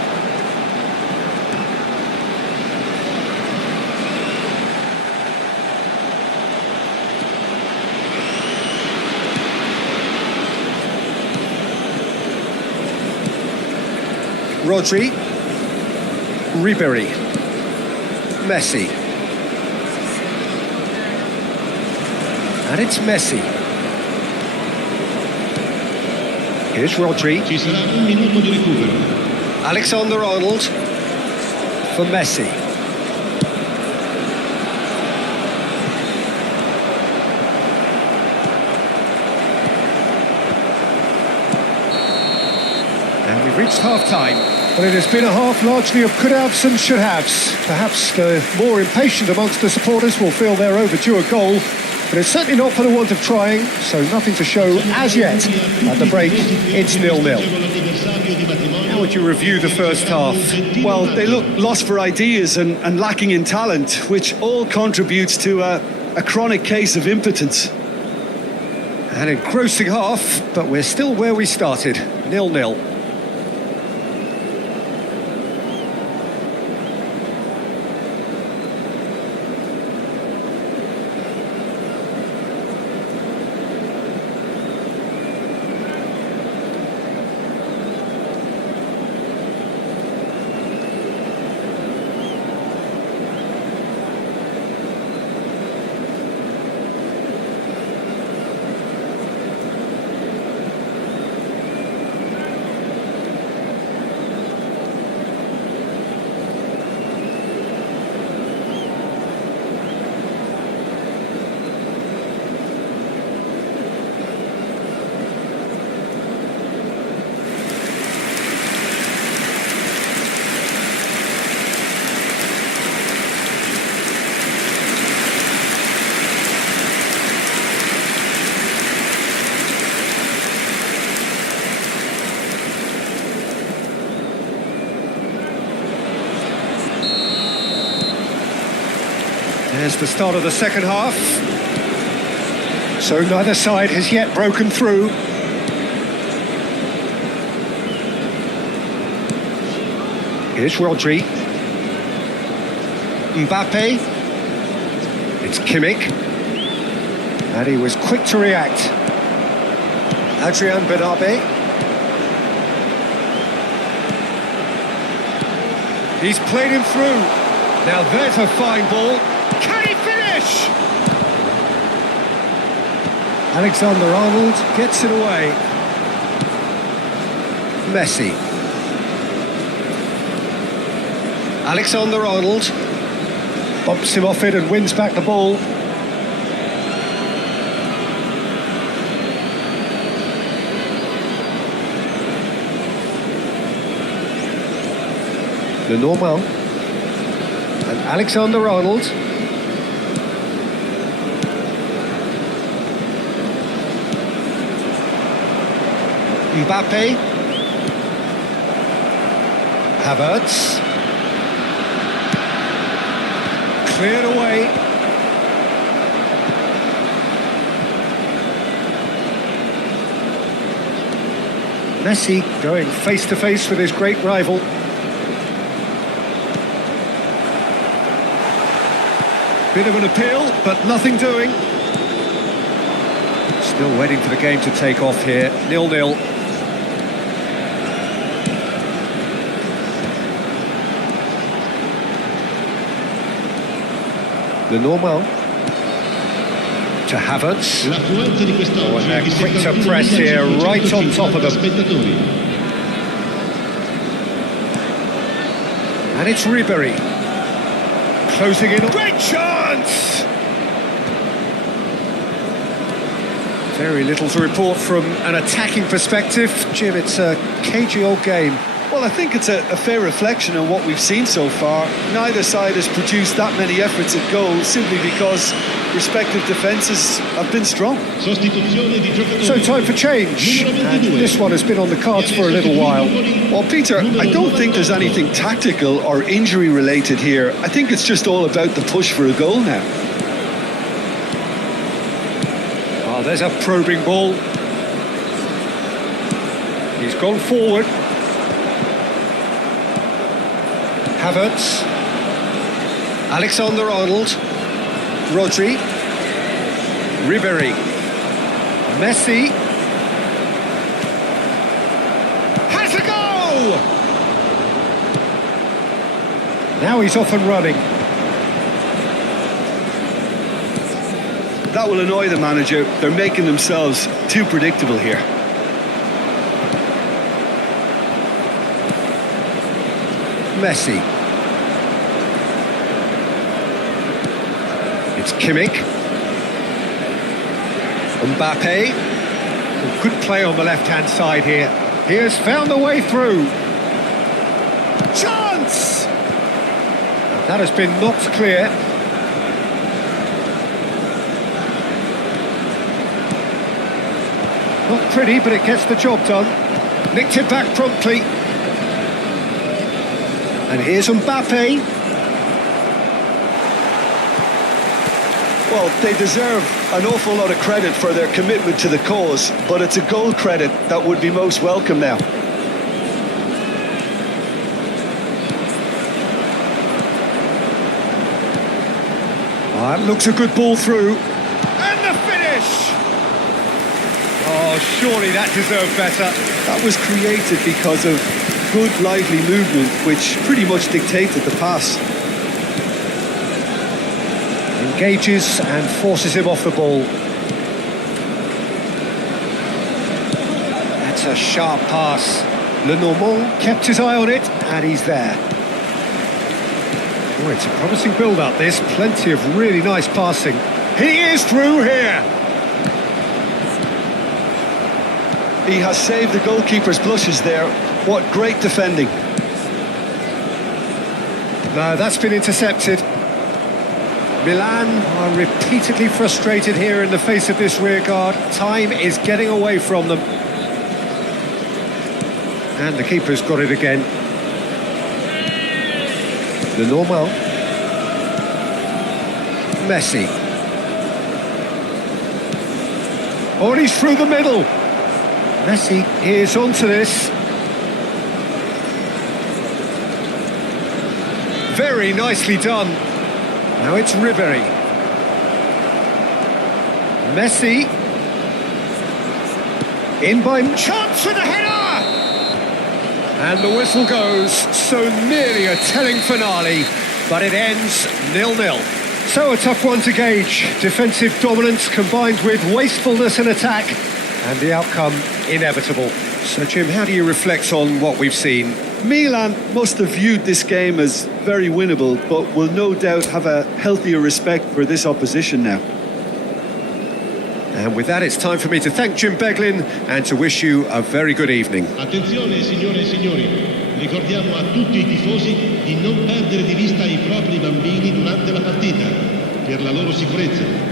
Rodri. Ribery. Messi. And it's Messi. Here's Rodri. Ci sarà un minuto di recupero. Alexander-Arnold for Messi. And we've reached half-time. Well, it has been a half largely of could-haves and should-haves. Perhaps the more impatient amongst the supporters will feel they're overdue a goal, but it's certainly not for the want of trying, so nothing to show as yet. At the break, it's 0-0. How would you review the first half? Well, they look lost for ideas and lacking in talent, which all contributes to a chronic case of impotence. An engrossing half, but we're still where we started, 0-0. There's the start of the second half. So neither side has yet broken through. Here's Rodri. Mbappe. It's Kimmich. And he was quick to react. Adrian Benabe. He's played him through. Now there's a fine ball. Can he finish? Alexander-Arnold gets it away. Messi. Alexander-Arnold bumps him off it and wins back the ball. Lenormand and Alexander-Arnold. Mbappe. Havertz. Cleared away. Messi going face to face with his great rival. Bit of an appeal, but nothing doing. Still waiting for the game to take off here. 0-0. The normal to Havertz. L'affluenza di quest'oggi Oh, and they're è di quick to press here, right on top of them. spettatori. And it's Ribery. Closing in. Great chance! Very little to report from an attacking perspective. Jim, it's a cagey old game. Well, I think it's a fair reflection on what we've seen so far. Neither side has produced that many efforts at goal simply because respective defences have been strong. Sostituzione di giocatori. So time for change. And this one has been on the cards for a little while. Well, Peter, I don't think there's anything tactical or injury related here. I think it's just all about the push for a goal now. Oh, there's a probing ball. He's gone forward. Havertz. Alexander-Arnold. Rodri. Ribery. Messi. Has a go! Now he's off and running. That will annoy the manager. They're making themselves too predictable here. Messi. It's Kimmich. Mbappe. Good play on the left-hand side here. He has found the way through. Chance! That has been knocked clear. Not pretty, but it gets the job done. Nicked it back promptly. And here's Mbappe. Well, they deserve an awful lot of credit for their commitment to the cause, but it's a goal credit that would be most welcome now. That looks a good ball through. And the finish! Oh, surely that deserved better. That was created because of good, lively movement, which pretty much dictated the pass. Engages and forces him off the ball. That's a sharp pass. Lenormand kept his eye on it, and he's there. Oh, it's a promising build-up, this. Plenty of really nice passing. He is through here! He has saved the goalkeeper's blushes there. What great defending. No, that's been intercepted. Milan are repeatedly frustrated here in the face of this rearguard. Time is getting away from them. And the keeper's got it again. The normal. Messi. Oh, and he's through the middle. Messi is onto this. Very nicely done. Now it's Ribery. Messi. In by... Chance for the header! And the whistle goes. So nearly a telling finale, but it ends 0-0. So a tough one to gauge. Defensive dominance combined with wastefulness in attack, and the outcome inevitable. So Jim, how do you reflect on what we've seen? Milan must have viewed this game as very winnable, but will no doubt have a healthier respect for this opposition now. And with that, it's time for me to thank Jim Beglin and to wish you a very good evening. Attenzione signore e signori, ricordiamo a tutti i tifosi di non perdere di vista i propri bambini durante la partita, per la loro sicurezza.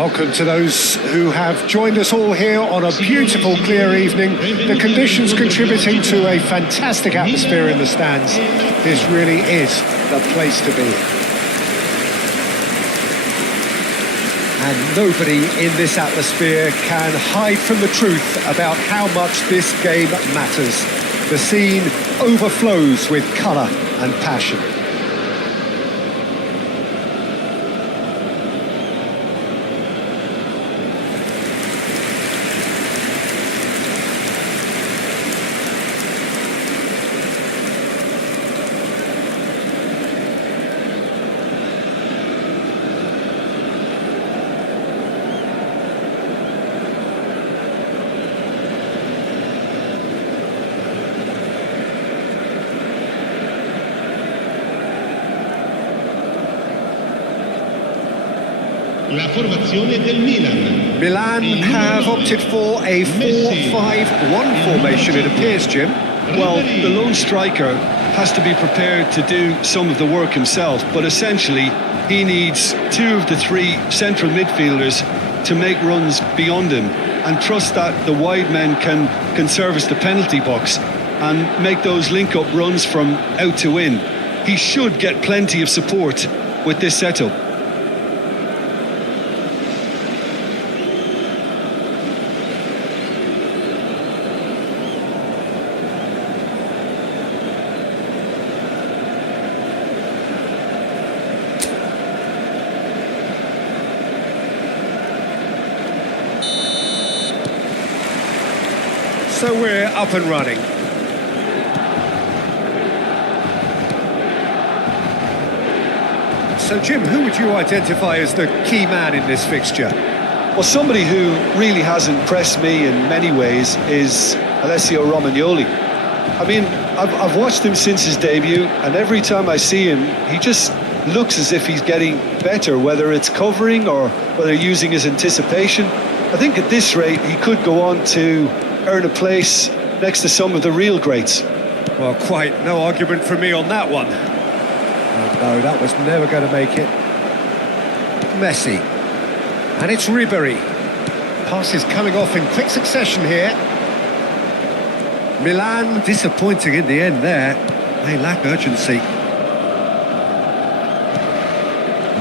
Welcome to those who have joined us all here on a beautiful, clear evening. The conditions contributing to a fantastic atmosphere in the stands. This really is the place to be. And nobody in this atmosphere can hide from the truth about how much this game matters. The scene overflows with colour and passion. La formazione del Milan. Milan have opted for a 4-5-1 formation, it appears, Jim. Well, the lone striker has to be prepared to do some of the work himself, but essentially he needs two of the three central midfielders to make runs beyond him and trust that the wide men can service the penalty box and make those link-up runs from out to in. He should get plenty of support with this setup. So we're up and running. So Jim, who would you identify as the key man in this fixture? Well, somebody who really has impressed me in many ways is Alessio Romagnoli. I mean, I've watched him since his debut, and every time I see him, he just looks as if he's getting better, whether it's covering or whether using his anticipation. I think at this rate, he could go on to earn a place next to some of the real greats. Well, quite no argument from me on that one. Oh, no, that was never going to make it. Messi. And it's Ribéry. Passes coming off in quick succession here. Milan disappointing in the end there. They lack urgency.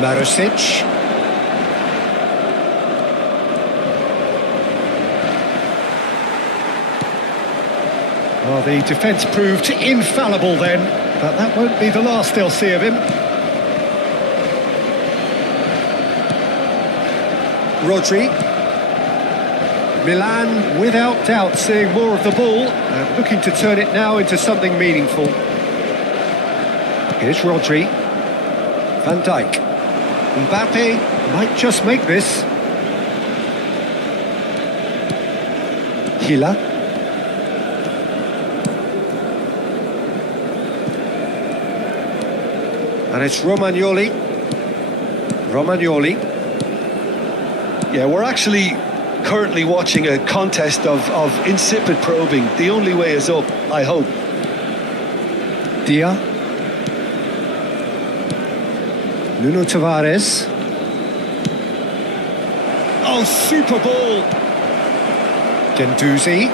Marusic. Well, the defence proved infallible then, but that won't be the last they'll see of him. Rodri. Milan, without doubt, seeing more of the ball and looking to turn it now into something meaningful. Here's Rodri. Van Dijk. Mbappe might just make this. Hila. And it's Romagnoli. Romagnoli. Yeah, we're actually currently watching a contest of insipid probing. The only way is up, I hope. Dia. Nuno Tavares. Oh, super ball. Gendouzi.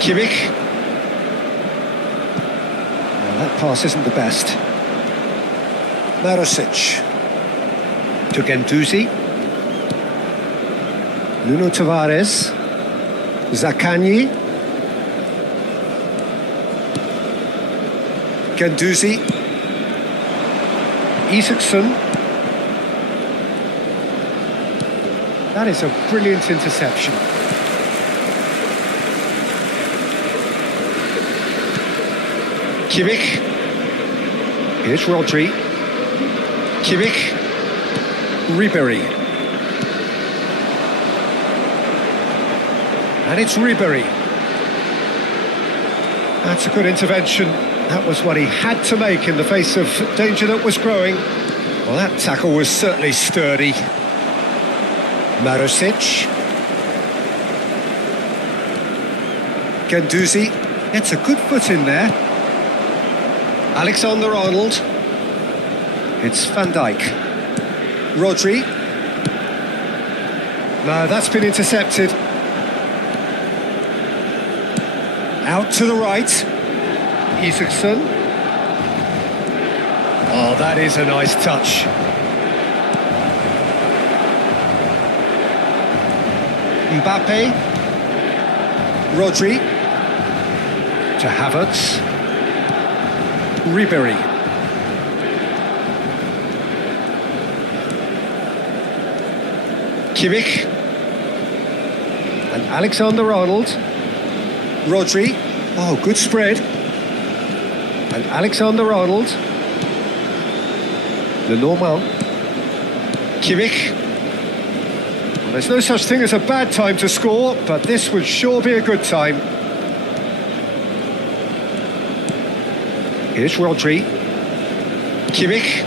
Kimmich. Well, that pass isn't the best. Marusic. To Gendouzi. Nuno Tavares. Zaccagni. Gendouzi. Isaacson. That is a brilliant interception. Kimmich. Here's Rodri. Kimmich. Ribéry. And it's Ribéry. That's a good intervention. That was what he had to make in the face of danger that was growing. Well, that tackle was certainly sturdy. Marusic. Gendouzi gets a good foot in there. Alexander-Arnold. It's Van Dijk. Rodri. No, that's been intercepted. Out to the right. Isaacson. Oh, that is a nice touch. Mbappe. Rodri. To Havertz. Ribéry. Kimmich. And Alexander-Arnold. Rodri. Oh, good spread. And Alexander-Arnold. Lenormand. Kimmich. Well, there's no such thing as a bad time to score, but this would sure be a good time. Here's Rodri. Kimmich.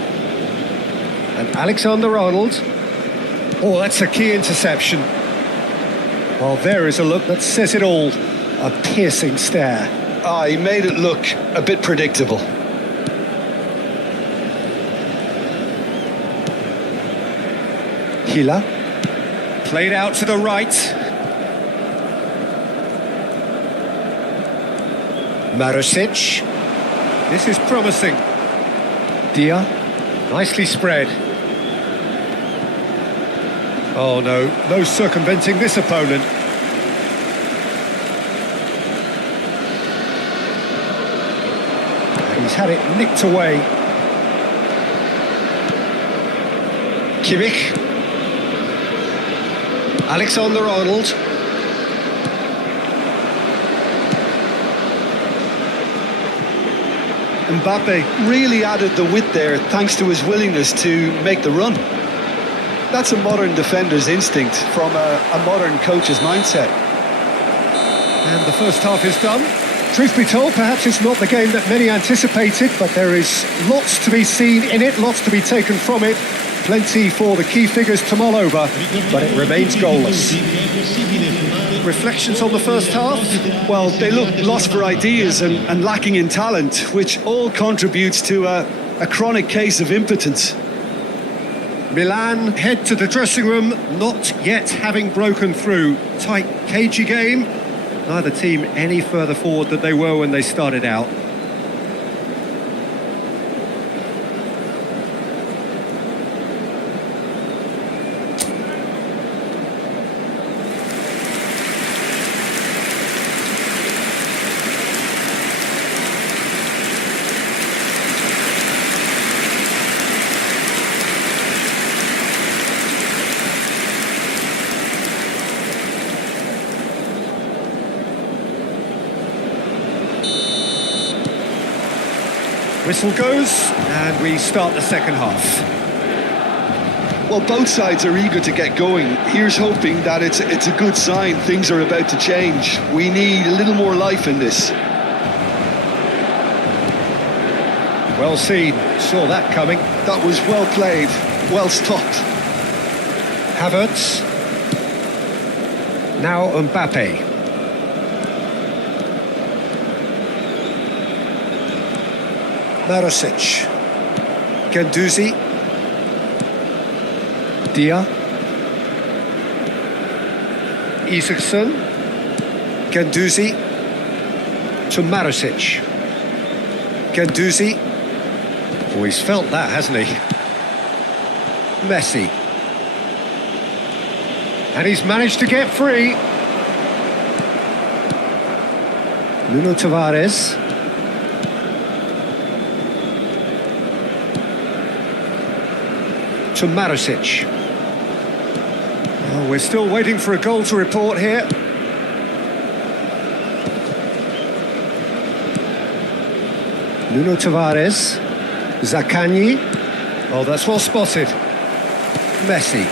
And Alexander-Arnold. Oh, that's a key interception. Well, there is a look that says it all. A piercing stare. Ah, he made it look a bit predictable. Hila. Played out to the right. Marusic. This is promising. Dia. Nicely spread. Oh no, no circumventing this opponent. He's had it nicked away. Kimmich. Alexander-Arnold. Mbappe really added the width there thanks to his willingness to make the run. That's a modern defender's instinct from a modern coach's mindset. And the first half is done. Truth be told, perhaps it's not the game that many anticipated, but there is lots to be seen in it, lots to be taken from it. Plenty for the key figures to mull over, but it remains goalless. Reflections on the first half? Well, they look lost for ideas and lacking in talent, which all contributes to a chronic case of impotence. Milan head to the dressing room, not yet having broken through. Tight, cagey game. Neither team any further forward than they were when they started out. Whistle goes, and we start the second half. Well, both sides are eager to get going. Here's hoping that it's a good sign. Things are about to change. We need a little more life in this. Well seen, saw that coming. That was well played, well stopped. Havertz. Now Mbappe. Marusic. Guendouzi. Dia. Isaacson. Guendouzi. To Marusic. Guendouzi. Oh, he's felt that, hasn't he? Messi. And he's managed to get free. Nuno Tavares. To Marusic. Oh, we're still waiting for a goal to report here. Nuno Tavares. Zaccagni. Oh, that's well spotted. Messi.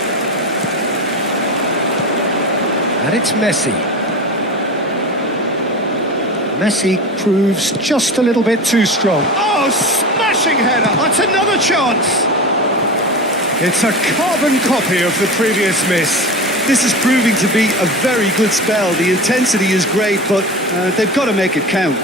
And it's Messi. Messi proves just a little bit too strong. Oh, smashing header! That's another chance! It's a carbon copy of the previous miss. This is proving to be a very good spell. The intensity is great, but they've got to make it count.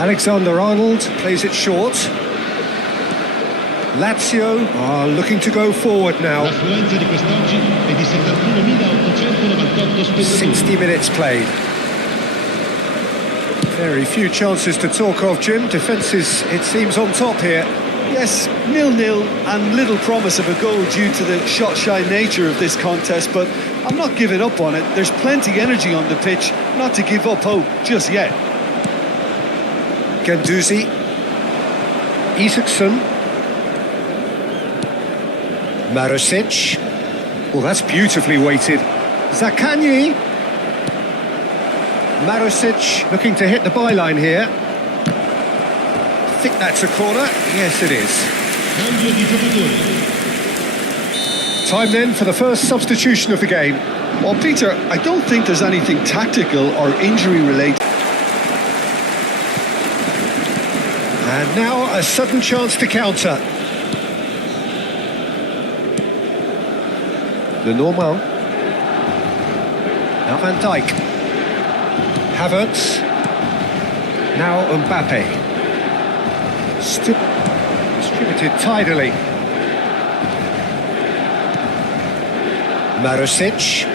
Alexander-Arnold plays it short. Lazio are looking to go forward now. L'affluenza di quest'oggi è di 71.898 spettatori. 60 minutes played. Very few chances to talk of, Jim. Defence is, it seems, on top here. Yes, 0-0 and little promise of a goal due to the shot-shy nature of this contest, but I'm not giving up on it. There's plenty energy on the pitch, not to give up hope just yet. Guendouzi. Isaacson. Marusic. Well, that's beautifully weighted. Zaccagni. Marusic looking to hit the byline here. I think that's a corner. Yes, it is. Cambio di giocatori. Time then for the first substitution of the game. Well, Peter, I don't think there's anything tactical or injury-related. And now a sudden chance to counter. The Normal. Now Van Dijk. Havertz. Now Mbappe. Distributed tidily. Marusic.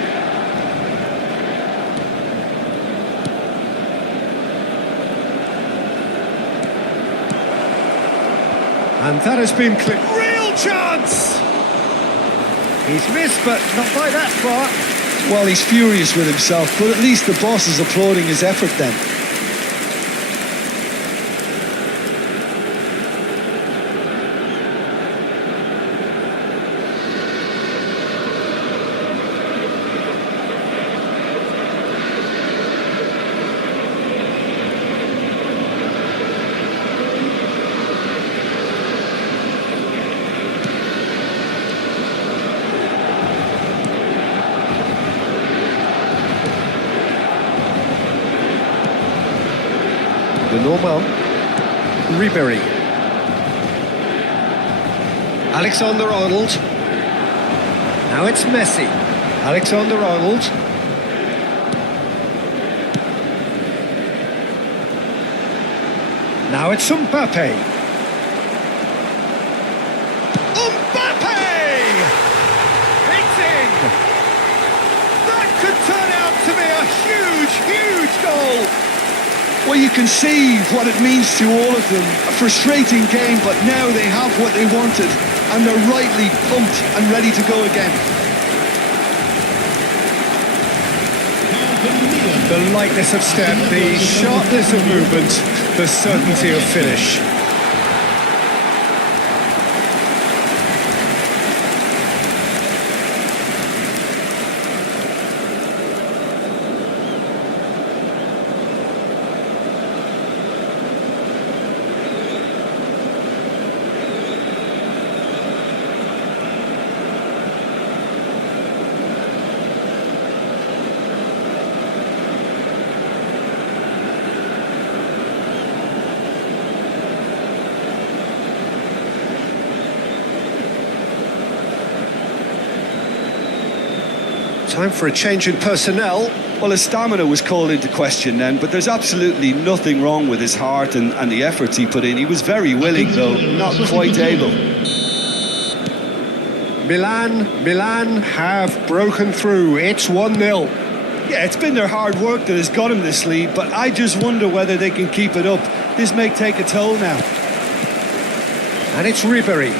And that has been clipped. Real chance! He's missed, but not by that far. Well, he's furious with himself, but at least the boss is applauding his effort then. The Normal. Ribery. Alexander-Arnold. Now it's Messi. Alexander-Arnold. Now it's Mbappe. Mbappe! It's in! That could turn out to be a huge, huge goal! Well, you can see what it means to all of them. A frustrating game, but now they have what they wanted, and they're rightly pumped and ready to go again. The lightness of step, the sharpness of movement, the certainty of finish. Time for a change in personnel. Well, his stamina was called into question then, but there's absolutely nothing wrong with his heart and the efforts he put in. He was very willing, though not quite able. Milan have broken through. It's 1-0. Yeah, it's been their hard work that has got him this lead, but I just wonder whether they can keep it up. This may take a toll now. And it's Ribery.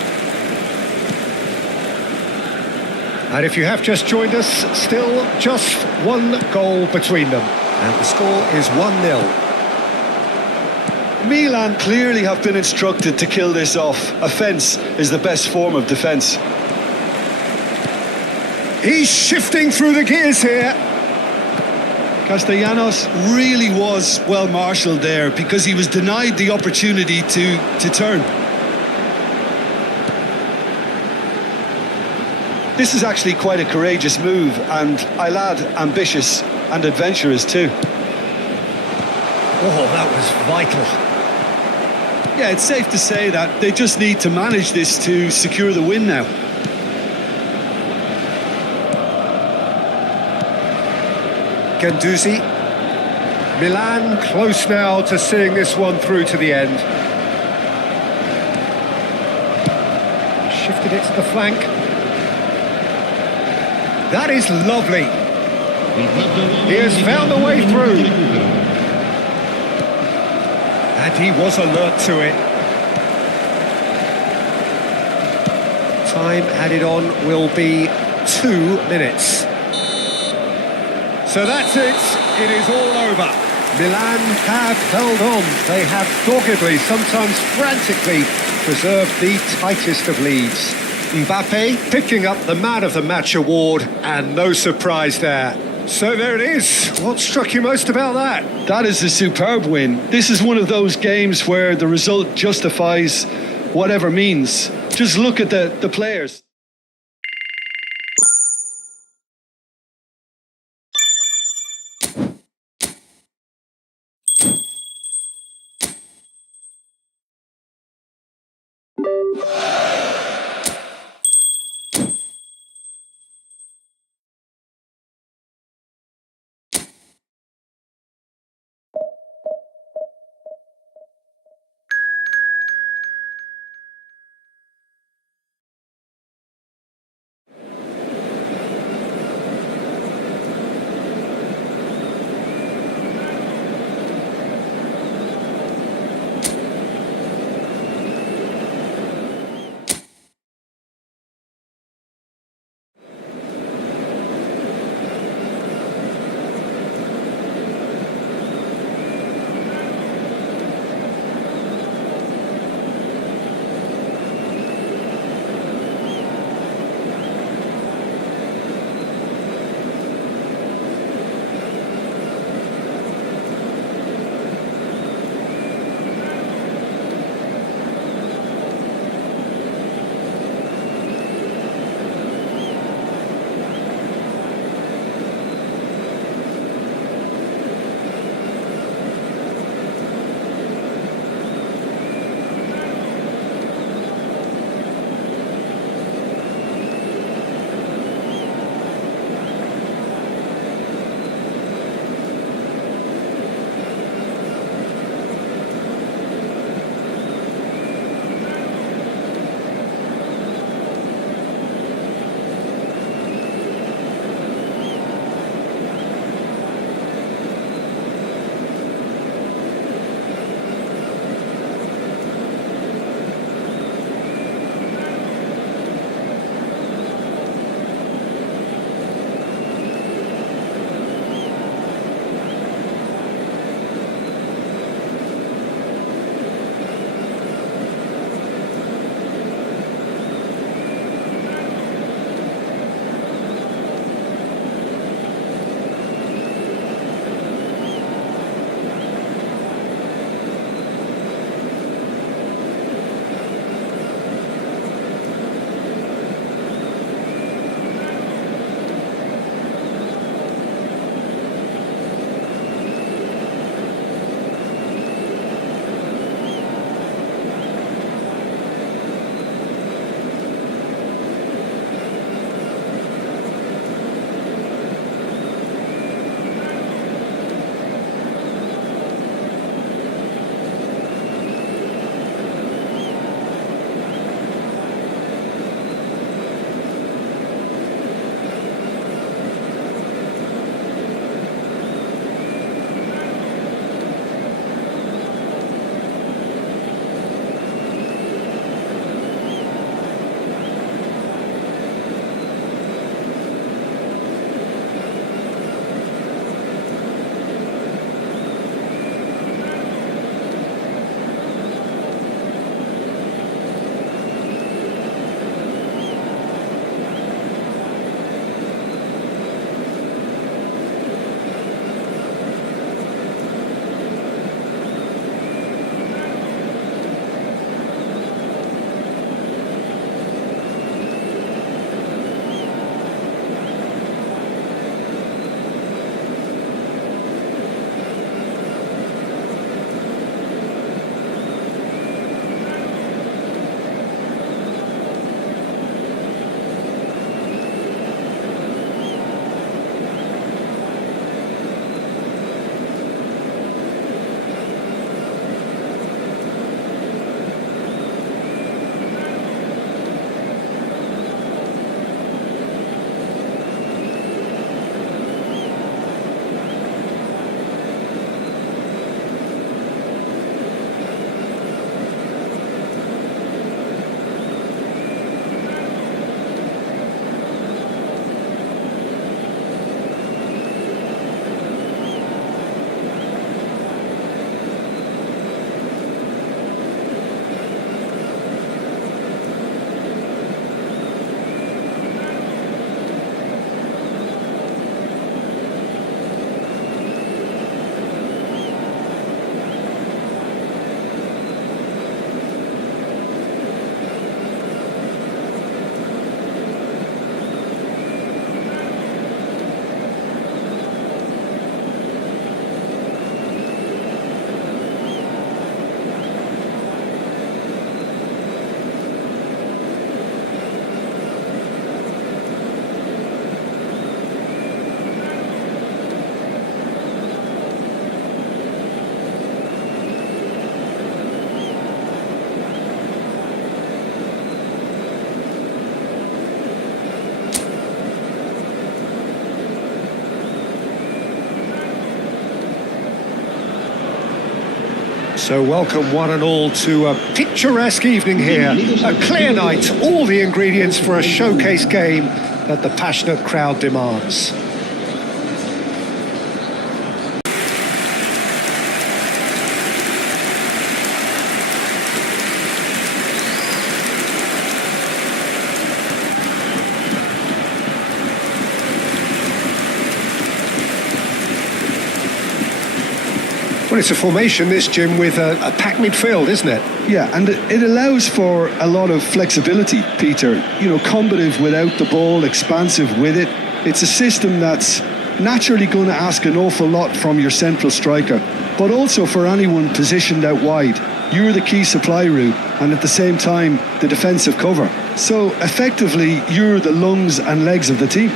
And if you have just joined us, still just one goal between them. And the score is 1-0. Milan clearly have been instructed to kill this off. Offence is the best form of defence. He's shifting through the gears here. Castellanos really was well marshalled there because he was denied the opportunity to turn. This is actually quite a courageous move, and I'll add ambitious and adventurous too. Oh, that was vital. Yeah, it's safe to say that they just need to manage this to secure the win now. Guendouzi. Milan close now to seeing this one through to the end. Shifted it to the flank. That is lovely. He has found a way through. And he was alert to it. Time added on will be 2 minutes. So that's it. It is all over. Milan have held on. They have doggedly, sometimes frantically, preserved the tightest of leads. Mbappe picking up the Man of the Match award, and no surprise there. So there it is. What struck you most about that? That is a superb win. This is one of those games where the result justifies whatever means. Just look at the players. So welcome one and all to a picturesque evening here, a clear night, all the ingredients for a showcase game that the passionate crowd demands. Well, it's a formation, this, Jim, with a packed midfield, isn't it? Yeah, and it allows for a lot of flexibility, Peter. You know, combative without the ball, expansive with it. It's a system that's naturally going to ask an awful lot from your central striker, but also for anyone positioned out wide. You're the key supply route, and at the same time, the defensive cover. So effectively, you're the lungs and legs of the team.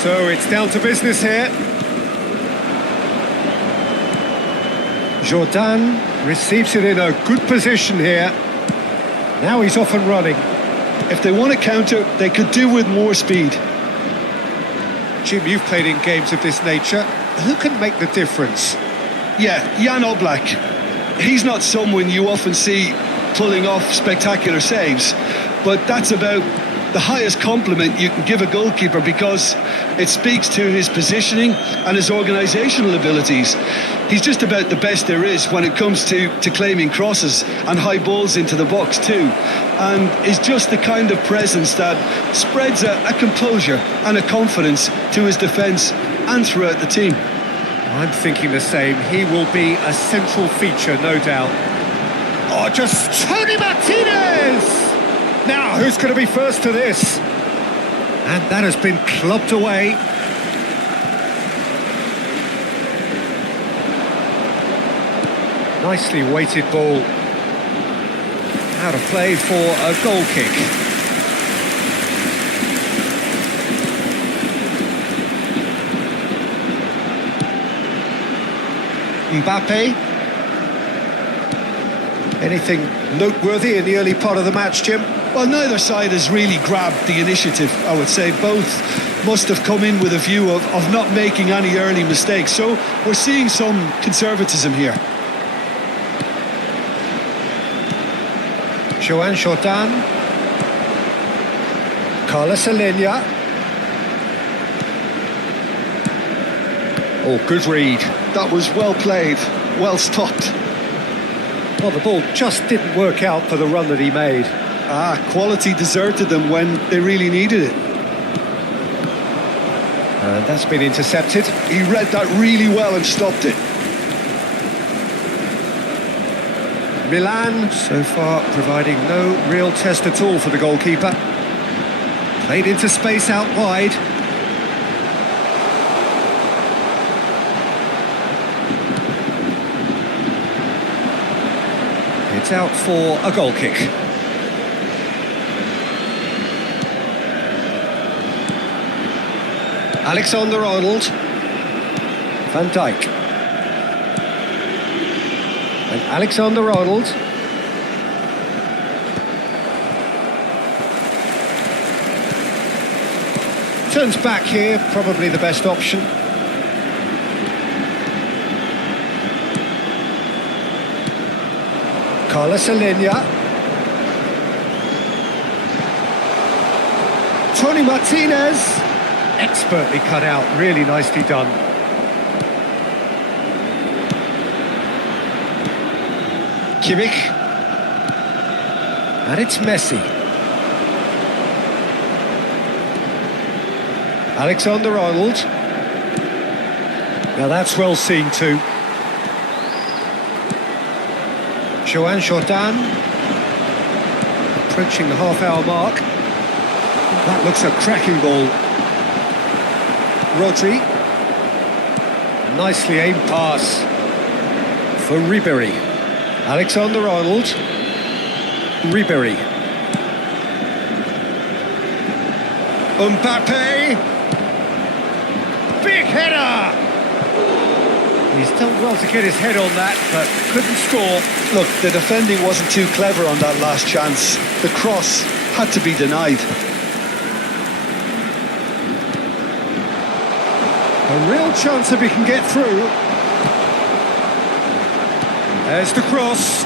So it's down to business here. Jordan receives it in a good position here. Now he's off and running. If they want to counter, they could do with more speed. Jim, you've played in games of this nature. Who can make the difference? Yeah, Jan Oblak. He's not someone you often see pulling off spectacular saves, but that's about the highest compliment you can give a goalkeeper, because it speaks to his positioning and his organisational abilities. He's just about the best there is when it comes to claiming crosses and high balls into the box too, and is just the kind of presence that spreads a composure and a confidence to his defence and throughout the team. I'm thinking the same. He will be a central feature, no doubt. Oh, just Tony Martinez! Now, who's going to be first to this? And that has been clubbed away. Nicely weighted ball. Out of play for a goal kick. Mbappe. Anything noteworthy in the early part of the match, Jim? Well, neither side has really grabbed the initiative, I would say. Both must have come in with a view of not making any early mistakes. So we're seeing some conservatism here. Joan Jordan. Carlos Alenia. Oh, good read. That was well played, well stopped. Well, the ball just didn't work out for the run that he made. Quality deserted them when they really needed it. And that's been intercepted. He read that really well and stopped it. Milan, so far, providing no real test at all for the goalkeeper. Played into space out wide. It's out for a goal kick. Alexander-Arnold. Van Dijk. And Alexander-Arnold. Turns back here, probably the best option. Carlos Alenia. Tony Martinez. Expertly cut out, really nicely done. Kimmich. And it's Messi. Alexander-Arnold. Now that's well seen too. Joan Jordan. Approaching the half-hour mark. That looks a cracking ball. Rodri. Nicely aimed pass for Ribery. Alexander-Arnold. Ribery. Mbappe. Big header! He's done well to get his head on that, but couldn't score. Look, the defending wasn't too clever on that last chance. The cross had to be denied. A real chance if he can get through. There's the cross.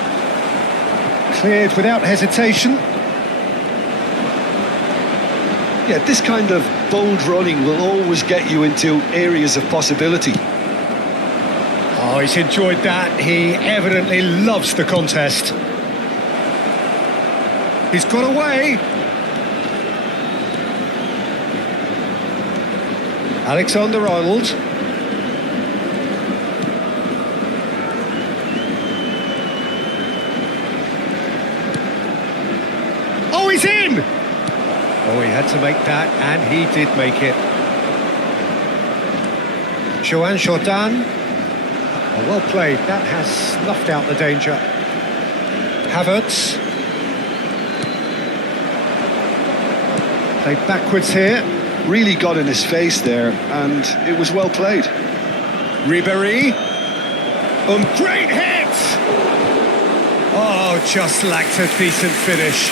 Cleared without hesitation. Yeah, this kind of bold running will always get you into areas of possibility. Oh, he's enjoyed that. He evidently loves the contest. He's got away. Alexander-Arnold. Oh, he's in! Oh, he had to make that, and he did make it. Joan Jordan. Oh, well played. That has snuffed out the danger. Havertz. Played backwards here. Really got in his face there, and it was well played. Ribery. Great hit! Oh, just lacked a decent finish.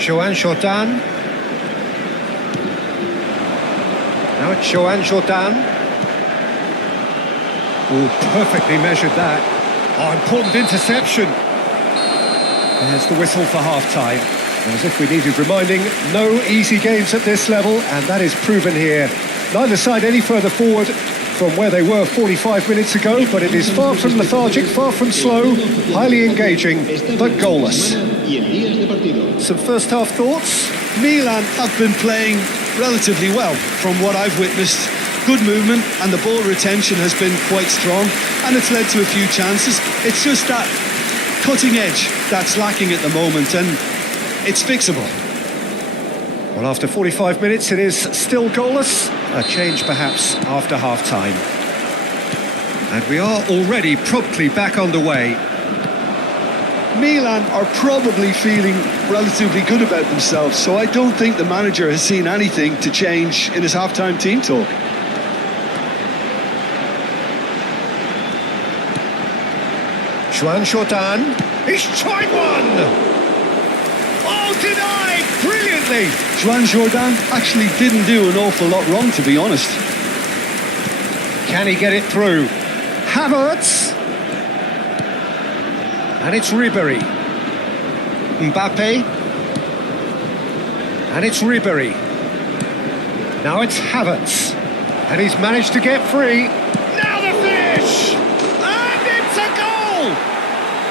Joan Jordan. Now it's Joan Jordan. Oh, perfectly measured that. Oh, important interception. There's the whistle for half-time. And as if we needed reminding, no easy games at this level, and that is proven here. Neither side any further forward from where they were 45 minutes ago, but it is far from lethargic, far from slow, highly engaging, but goalless. Some first-half thoughts? Milan have been playing relatively well from what I've witnessed. Good movement, and the ball retention has been quite strong, and it's led to a few chances. It's just that cutting edge that's lacking at the moment, and it's fixable. Well, after 45 minutes, it is still goalless. A change, perhaps, after half-time. And we are already promptly back underway. Milan are probably feeling relatively good about themselves, so I don't think the manager has seen anything to change in his half-time team talk. Joan Jordan. He's tried one! Oh, denied! Brilliantly! Joan Jordan actually didn't do an awful lot wrong, to be honest. Can he get it through? Havertz! And it's Ribery. Mbappe. And it's Ribery. Now it's Havertz. And he's managed to get free. Now the finish! And it's a goal!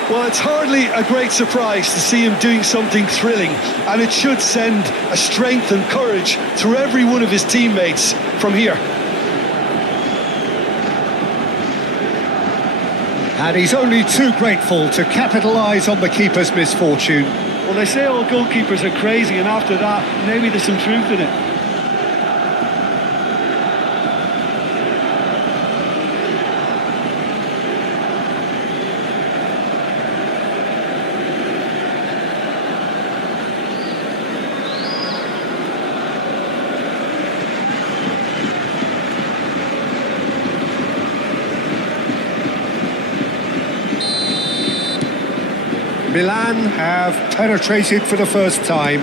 Well, it's hardly a great surprise to see him doing something thrilling, and it should send a strength and courage through every one of his teammates from here. And he's only too grateful to capitalise on the keeper's misfortune. Well, they say all goalkeepers are crazy, and after that, maybe there's some truth in it. Milan have penetrated for the first time.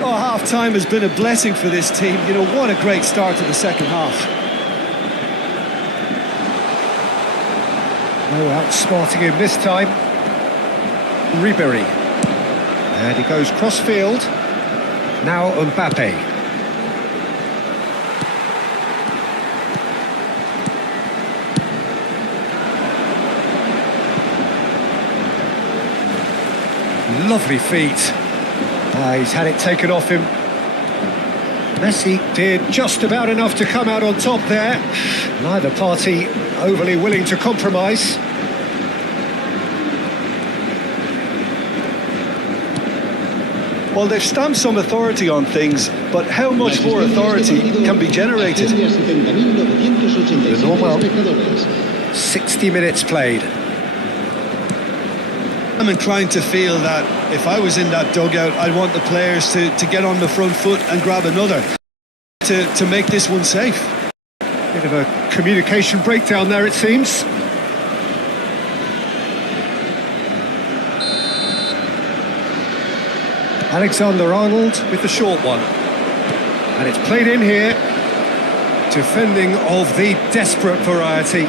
Oh, half-time has been a blessing for this team. You know, what a great start to the second half. Oh, outsmarting him this time. Ribery. And he goes cross-field. Now Mbappe. lovely feet. He's had it taken off him. Messi did just about enough to come out on top there. Neither party overly willing to compromise. Well, they've stamped some authority on things, but how much more authority can be generated? The normal 60 minutes played. I'm inclined to feel that if I was in that dugout, I'd want the players to get on the front foot and grab another to make this one safe. Bit of a communication breakdown there, it seems. Alexander-Arnold with the short one. And it's played in here. Defending of the desperate variety.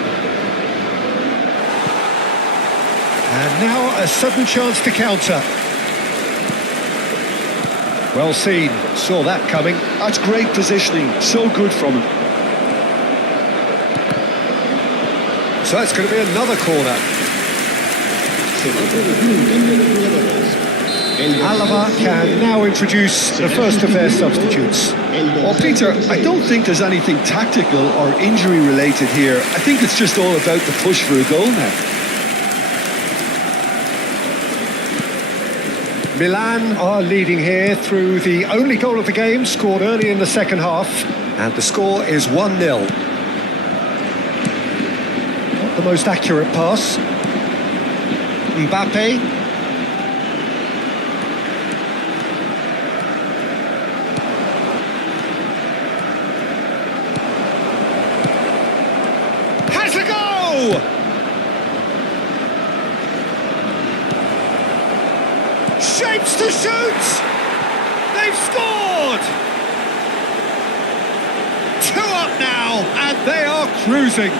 And now a sudden chance to counter. Well seen, saw that coming. That's great positioning, so good from him. So it's going to be another corner. Alaba can now introduce the first of their substitutes. Well, Peter, I don't think there's anything tactical or injury related here. I think it's just all about the push for a goal now. Milan are leading here through the only goal of the game, scored early in the second half, and the score is 1-0. Not the most accurate pass. Mbappe. Has a go! Shapes to shoot! They've scored! 2 up now, and they are cruising.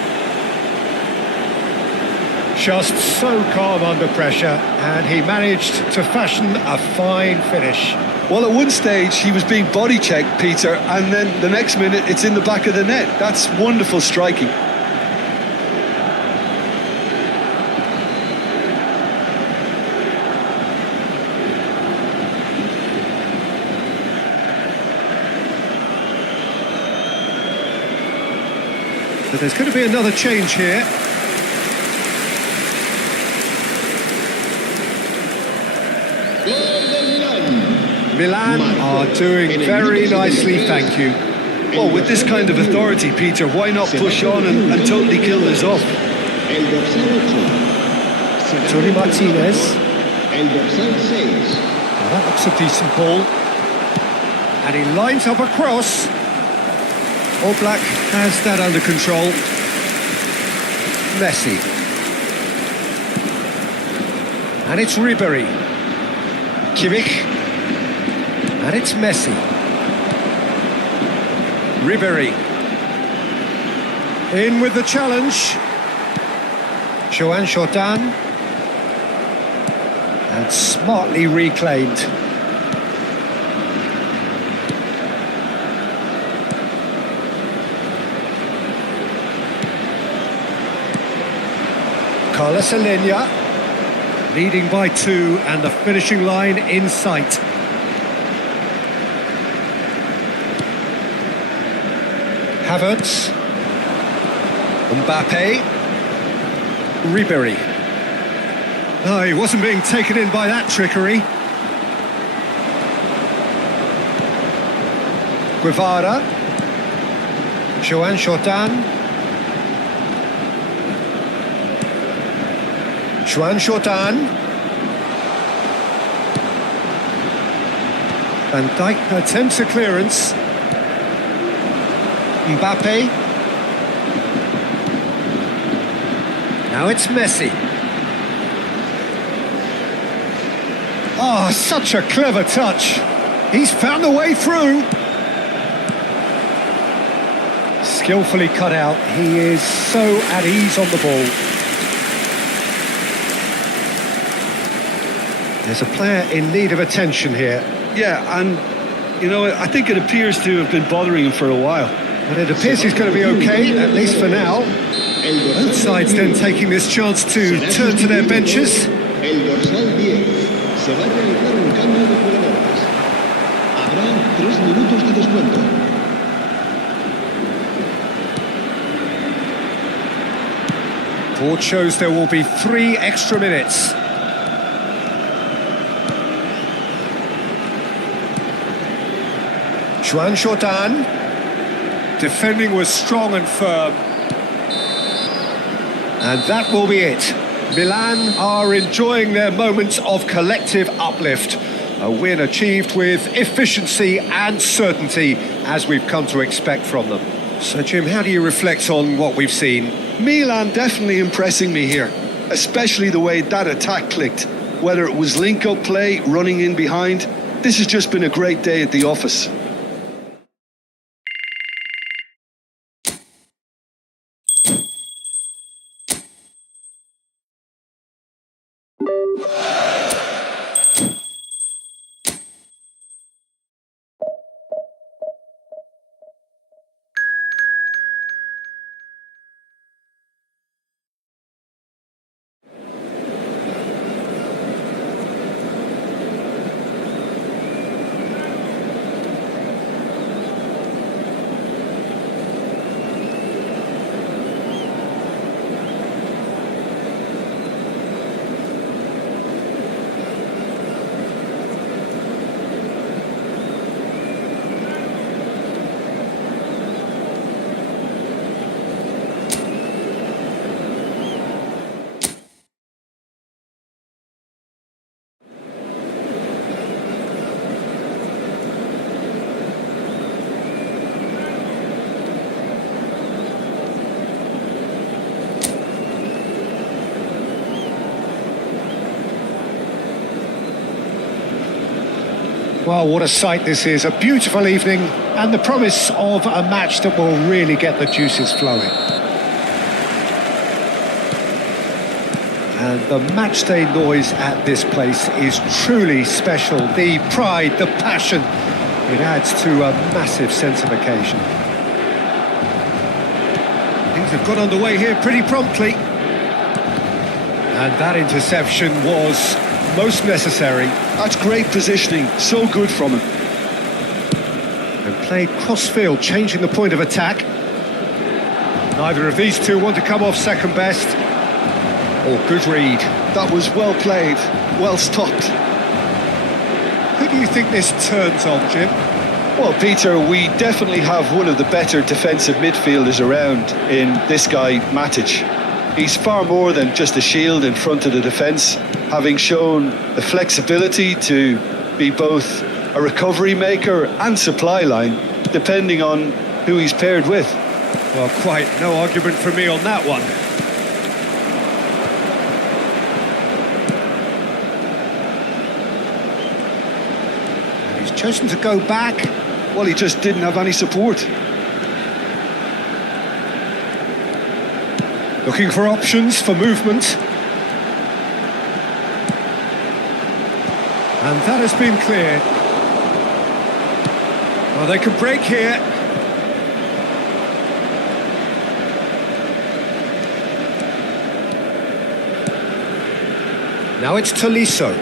Just so calm under pressure, and he managed to fashion a fine finish. Well, at one stage he was being body checked, Peter, and then the next minute it's in the back of the net. That's wonderful striking. But there's going to be another change here. Milan are doing very nicely, thank you. Well, with this kind of authority, Peter, why not push on and totally kill this off? Tony Martinez. Well, that looks a decent ball. And he lines up a cross. Oblak has that under control. Messi. And it's Ribery. Kimmich. And it's Messi. Ribery. In with the challenge. Joan Jordan. And smartly reclaimed. Carlos Alenia, leading by 2 and the finishing line in sight. Havertz, Mbappe, Ribery. No, he wasn't being taken in by that trickery. Guevara, Joan Jordan, Joan Jordan. Van Dijk attempts a clearance. Mbappe. Now it's Messi. Oh, such a clever touch. He's found a way through. Skillfully cut out. He is so at ease on the ball. There's a player in need of attention here. Yeah, and, you know, I think it appears to have been bothering him for a while. But it appears he's going to be okay, at least for now. Both sides then taking this chance to turn to their benches. Se va a realizar un cambio de jugadores. Habrá 3 minutos de descuento. Board shows there will be 3 extra minutes. Juan Jordan. Defending was strong and firm. And that will be it. Milan are enjoying their moments of collective uplift. A win achieved with efficiency and certainty, as we've come to expect from them. So, Jim, how do you reflect on what we've seen? Milan definitely impressing me here, especially the way that attack clicked. Whether it was link-up play, running in behind, this has just been a great day at the office. Well, what a sight this is. A beautiful evening and the promise of a match that will really get the juices flowing. And the matchday noise at this place is truly special. The pride, the passion, it adds to a massive sense of occasion. Things have got underway here pretty promptly. And that interception was most necessary. That's great positioning, so good from him. And played cross-field, changing the point of attack. Neither of these two want to come off second best. Oh, good read. That was well played, well stopped. Who do you think this turns on, Jim? Well, Peter, we definitely have one of the better defensive midfielders around in this guy, Matic. He's far more than just a shield in front of the defence, having shown the flexibility to be both a recovery maker and supply line, depending on who he's paired with. Well, quite no argument from me on that one. And he's chosen to go back. Well, he just didn't have any support. Looking for options for movement. And that has been cleared. Well, they could break here. Now it's Tolisso.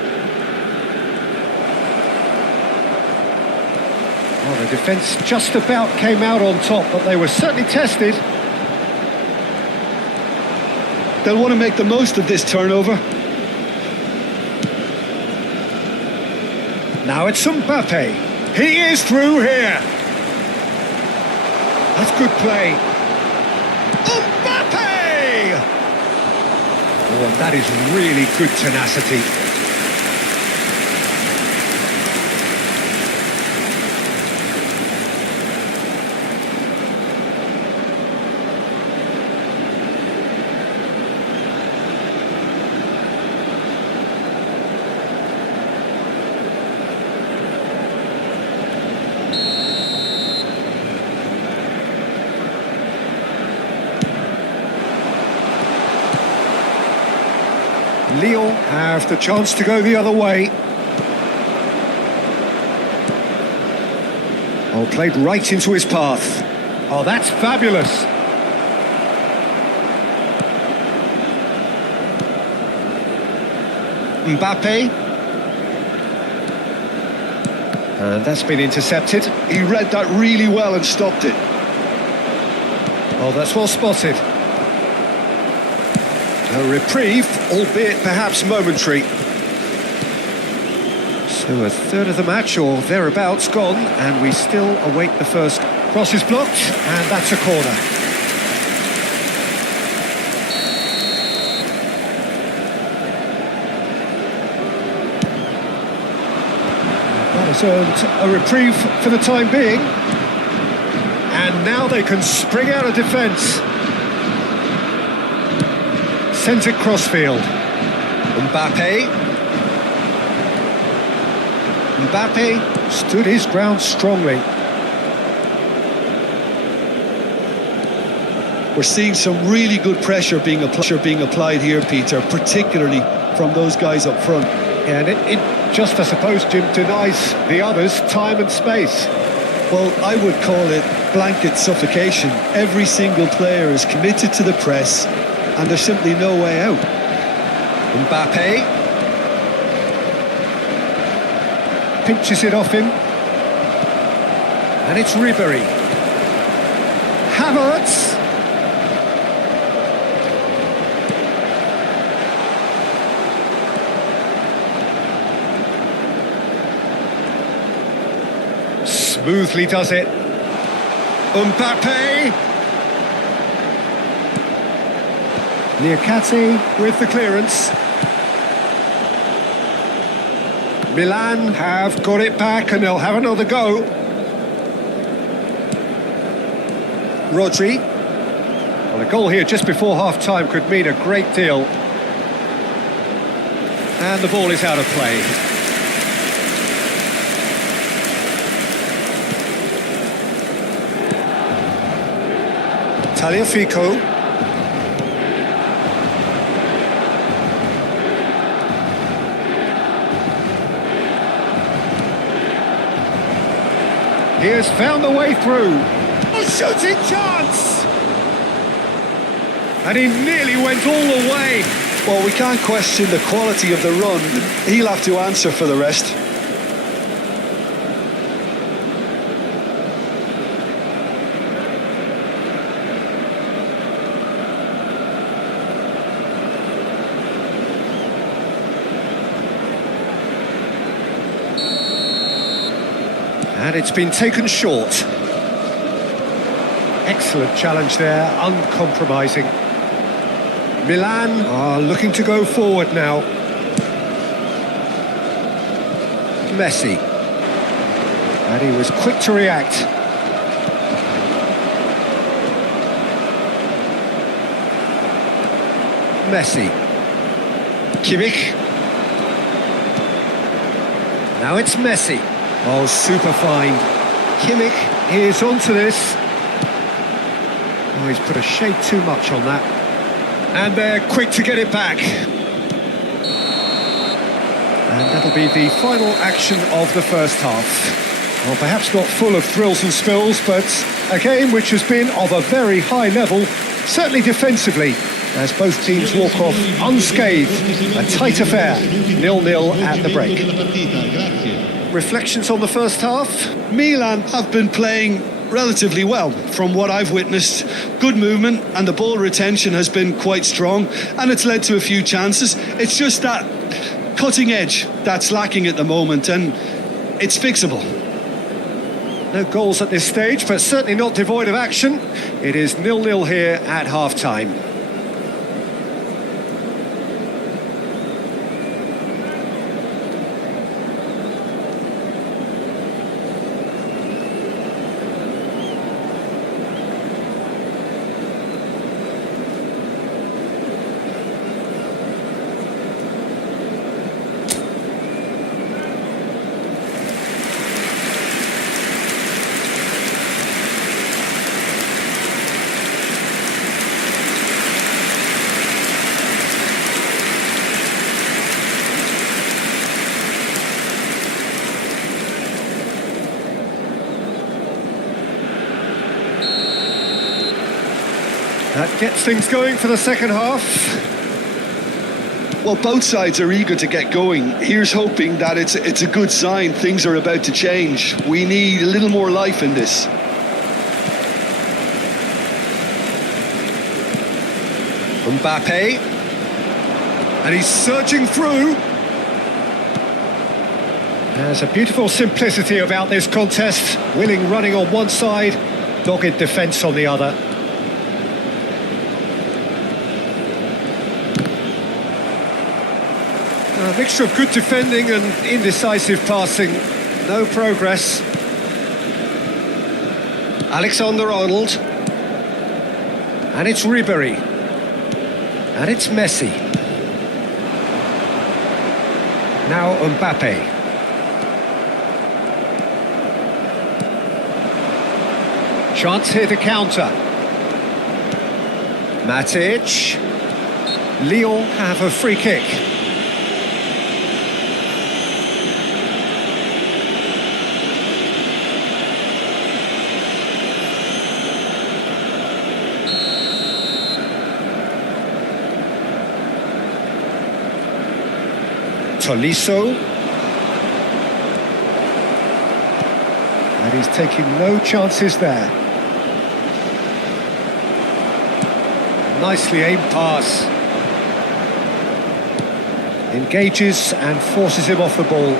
Well, the defence just about came out on top, but they were certainly tested. They'll want to make the most of this turnover. Now it's Mbappe. He is through here. That's good play. Mbappe! Oh, and that is really good tenacity. Lyon have the chance to go the other way. Oh, played right into his path. Oh, that's fabulous. Mbappe. And that's been intercepted. He read that really well and stopped it. Oh, that's well spotted. A reprieve, albeit perhaps momentary. So a third of the match or thereabouts gone, and we still await the first. Cross is blocked, and that's a corner. That has earned a reprieve for the time being. And now they can spring out of defence. Sends it crossfield. Mbappe stood his ground strongly. We're seeing some really good pressure being applied here, Peter, particularly from those guys up front. And it just, I suppose, Jim, denies the others time and space. Well, I would call it blanket suffocation. Every single player is committed to the press, and there's simply no way out. Mbappe pinches it off him, and it's Ribéry. Havertz. Smoothly does it. Mbappe. Niakate with the clearance. Milan have got it back and they'll have another go. Rodri. Well, a goal here just before half-time could mean a great deal. And the ball is out of play. Tagliafico. He has found the way through. A shooting chance! And he nearly went all the way. Well, we can't question the quality of the run. He'll have to answer for the rest. And it's been taken short. Excellent challenge there, uncompromising. Milan are looking to go forward now. Messi. And he was quick to react. Messi. Kimmich. Now it's Messi. Oh, super fine. Kimmich is onto this. Oh, he's put a shade too much on that. And they're quick to get it back. And that'll be the final action of the first half. Well, perhaps not full of thrills and spills, but a game which has been of a very high level, certainly defensively, as both teams walk off unscathed. A tight affair, 0-0 at the break. Reflections on the first half? Milan have been playing relatively well from what I've witnessed. Good movement and the ball retention has been quite strong and it's led to a few chances. It's just that cutting edge that's lacking at the moment and it's fixable. No goals at this stage, but certainly not devoid of action. It is 0-0 here at half-time. That gets things going for the second half. Well, both sides are eager to get going. Here's hoping that it's a good sign. Things are about to change. We need a little more life in this. Mbappe. And he's surging through. There's a beautiful simplicity about this contest. Willing running on one side, dogged defence on the other. A mixture of good defending and indecisive passing. No progress. Alexander-Arnold. And it's Ribéry. And it's Messi. Now Mbappe. Chance here to counter. Matic. Lyon have a free kick. Tolisso. And he's taking no chances there. Nicely aimed pass. Engages and forces him off the ball.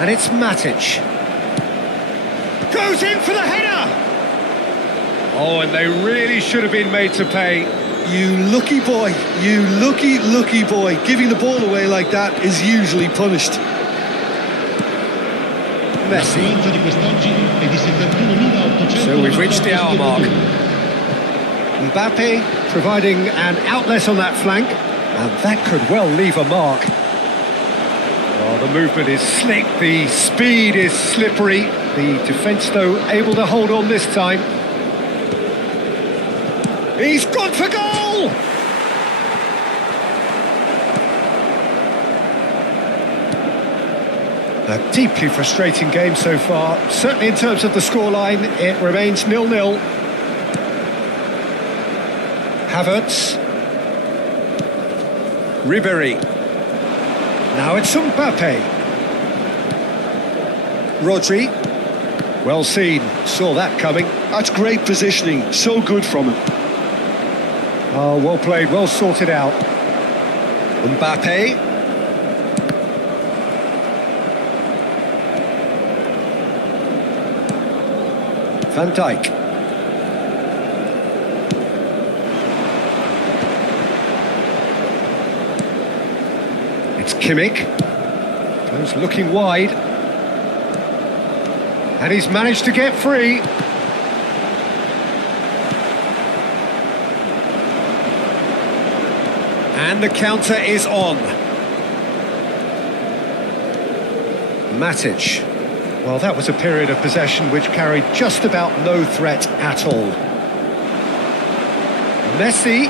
And it's Matic. Goes in for the header! Oh, and they really should have been made to pay. You lucky boy, you lucky boy. Giving the ball away like that is usually punished. Messi. So we've reached the hour mark. Mbappe providing an outlet on that flank, and that could well leave a mark. Oh, the movement is slick, the speed is slippery. The defence, though, able to hold on this time. He's gone for goal! A deeply frustrating game so far. Certainly in terms of the scoreline, it remains 0-0. Havertz. Ribéry. Now it's Mbappe. Rodri. Well seen, saw that coming. That's great positioning, so good from him. Oh, well played, well sorted out. Mbappe. Van Dijk. It's Kimmich. Goes looking wide. And he's managed to get free. And the counter is on. Matic. Well, that was a period of possession which carried just about no threat at all. Messi.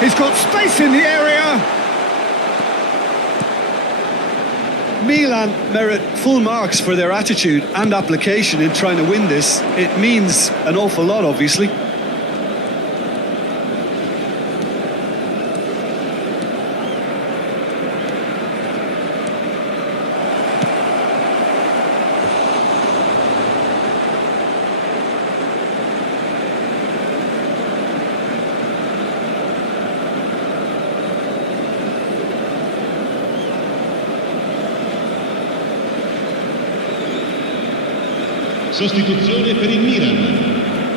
He's got space in the area. Milan merit full marks for their attitude and application in trying to win this. It means an awful lot, obviously. Sostituzione per il Milan.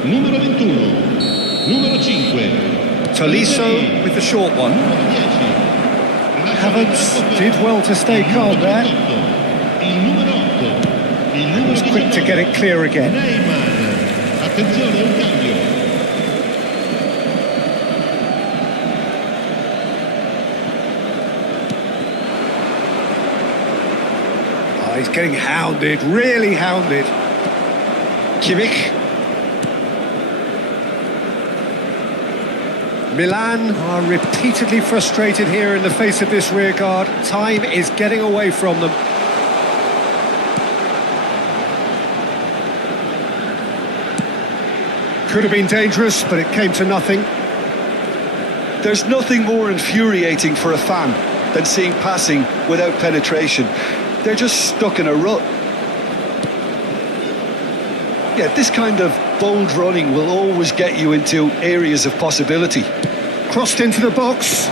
Numero 21. Numero 5. Tolisso with the short one. Havertz did well to stay calm there. Il numero 8. Il He numero was quick to get it clear again. Neymar. Attenzione, un cambio. Oh, he's getting hounded, really hounded. Kimmich. Milan are repeatedly frustrated here in the face of this rearguard. Time is getting away from them. Could have been dangerous, but it came to nothing. There's nothing more infuriating for a fan than seeing passing without penetration. They're just stuck in a rut. Yeah, this kind of bold running will always get you into areas of possibility. Crossed into the box.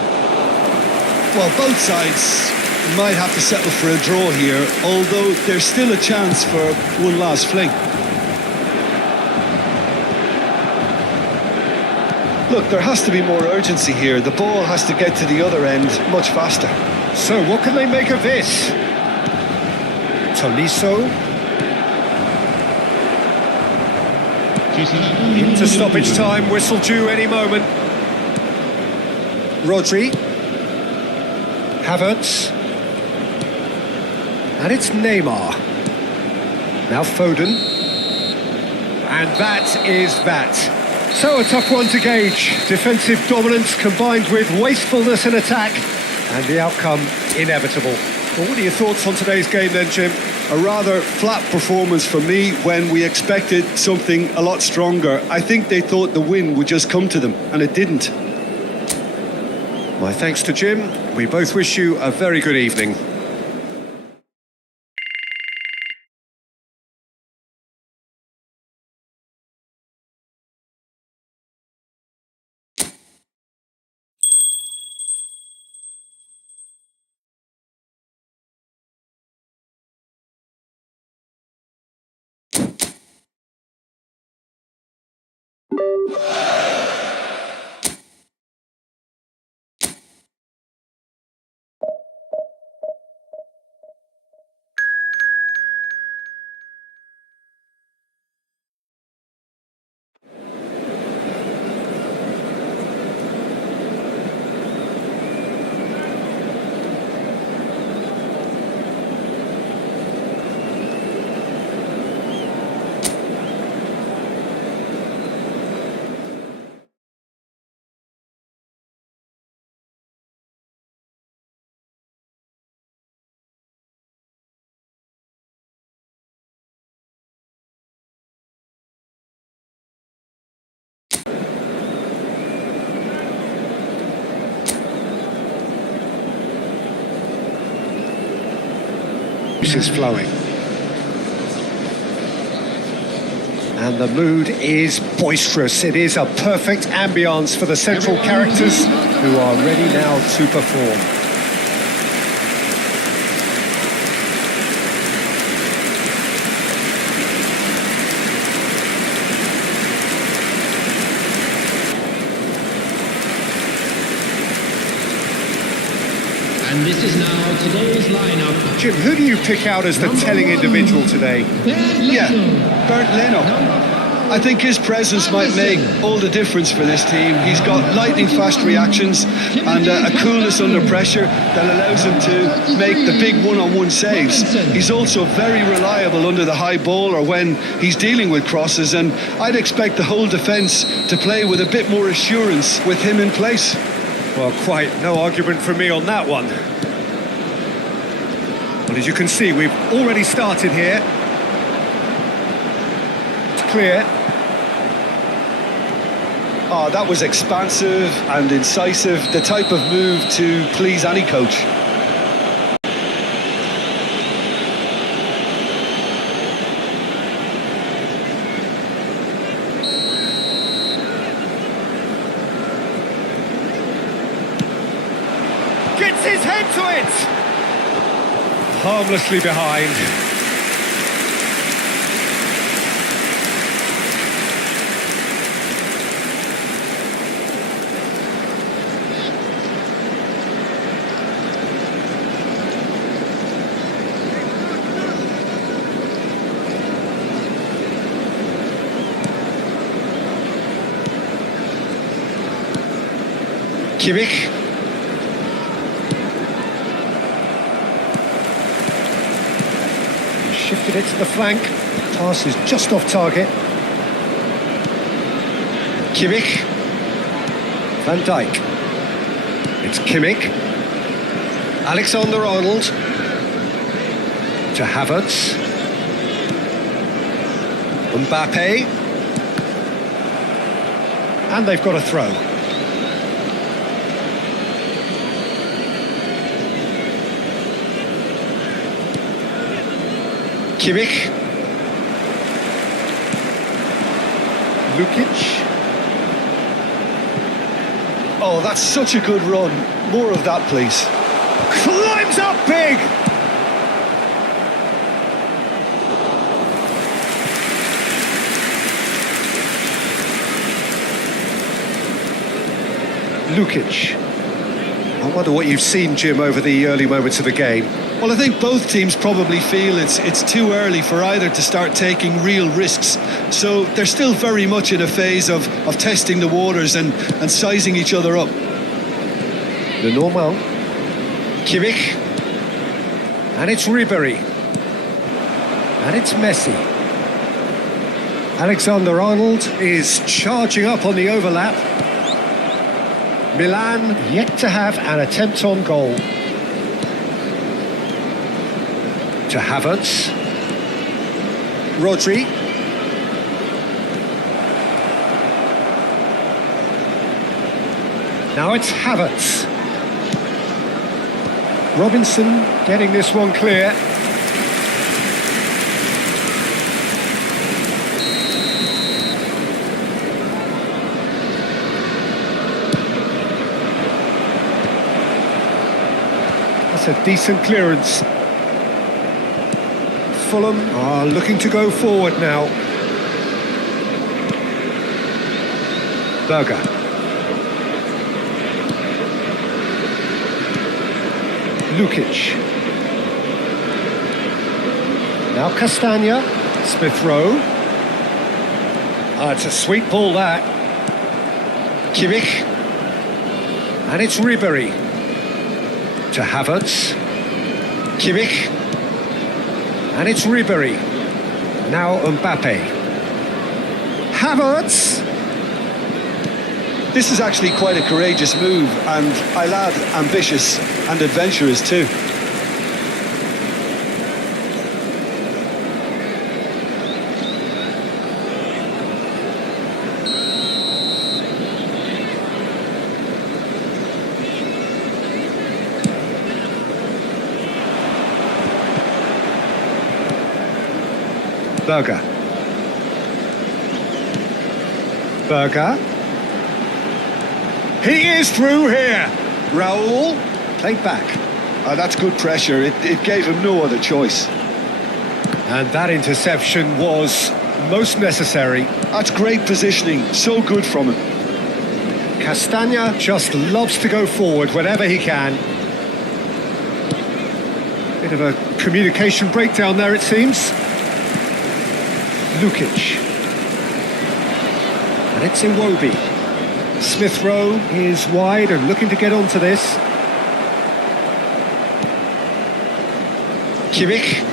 Well, both sides might have to settle for a draw here, although there's still a chance for one last fling. Look, there has to be more urgency here. The ball has to get to the other end much faster. So what can they make of this? Tolisso. Ci sarà un minuto To di stoppage recupero. time, whistle due any moment. Rodri. Havertz. And it's Neymar. Now Foden. And that is that. So a tough one to gauge. Defensive dominance combined with wastefulness in attack. And the outcome inevitable. Well, what are your thoughts on today's game then, Jim? A rather flat performance for me when we expected something a lot stronger. I think they thought the win would just come to them, and it didn't. My thanks to Jim. We both wish you a very good evening. Is flowing. And the mood is boisterous. It is a perfect ambience for the central characters who are ready now to perform. And this is now today's lineup. Jim, who do you pick out as the telling individual today? Yeah, Bernd Leno. I think his presence might make all the difference for this team. He's got lightning fast reactions and a coolness under pressure that allows him to make the big one-on-one saves. He's also very reliable under the high ball or when he's dealing with crosses, and I'd expect the whole defence to play with a bit more assurance with him in place. Well, quite no argument from me on that one. Well, as you can see, we've already started here. It's clear. Oh, that was expansive and incisive, the type of move to please any coach. Gets his head to it! Harmlessly behind. Kimmich. Shifted it to the flank. Pass is just off target. Kimmich. Van Dijk. It's Kimmich. Alexander-Arnold. To Havertz. Mbappe. And they've got a throw. Kimmich. Lukic. Oh, that's such a good run. More of that, please. Climbs up big. Lukic. I wonder what you've seen, Jim, over the early moments of the game. Well, I think both teams probably feel it's too early for either to start taking real risks. So they're still very much in a phase of testing the waters and sizing each other up. The normal. Kimmich. And it's Ribery. And it's Messi. Alexander-Arnold is charging up on the overlap. Milan yet to have an attempt on goal. To Havertz. Rodri. Now it's Havertz. Robinson getting this one clear. That's a decent clearance. Fulham are looking to go forward now. Berger. Lukic. Now Castagna. Smith Rowe. It's a sweet ball that. Kimmich. And it's Ribery. To Havertz. Kimmich. And it's Ribery. Now Mbappe. Havertz. This is actually quite a courageous move, and I'll add ambitious and adventurous too. Berger. Berger. He is through here. Raul, played back. That's good pressure. It gave him no other choice. And that interception was most necessary. That's great positioning. So good from him. Castagna just loves to go forward whenever he can. Bit of a communication breakdown there, it seems. Lukic. And it's Iwobi. Smith Rowe is wide and looking to get onto this. Kimmich.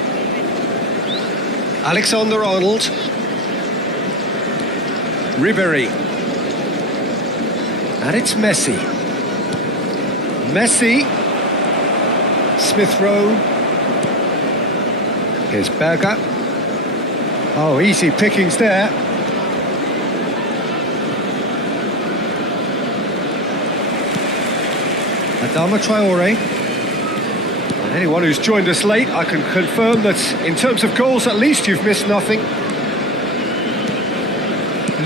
Alexander-Arnold. Ribery. And it's Messi. Messi. Smith Rowe. Here's Berger. Oh, easy pickings there. Adama Traore. And anyone who's joined us late, I can confirm that in terms of goals, at least you've missed nothing.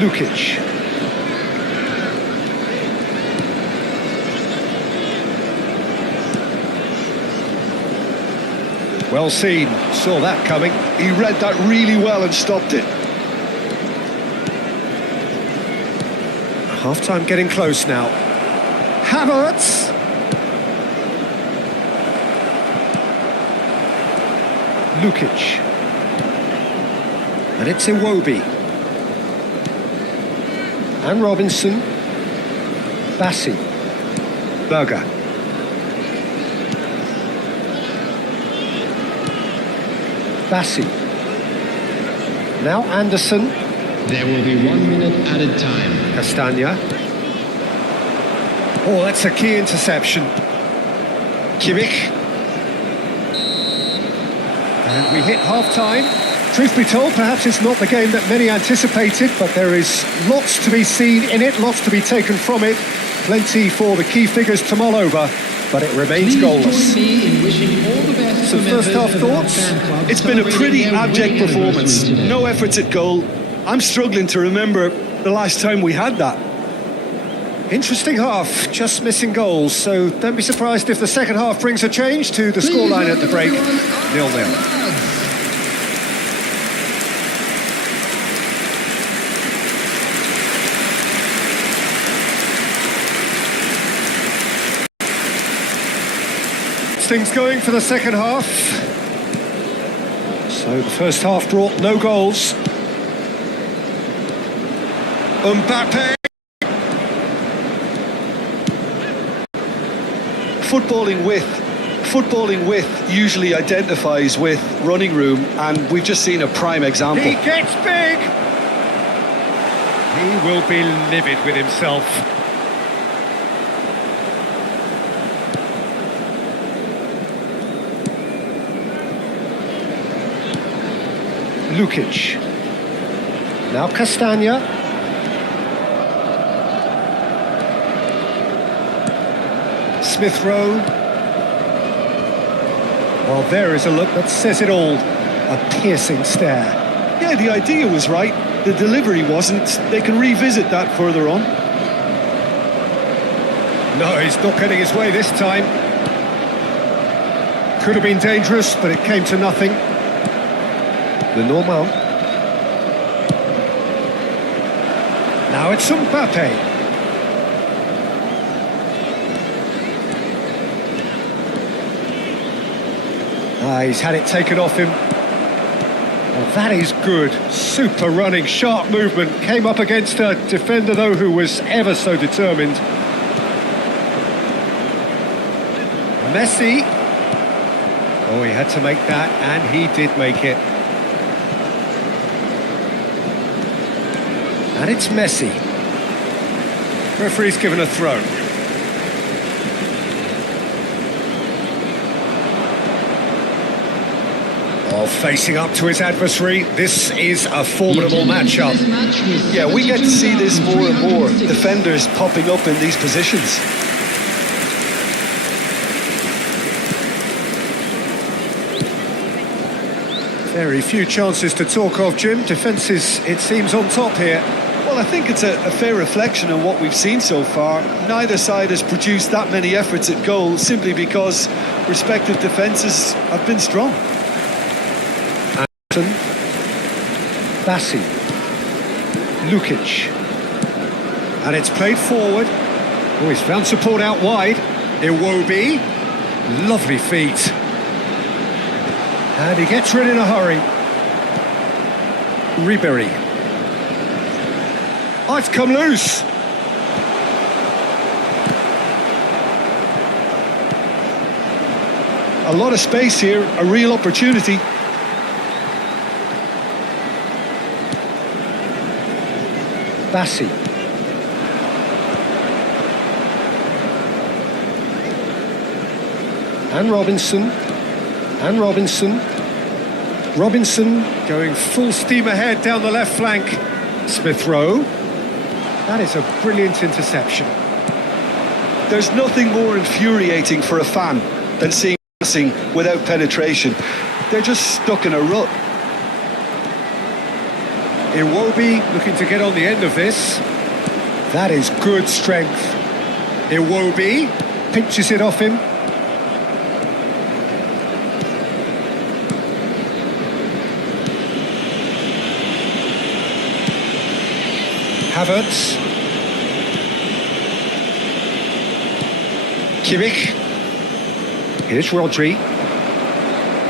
Lukic. Well seen, saw that coming. He read that really well and stopped it. Half-time getting close now. Havertz. Lukic. And it's Iwobi. And Robinson. Bassi. Berger. Bassi. Now Anderson. There will be 1 minute added time. Castagna. Oh, that's a key interception. Kimmich. And we hit half-time. Truth be told, perhaps it's not the game that many anticipated, but there is lots to be seen in it, lots to be taken from it. Plenty for the key figures to mull over. but it remains Please goalless. join me in wishing all the best Some to first members half of our thoughts? fan club It's been a pretty celebrating their abject wedding performance. anniversary today. No efforts at goal. I'm struggling to remember the last time we had that. Interesting half, just missing goals, so don't be surprised if the second half brings a change to the Please scoreline at the welcome break, everyone, 0-0. lads. Things going for the second half. So the first half brought no goals. Mbappe. Footballing with usually identifies with running room, and we've just seen a prime example. He gets big. He will be livid with himself. Lukic. Now Castagna. Smith Rowe. Well, there is a look that says it all. A piercing stare. Yeah, the idea was right. The delivery wasn't. They can revisit that further on. No, he's not getting his way this time. Could have been dangerous, but it came to nothing. The Normal. Now it's Mbappe. He's had it taken off him. Well, that is good. Super running, sharp movement. Came up against a defender, though, who was ever so determined. Messi. Oh, he had to make that, and he did make it. And it's Messi. Referee's given a throw. Oh, facing up to his adversary, this is a formidable matchup. This match was Yeah, we get to see this more and more. 72,066. Defenders popping up in these positions. Very few chances to talk of, Jim. Defence is, it seems, on top here. Well, I think it's a fair reflection on what we've seen so far. Neither side has produced that many efforts at goal simply because respective defences have been strong. Bassi. Lukic. And it's played forward. Oh, he's found support out wide. Iwobi. Lovely feet. And he gets rid in a hurry. Ribery. Oh, it's come loose. A lot of space here, a real opportunity. Bassi. And Robinson. And Robinson. Robinson going full steam ahead down the left flank. Smith Rowe. That is a brilliant interception. There's nothing more infuriating for a fan than seeing passing without penetration. They're just stuck in a rut. Iwobi looking to get on the end of this. That is good strength. Iwobi pinches it off him. Havertz. Kimmich. Here's Rodri.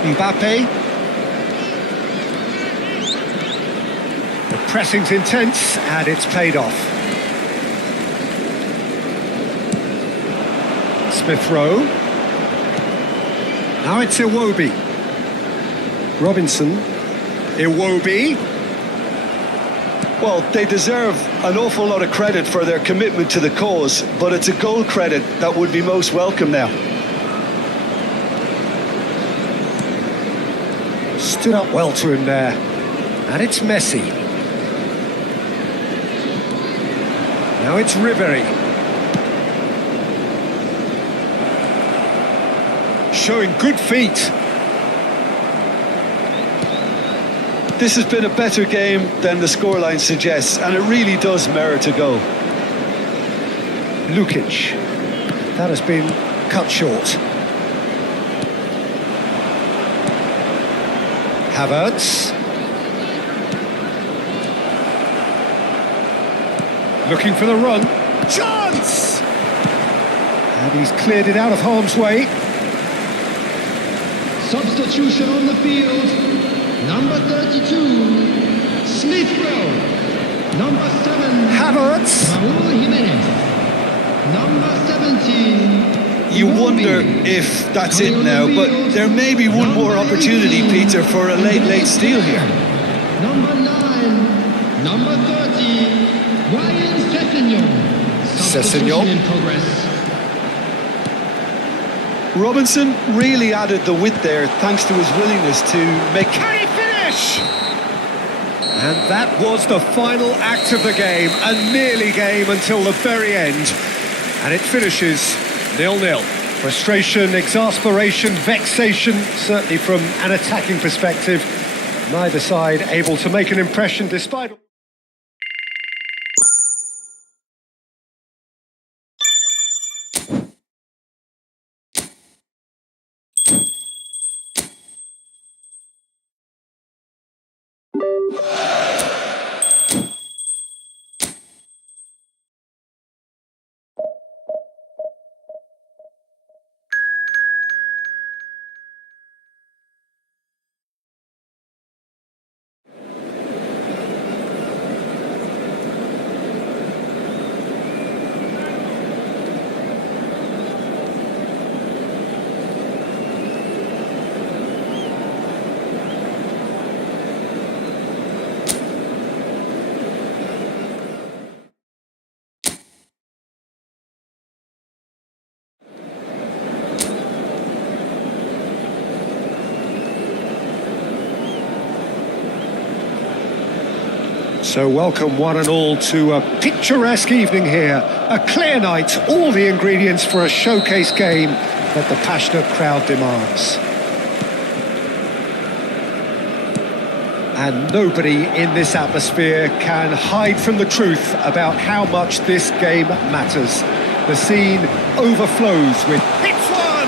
Mbappe. The pressing's intense and it's paid off. Smith Rowe. Now it's Iwobi. Robinson. Iwobi. Well, they deserve an awful lot of credit for their commitment to the cause, but it's a goal credit that would be most welcome now. Stood up well to him there. And it's Messi. Now it's Ribery. showing good feet. This has been a better game than the scoreline suggests, and it really does merit a goal. Lukic. That has been cut short. Havertz. Looking for the run. Chance! And he's cleared it out of harm's way. Substitution on the field. Number 32, Smith Rowe. Number 7, Havertz. Raul Jimenez. Number 17. You Iwobi. wonder if that's it now, but there may be one more opportunity, Peter, for a late steal here. Number 9, number 30, Ryan Sessegnon. Substitution in progress. Robinson really added the width there thanks to his willingness to make... Can he finish? And that was the final act of the game, a nearly game until the very end. And it finishes 0-0. Frustration, exasperation, vexation, certainly from an attacking perspective. Neither side able to make an impression despite... So welcome one and all to a picturesque evening here, a clear night, all the ingredients for a showcase game that the passionate crowd demands. And nobody in this atmosphere can hide from the truth about how much this game matters. The scene overflows with hits one!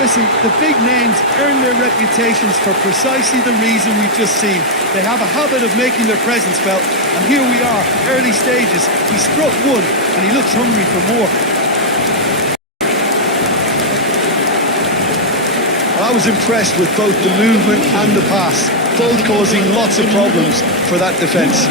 Listen, the big names earn their reputations for precisely the reason we've just seen. They have a habit of making their presence felt, and here we are, early stages. He struck one, and he looks hungry for more. I was impressed with both the movement and the pass, both causing lots of problems for that defence.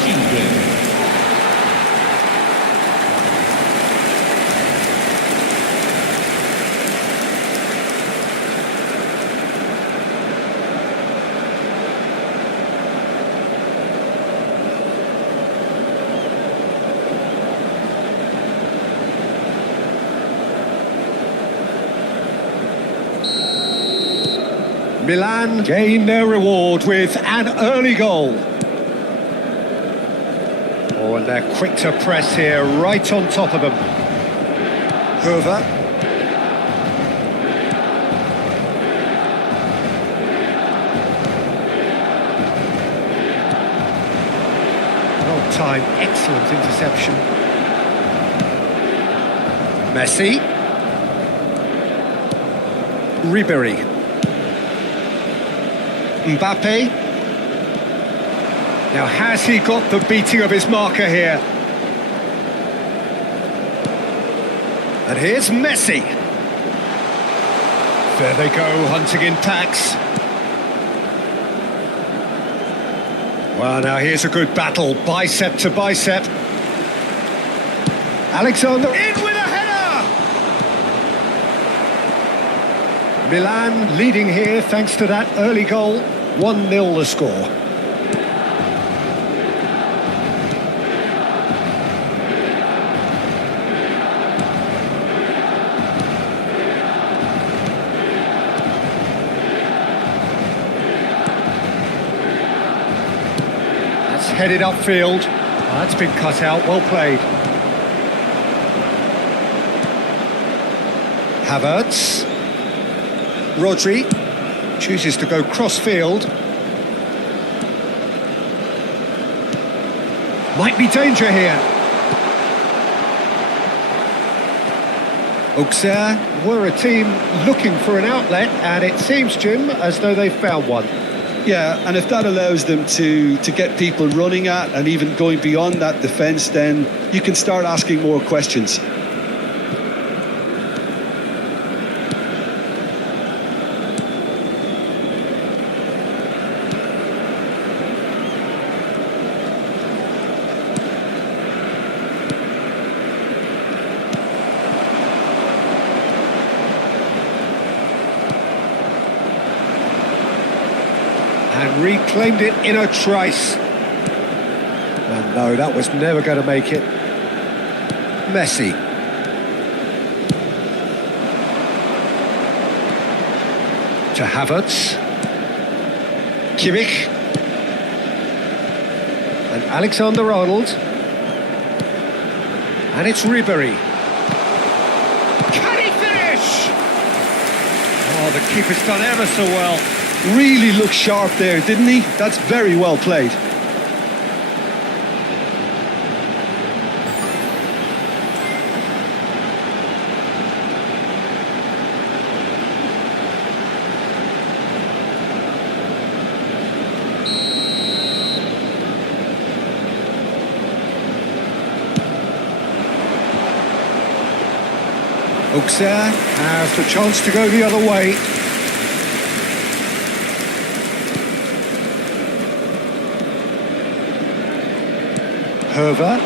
Milan gain their reward with an early goal. Oh, and they're quick to press here, right on top of them. Hoover. Well timed, excellent interception. Messi. Ribéry. Mbappe. Now, has he got the beating of his marker here? And here's Messi. There they go, hunting in packs. Well, now here's a good battle, bicep to bicep. Alexander in with a header! Milan leading here thanks to that early goal. 1-0 the score. That's headed upfield. That's been cut out, well played. Havertz. Rodri chooses to go cross-field. Might be danger here. Auxerre were a team looking for an outlet, and it seems, Jim, as though they've found one. Yeah, and if that allows them to get people running at and even going beyond that defence, then you can start asking more questions. And reclaimed it in a trice. And no, that was never going to make it. Messi. To Havertz. Kimmich. And Alexander-Arnold. And it's Ribéry. Can he finish? Oh, the keeper's done ever so well. Really looked sharp there, didn't he? That's very well played. Auxerre have the chance to go the other way. Hervé,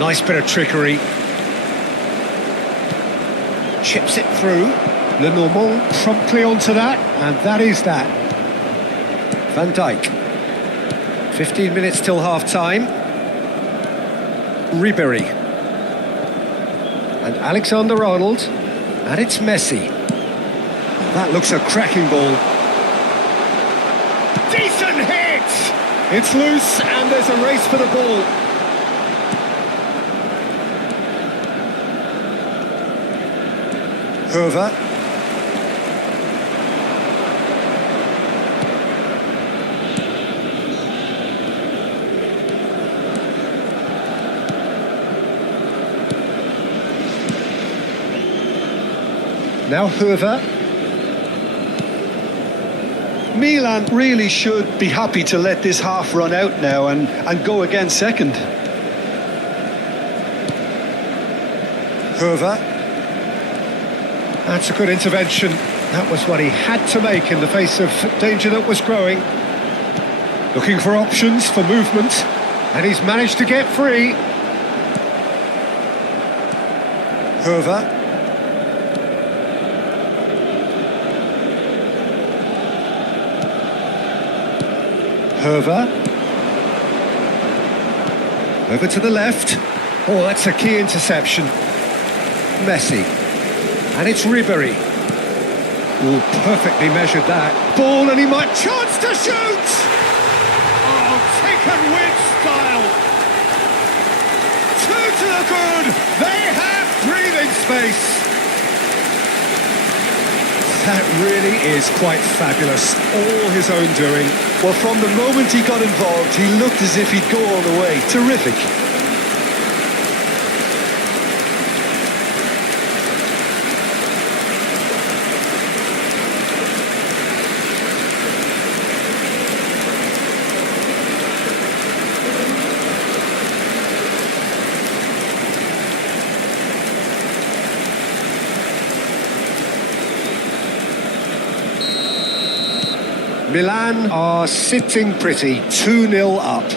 nice bit of trickery. Chips it through. Lenormand promptly onto that, and that is that. Van Dijk. 15 minutes till half-time. Ribéry. And Alexander-Arnold. And it's Messi. That looks a cracking ball. Decent hit! It's loose, and there's a race for the ball. Hervé. Now Hervé. Milan really should be happy to let this half run out now and go again second. Hervé. That's a good intervention. That was what he had to make in the face of danger that was growing. Looking for options for movement, and he's managed to get free. Hervé. Hervé. Over to the left. Oh, that's a key interception. Messi. And it's Ribéry. Oh, perfectly measured that. Ball, and he might chance to shoot! Oh, taken with style. Two to the good. They have breathing space. That really is quite fabulous. All his own doing. Well, from the moment he got involved, he looked as if he'd go all the way. Terrific. Milan are sitting pretty, 2-0 up.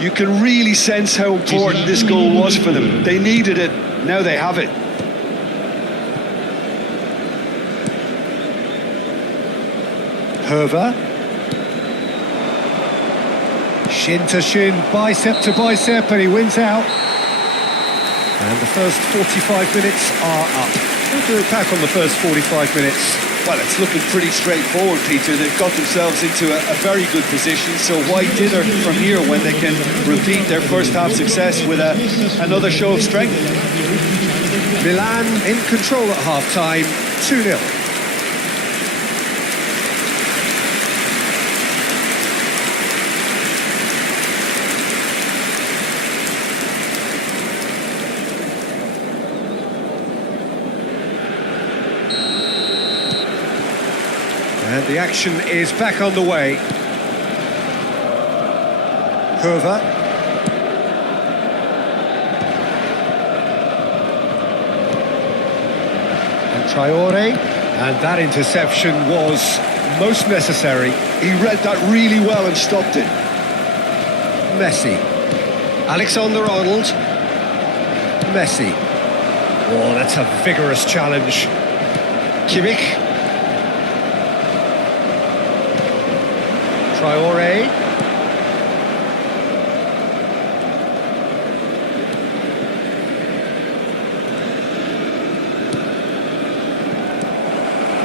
You can really sense how important this goal was for them. They needed it, now they have it. Hervé. Shin to shin, bicep to bicep, and he wins out. And the first 45 minutes are up. We'll do it back on the first 45 minutes. Well, it's looking pretty straightforward, Peter. They've got themselves into a very good position, so why dither from here when they can repeat their first half success with another show of strength? Milan in control at half-time, 2-0. And the action is back on the way. Curva. And Traore. And that interception was most necessary. He read that really well and stopped it. Messi. Alexander-Arnold. Messi. Oh, that's a vigorous challenge. Kimmich. Traore.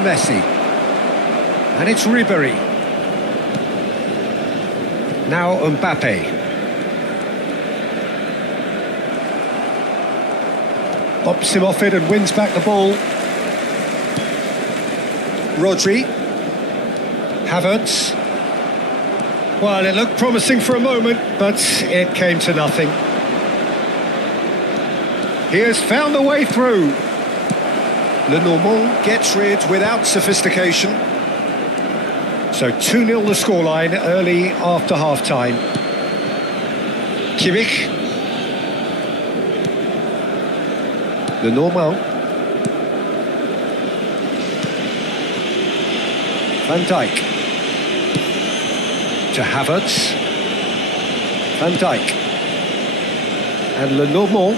Messi. And it's Ribery. Now Mbappe. Pops him off it and wins back the ball. Rodri. Havertz. Well, it looked promising for a moment, but it came to nothing. He has found a way through. Lenormand gets rid without sophistication. So 2-0 the scoreline early after half-time. Kimmich. Lenormand. Van Dijk. To Havertz. Van Dijk. And Lenormand.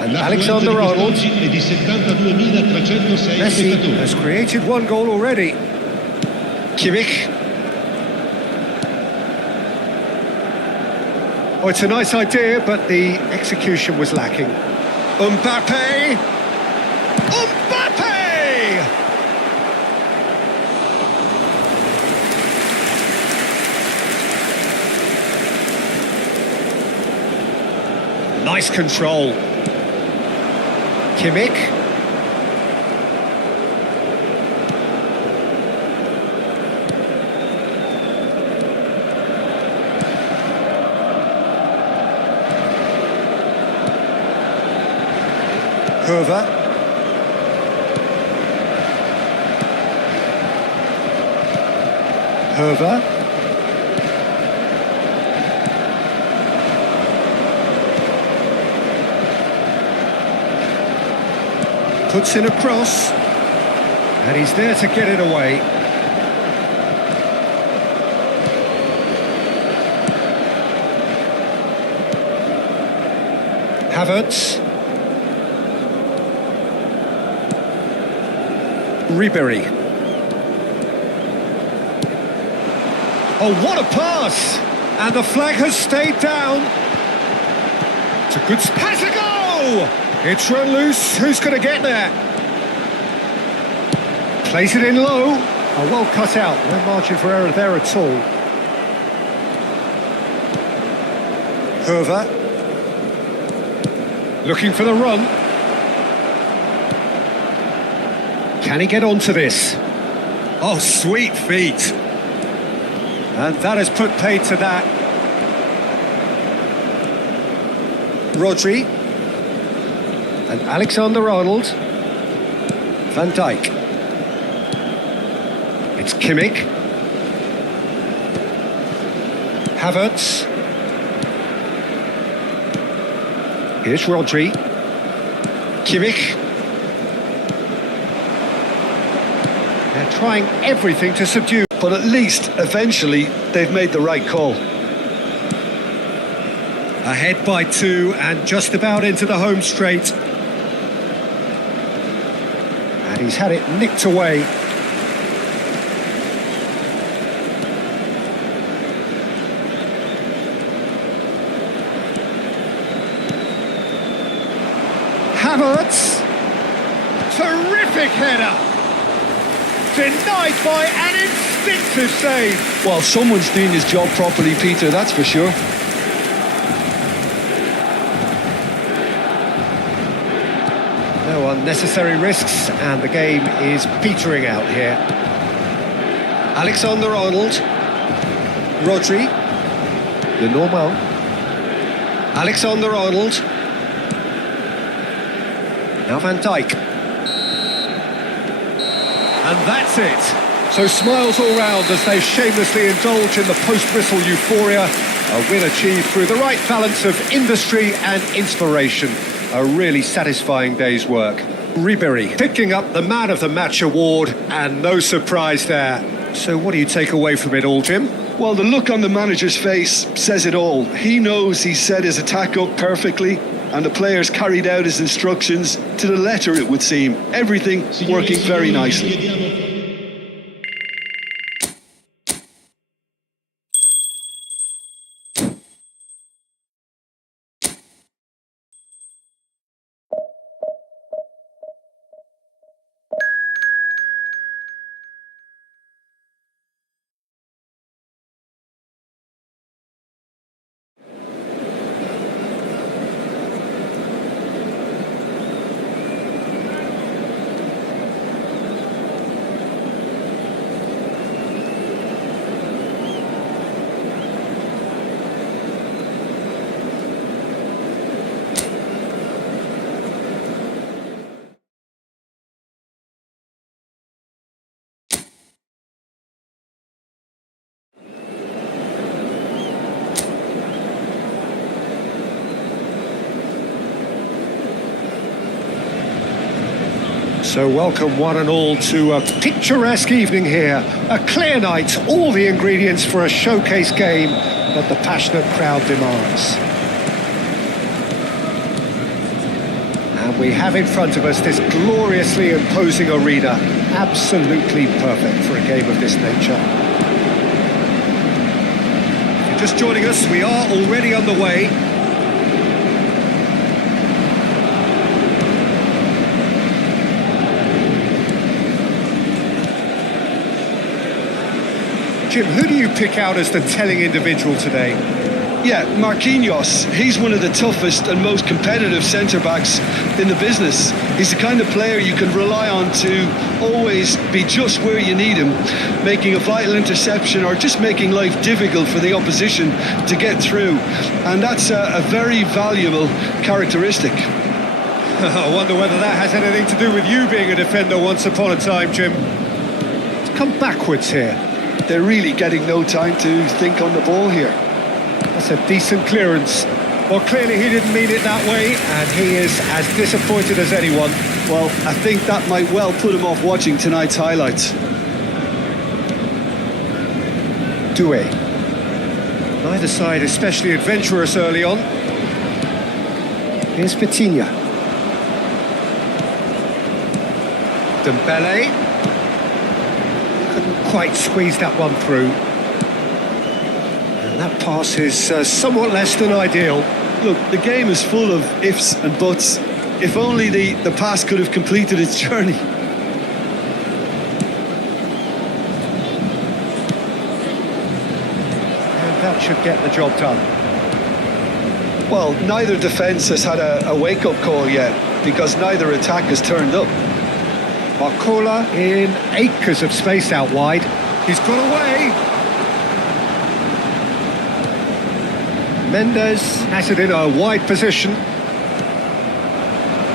And Alexander-Arnold. Messi has created one goal already. Kimmich. Oh, it's a nice idea, but the execution was lacking. Mbappe! Mbappe! Nice control. Kimmich. Curva. Curva. Puts in a cross, and he's there to get it away. Havertz. Ribery. Oh, what a pass! And the flag has stayed down. It's a good... Has a go! It's run loose. Who's going to get there? Plays it in low. Oh, well cut out. No margin for error there at all. Curva. Looking for the run. Can he get onto this? Oh, sweet feet. And that has put paid to that. Rodri. And Alexander-Arnold. Van Dijk. It's Kimmich. Havertz. Here's Rodri. Kimmich. They're trying everything to subdue. But at least, eventually, they've made the right call. Ahead by 2 and just about into the home straight. And he's had it nicked away. Havertz. Terrific header. Denied by an instinctive save. Well, someone's doing his job properly, Peter, that's for sure. Unnecessary risks, and the game is petering out here. Alexander-Arnold. Rodri. The normal. Alexander-Arnold. Now Van Dijk. And that's it. So smiles all round as they shamelessly indulge in the post-whistle euphoria. A win achieved through the right balance of industry and inspiration. A really satisfying day's work. Ribéry picking up the Man of the Match award, and no surprise there. So what do you take away from it all, Jim? Well, the look on the manager's face says it all. He knows he set his attack up perfectly, and the players carried out his instructions to the letter, it would seem. Everything working very nicely. So welcome one and all to a picturesque evening here. A clear night, all the ingredients for a showcase game that the passionate crowd demands. And we have in front of us this gloriously imposing arena, absolutely perfect for a game of this nature. If you're just joining us, we are already on the way. Jim, who do you pick out as the telling individual today? Yeah, Marquinhos. He's one of the toughest and most competitive centre-backs in the business. He's the kind of player you can rely on to always be just where you need him, making a vital interception or just making life difficult for the opposition to get through. And that's a very valuable characteristic. I wonder whether that has anything to do with you being a defender once upon a time, Jim. Let's come backwards here. They're really getting no time to think on the ball here. That's a decent clearance. Well, clearly he didn't mean it that way, and he is as disappointed as anyone. Well, I think that might well put him off watching tonight's highlights. Doué. Neither side especially adventurous early on. Here's Vitinha. Dembele. Couldn't quite squeeze that one through. And that pass is somewhat less than ideal. Look, the game is full of ifs and buts. If only the pass could have completed its journey. And that should get the job done. Well, neither defence has had a wake-up call yet, because neither attack has turned up. Barcola in acres of space out wide. He's got away. Mendes has it in a wide position.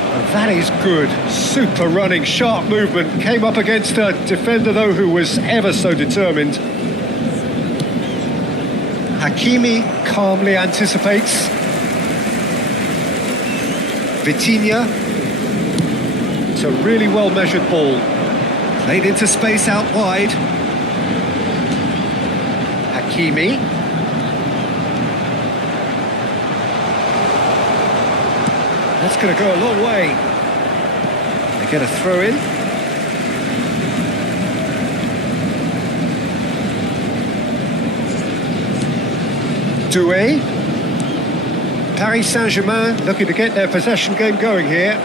And that is good. Super running, sharp movement. Came up against a defender, though, who was ever so determined. Hakimi calmly anticipates. Vitinha. It's a really well-measured ball. Played into space out wide. Hakimi. That's going to go a long way. They get a throw in. Doué. Paris Saint-Germain looking to get their possession game going here.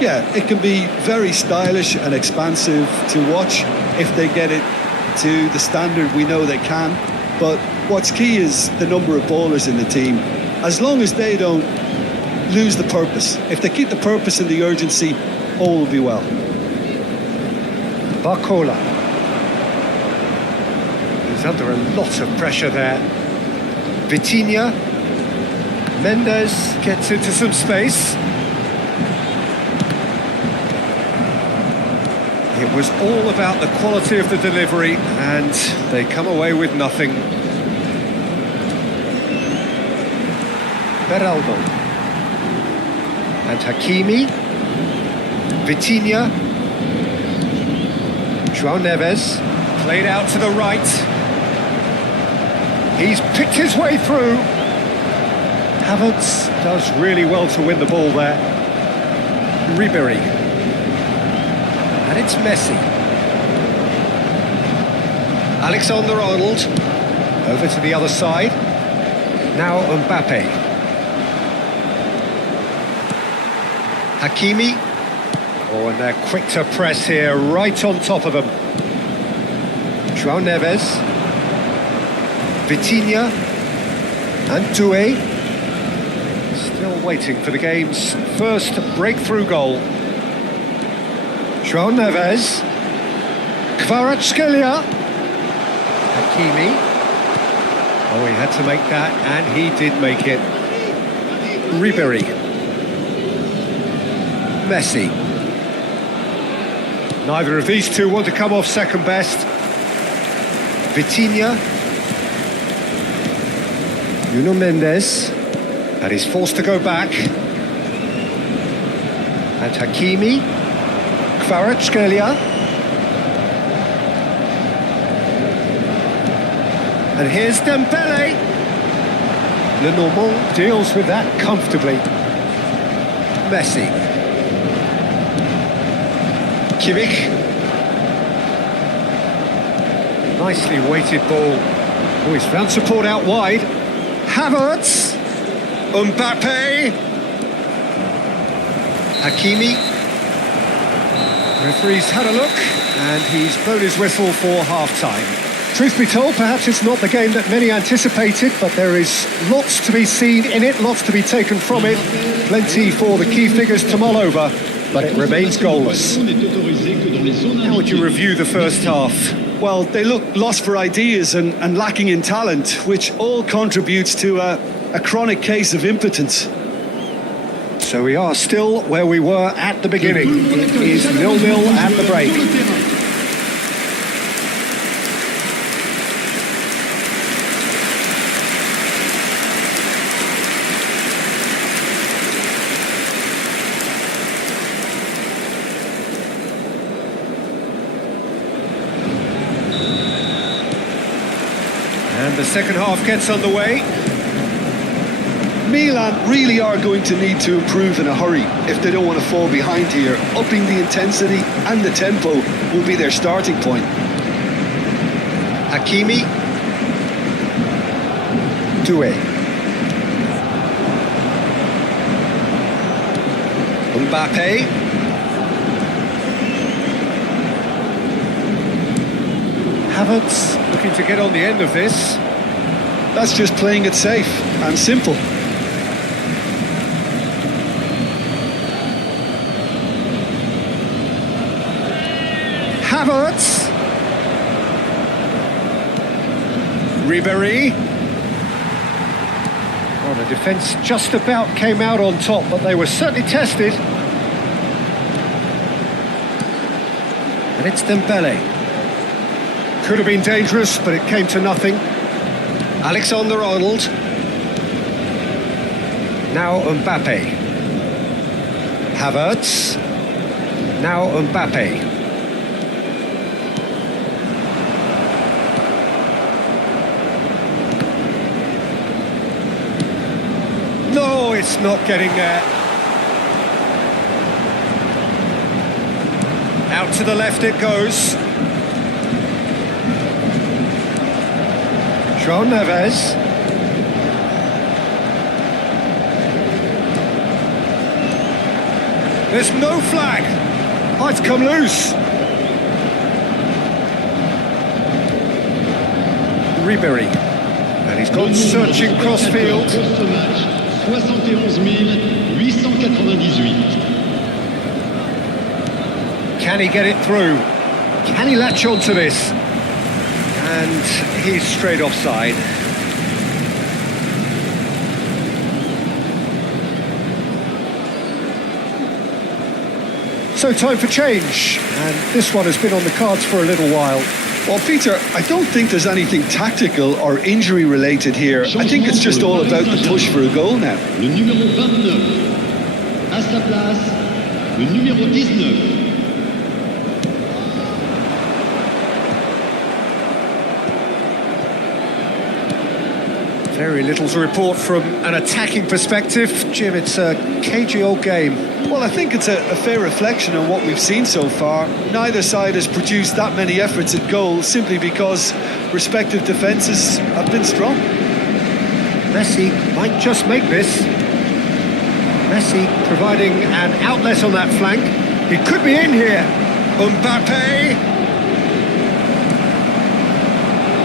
Yeah, it can be very stylish and expansive to watch if they get it to the standard we know they can. But what's key is the number of ballers in the team. As long as they don't lose the purpose, if they keep the purpose and the urgency, all will be well. Barcola. He's under a lot of pressure there. Vitinha. Mendes gets into some space. It was all about the quality of the delivery, and they come away with nothing. Beraldo. And Hakimi. Vitinha. João Neves. Played out to the right. He's picked his way through. Havertz does really well to win the ball there. Ribery. And it's Messi. Alexander-Arnold. Over to the other side. Now Mbappe. Hakimi. Oh, and they're quick to press here, right on top of them. João Neves. Vitinha. And Doué. Still waiting for the game's first breakthrough goal. João Neves. Kvaratskhelia. Hakimi. Oh, he had to make that, and he did make it. Ribery. Messi. Neither of these two want to come off second best. Vitinha. Nuno Mendes. And he's forced to go back. And Hakimi. Kvaratskhelia. And here's Dembele. Lenormand deals with that comfortably. Messi. Kimmich. Nicely weighted ball. Oh, he's found support out wide. Havertz. Mbappe. Hakimi. Referee's had a look, and he's blown his whistle for half-time. Truth be told, perhaps it's not the game that many anticipated, but there is lots to be seen in it, lots to be taken from it. Plenty for the key figures to mull over, but it remains goalless. How would you review the first half? Well, they look lost for ideas and lacking in talent, which all contributes to a chronic case of impotence. So we are still where we were at the beginning. It is 0-0 at the break. And the second half gets underway. Milan really are going to need to improve in a hurry if they don't want to fall behind here. Upping the intensity and the tempo will be their starting point. Hakimi. Doué. Mbappe. Havertz looking to get on the end of this. That's just playing it safe and simple. Havertz. Ribery. Well, the defence just about came out on top, but they were certainly tested. And it's Dembele. Could have been dangerous, but it came to nothing. Alexander-Arnold. Now Mbappe. Havertz. Now Mbappe. No, it's not getting there. Out to the left it goes. João Neves. There's no flag. Oh, it's come loose. Ribery. And he's gone searching crossfield. 71 898. Can he get it through? Can he latch onto this? And he's straight offside. So time for change, and this one has been on the cards for a little while. Well, Peter, I don't think there's anything tactical or injury related here. I think it's just all about the push for a goal now. Le numéro 29. À sa place, le numéro 19. Very little to report from an attacking perspective. Jim, it's a cagey old game. Well, I think it's a fair reflection on what we've seen so far. Neither side has produced that many efforts at goal simply because respective defences have been strong. Messi might just make this. Messi providing an outlet on that flank. He could be in here. Mbappe.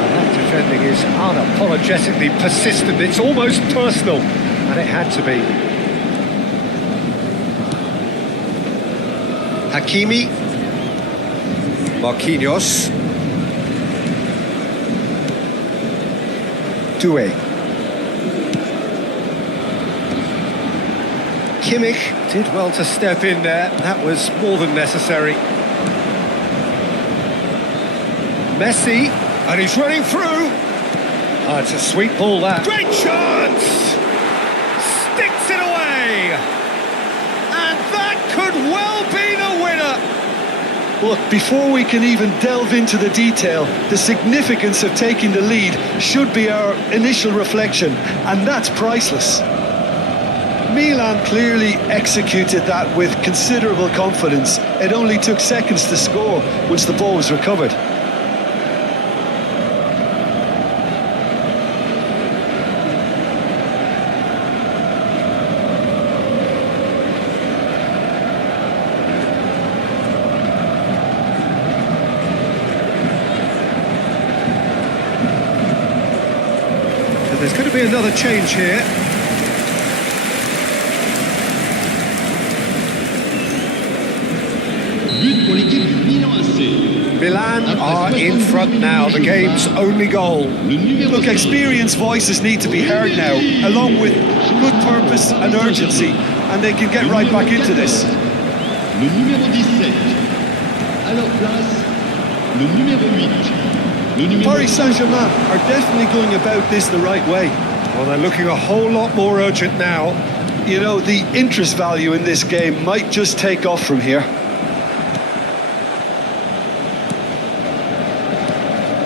That defending is unapologetically persistent. It's almost personal, and it had to be. Hakimi. Marquinhos. Doué. Kimmich did well to step in there. That was more than necessary. Messi, and he's running through. Oh, it's a sweet ball, that. Great chance! Sticks it away! And that could well be the winner! Look, before we can even delve into the detail, the significance of taking the lead should be our initial reflection, and that's priceless. Milan clearly executed that with considerable confidence. It only took seconds to score once the ball was recovered. And there's going to be another change here. But pour l'équipe du Milan AC. Milan are in front now, the game's only goal. Le numéro Look, 5. experienced voices need to be heard now, along with good purpose and urgency, and they can get right back into this. Le numéro 17. À leur place, le numéro 8. Le numéro Paris Saint-Germain are definitely going about this the right way. Well, they're looking a whole lot more urgent now. You know, the interest value in this game might just take off from here.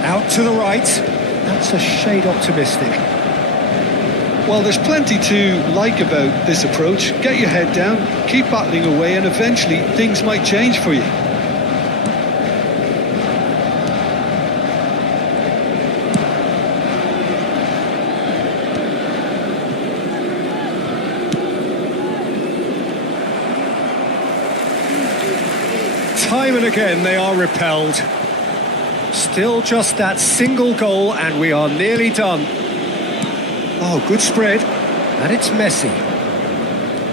Out to the right. That's a shade optimistic. Well, there's plenty to like about this approach. Get your head down, keep battling away, and eventually things might change for you. Time and again they are repelled. Still just that single goal and we are nearly done. Oh, good spread. And it's Messi.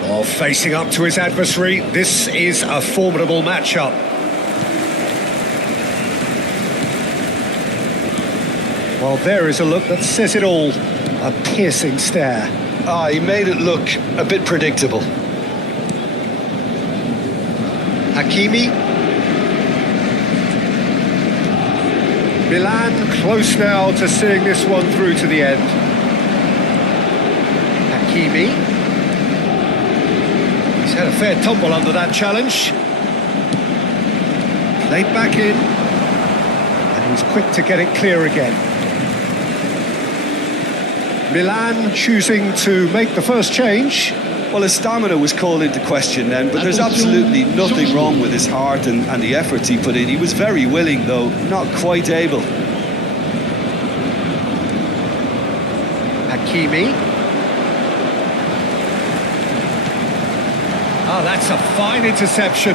Oh, facing up to his adversary. This is a formidable matchup. Well, there is a look that says it all. A piercing stare. He made it look a bit predictable. Hakimi. Milan close now to seeing this one through to the end. Hakimi. He's had a fair tumble under that challenge. Played back in. And he's quick to get it clear again. Milan choosing to make the first change. Well, his stamina was called into question then, but there's absolutely nothing wrong with his heart and the efforts he put in. He was very willing, though, not quite able. Hakimi. Oh, that's a fine interception.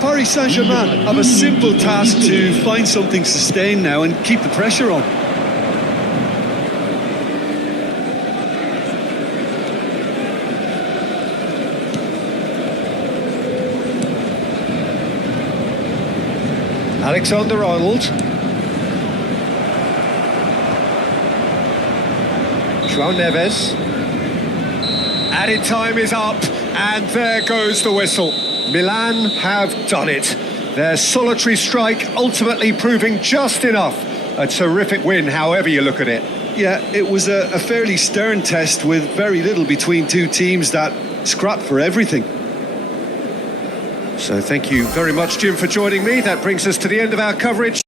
Paris Saint-Germain have a simple task to find something sustained now and keep the pressure on. Alexander-Arnold. João Neves. Added time is up, and there goes the whistle. Milan have done it. Their solitary strike ultimately proving just enough. A terrific win, however you look at it. Yeah, it was a fairly stern test with very little between two teams that scrapped for everything. So thank you very much, Jim, for joining me. That brings us to the end of our coverage.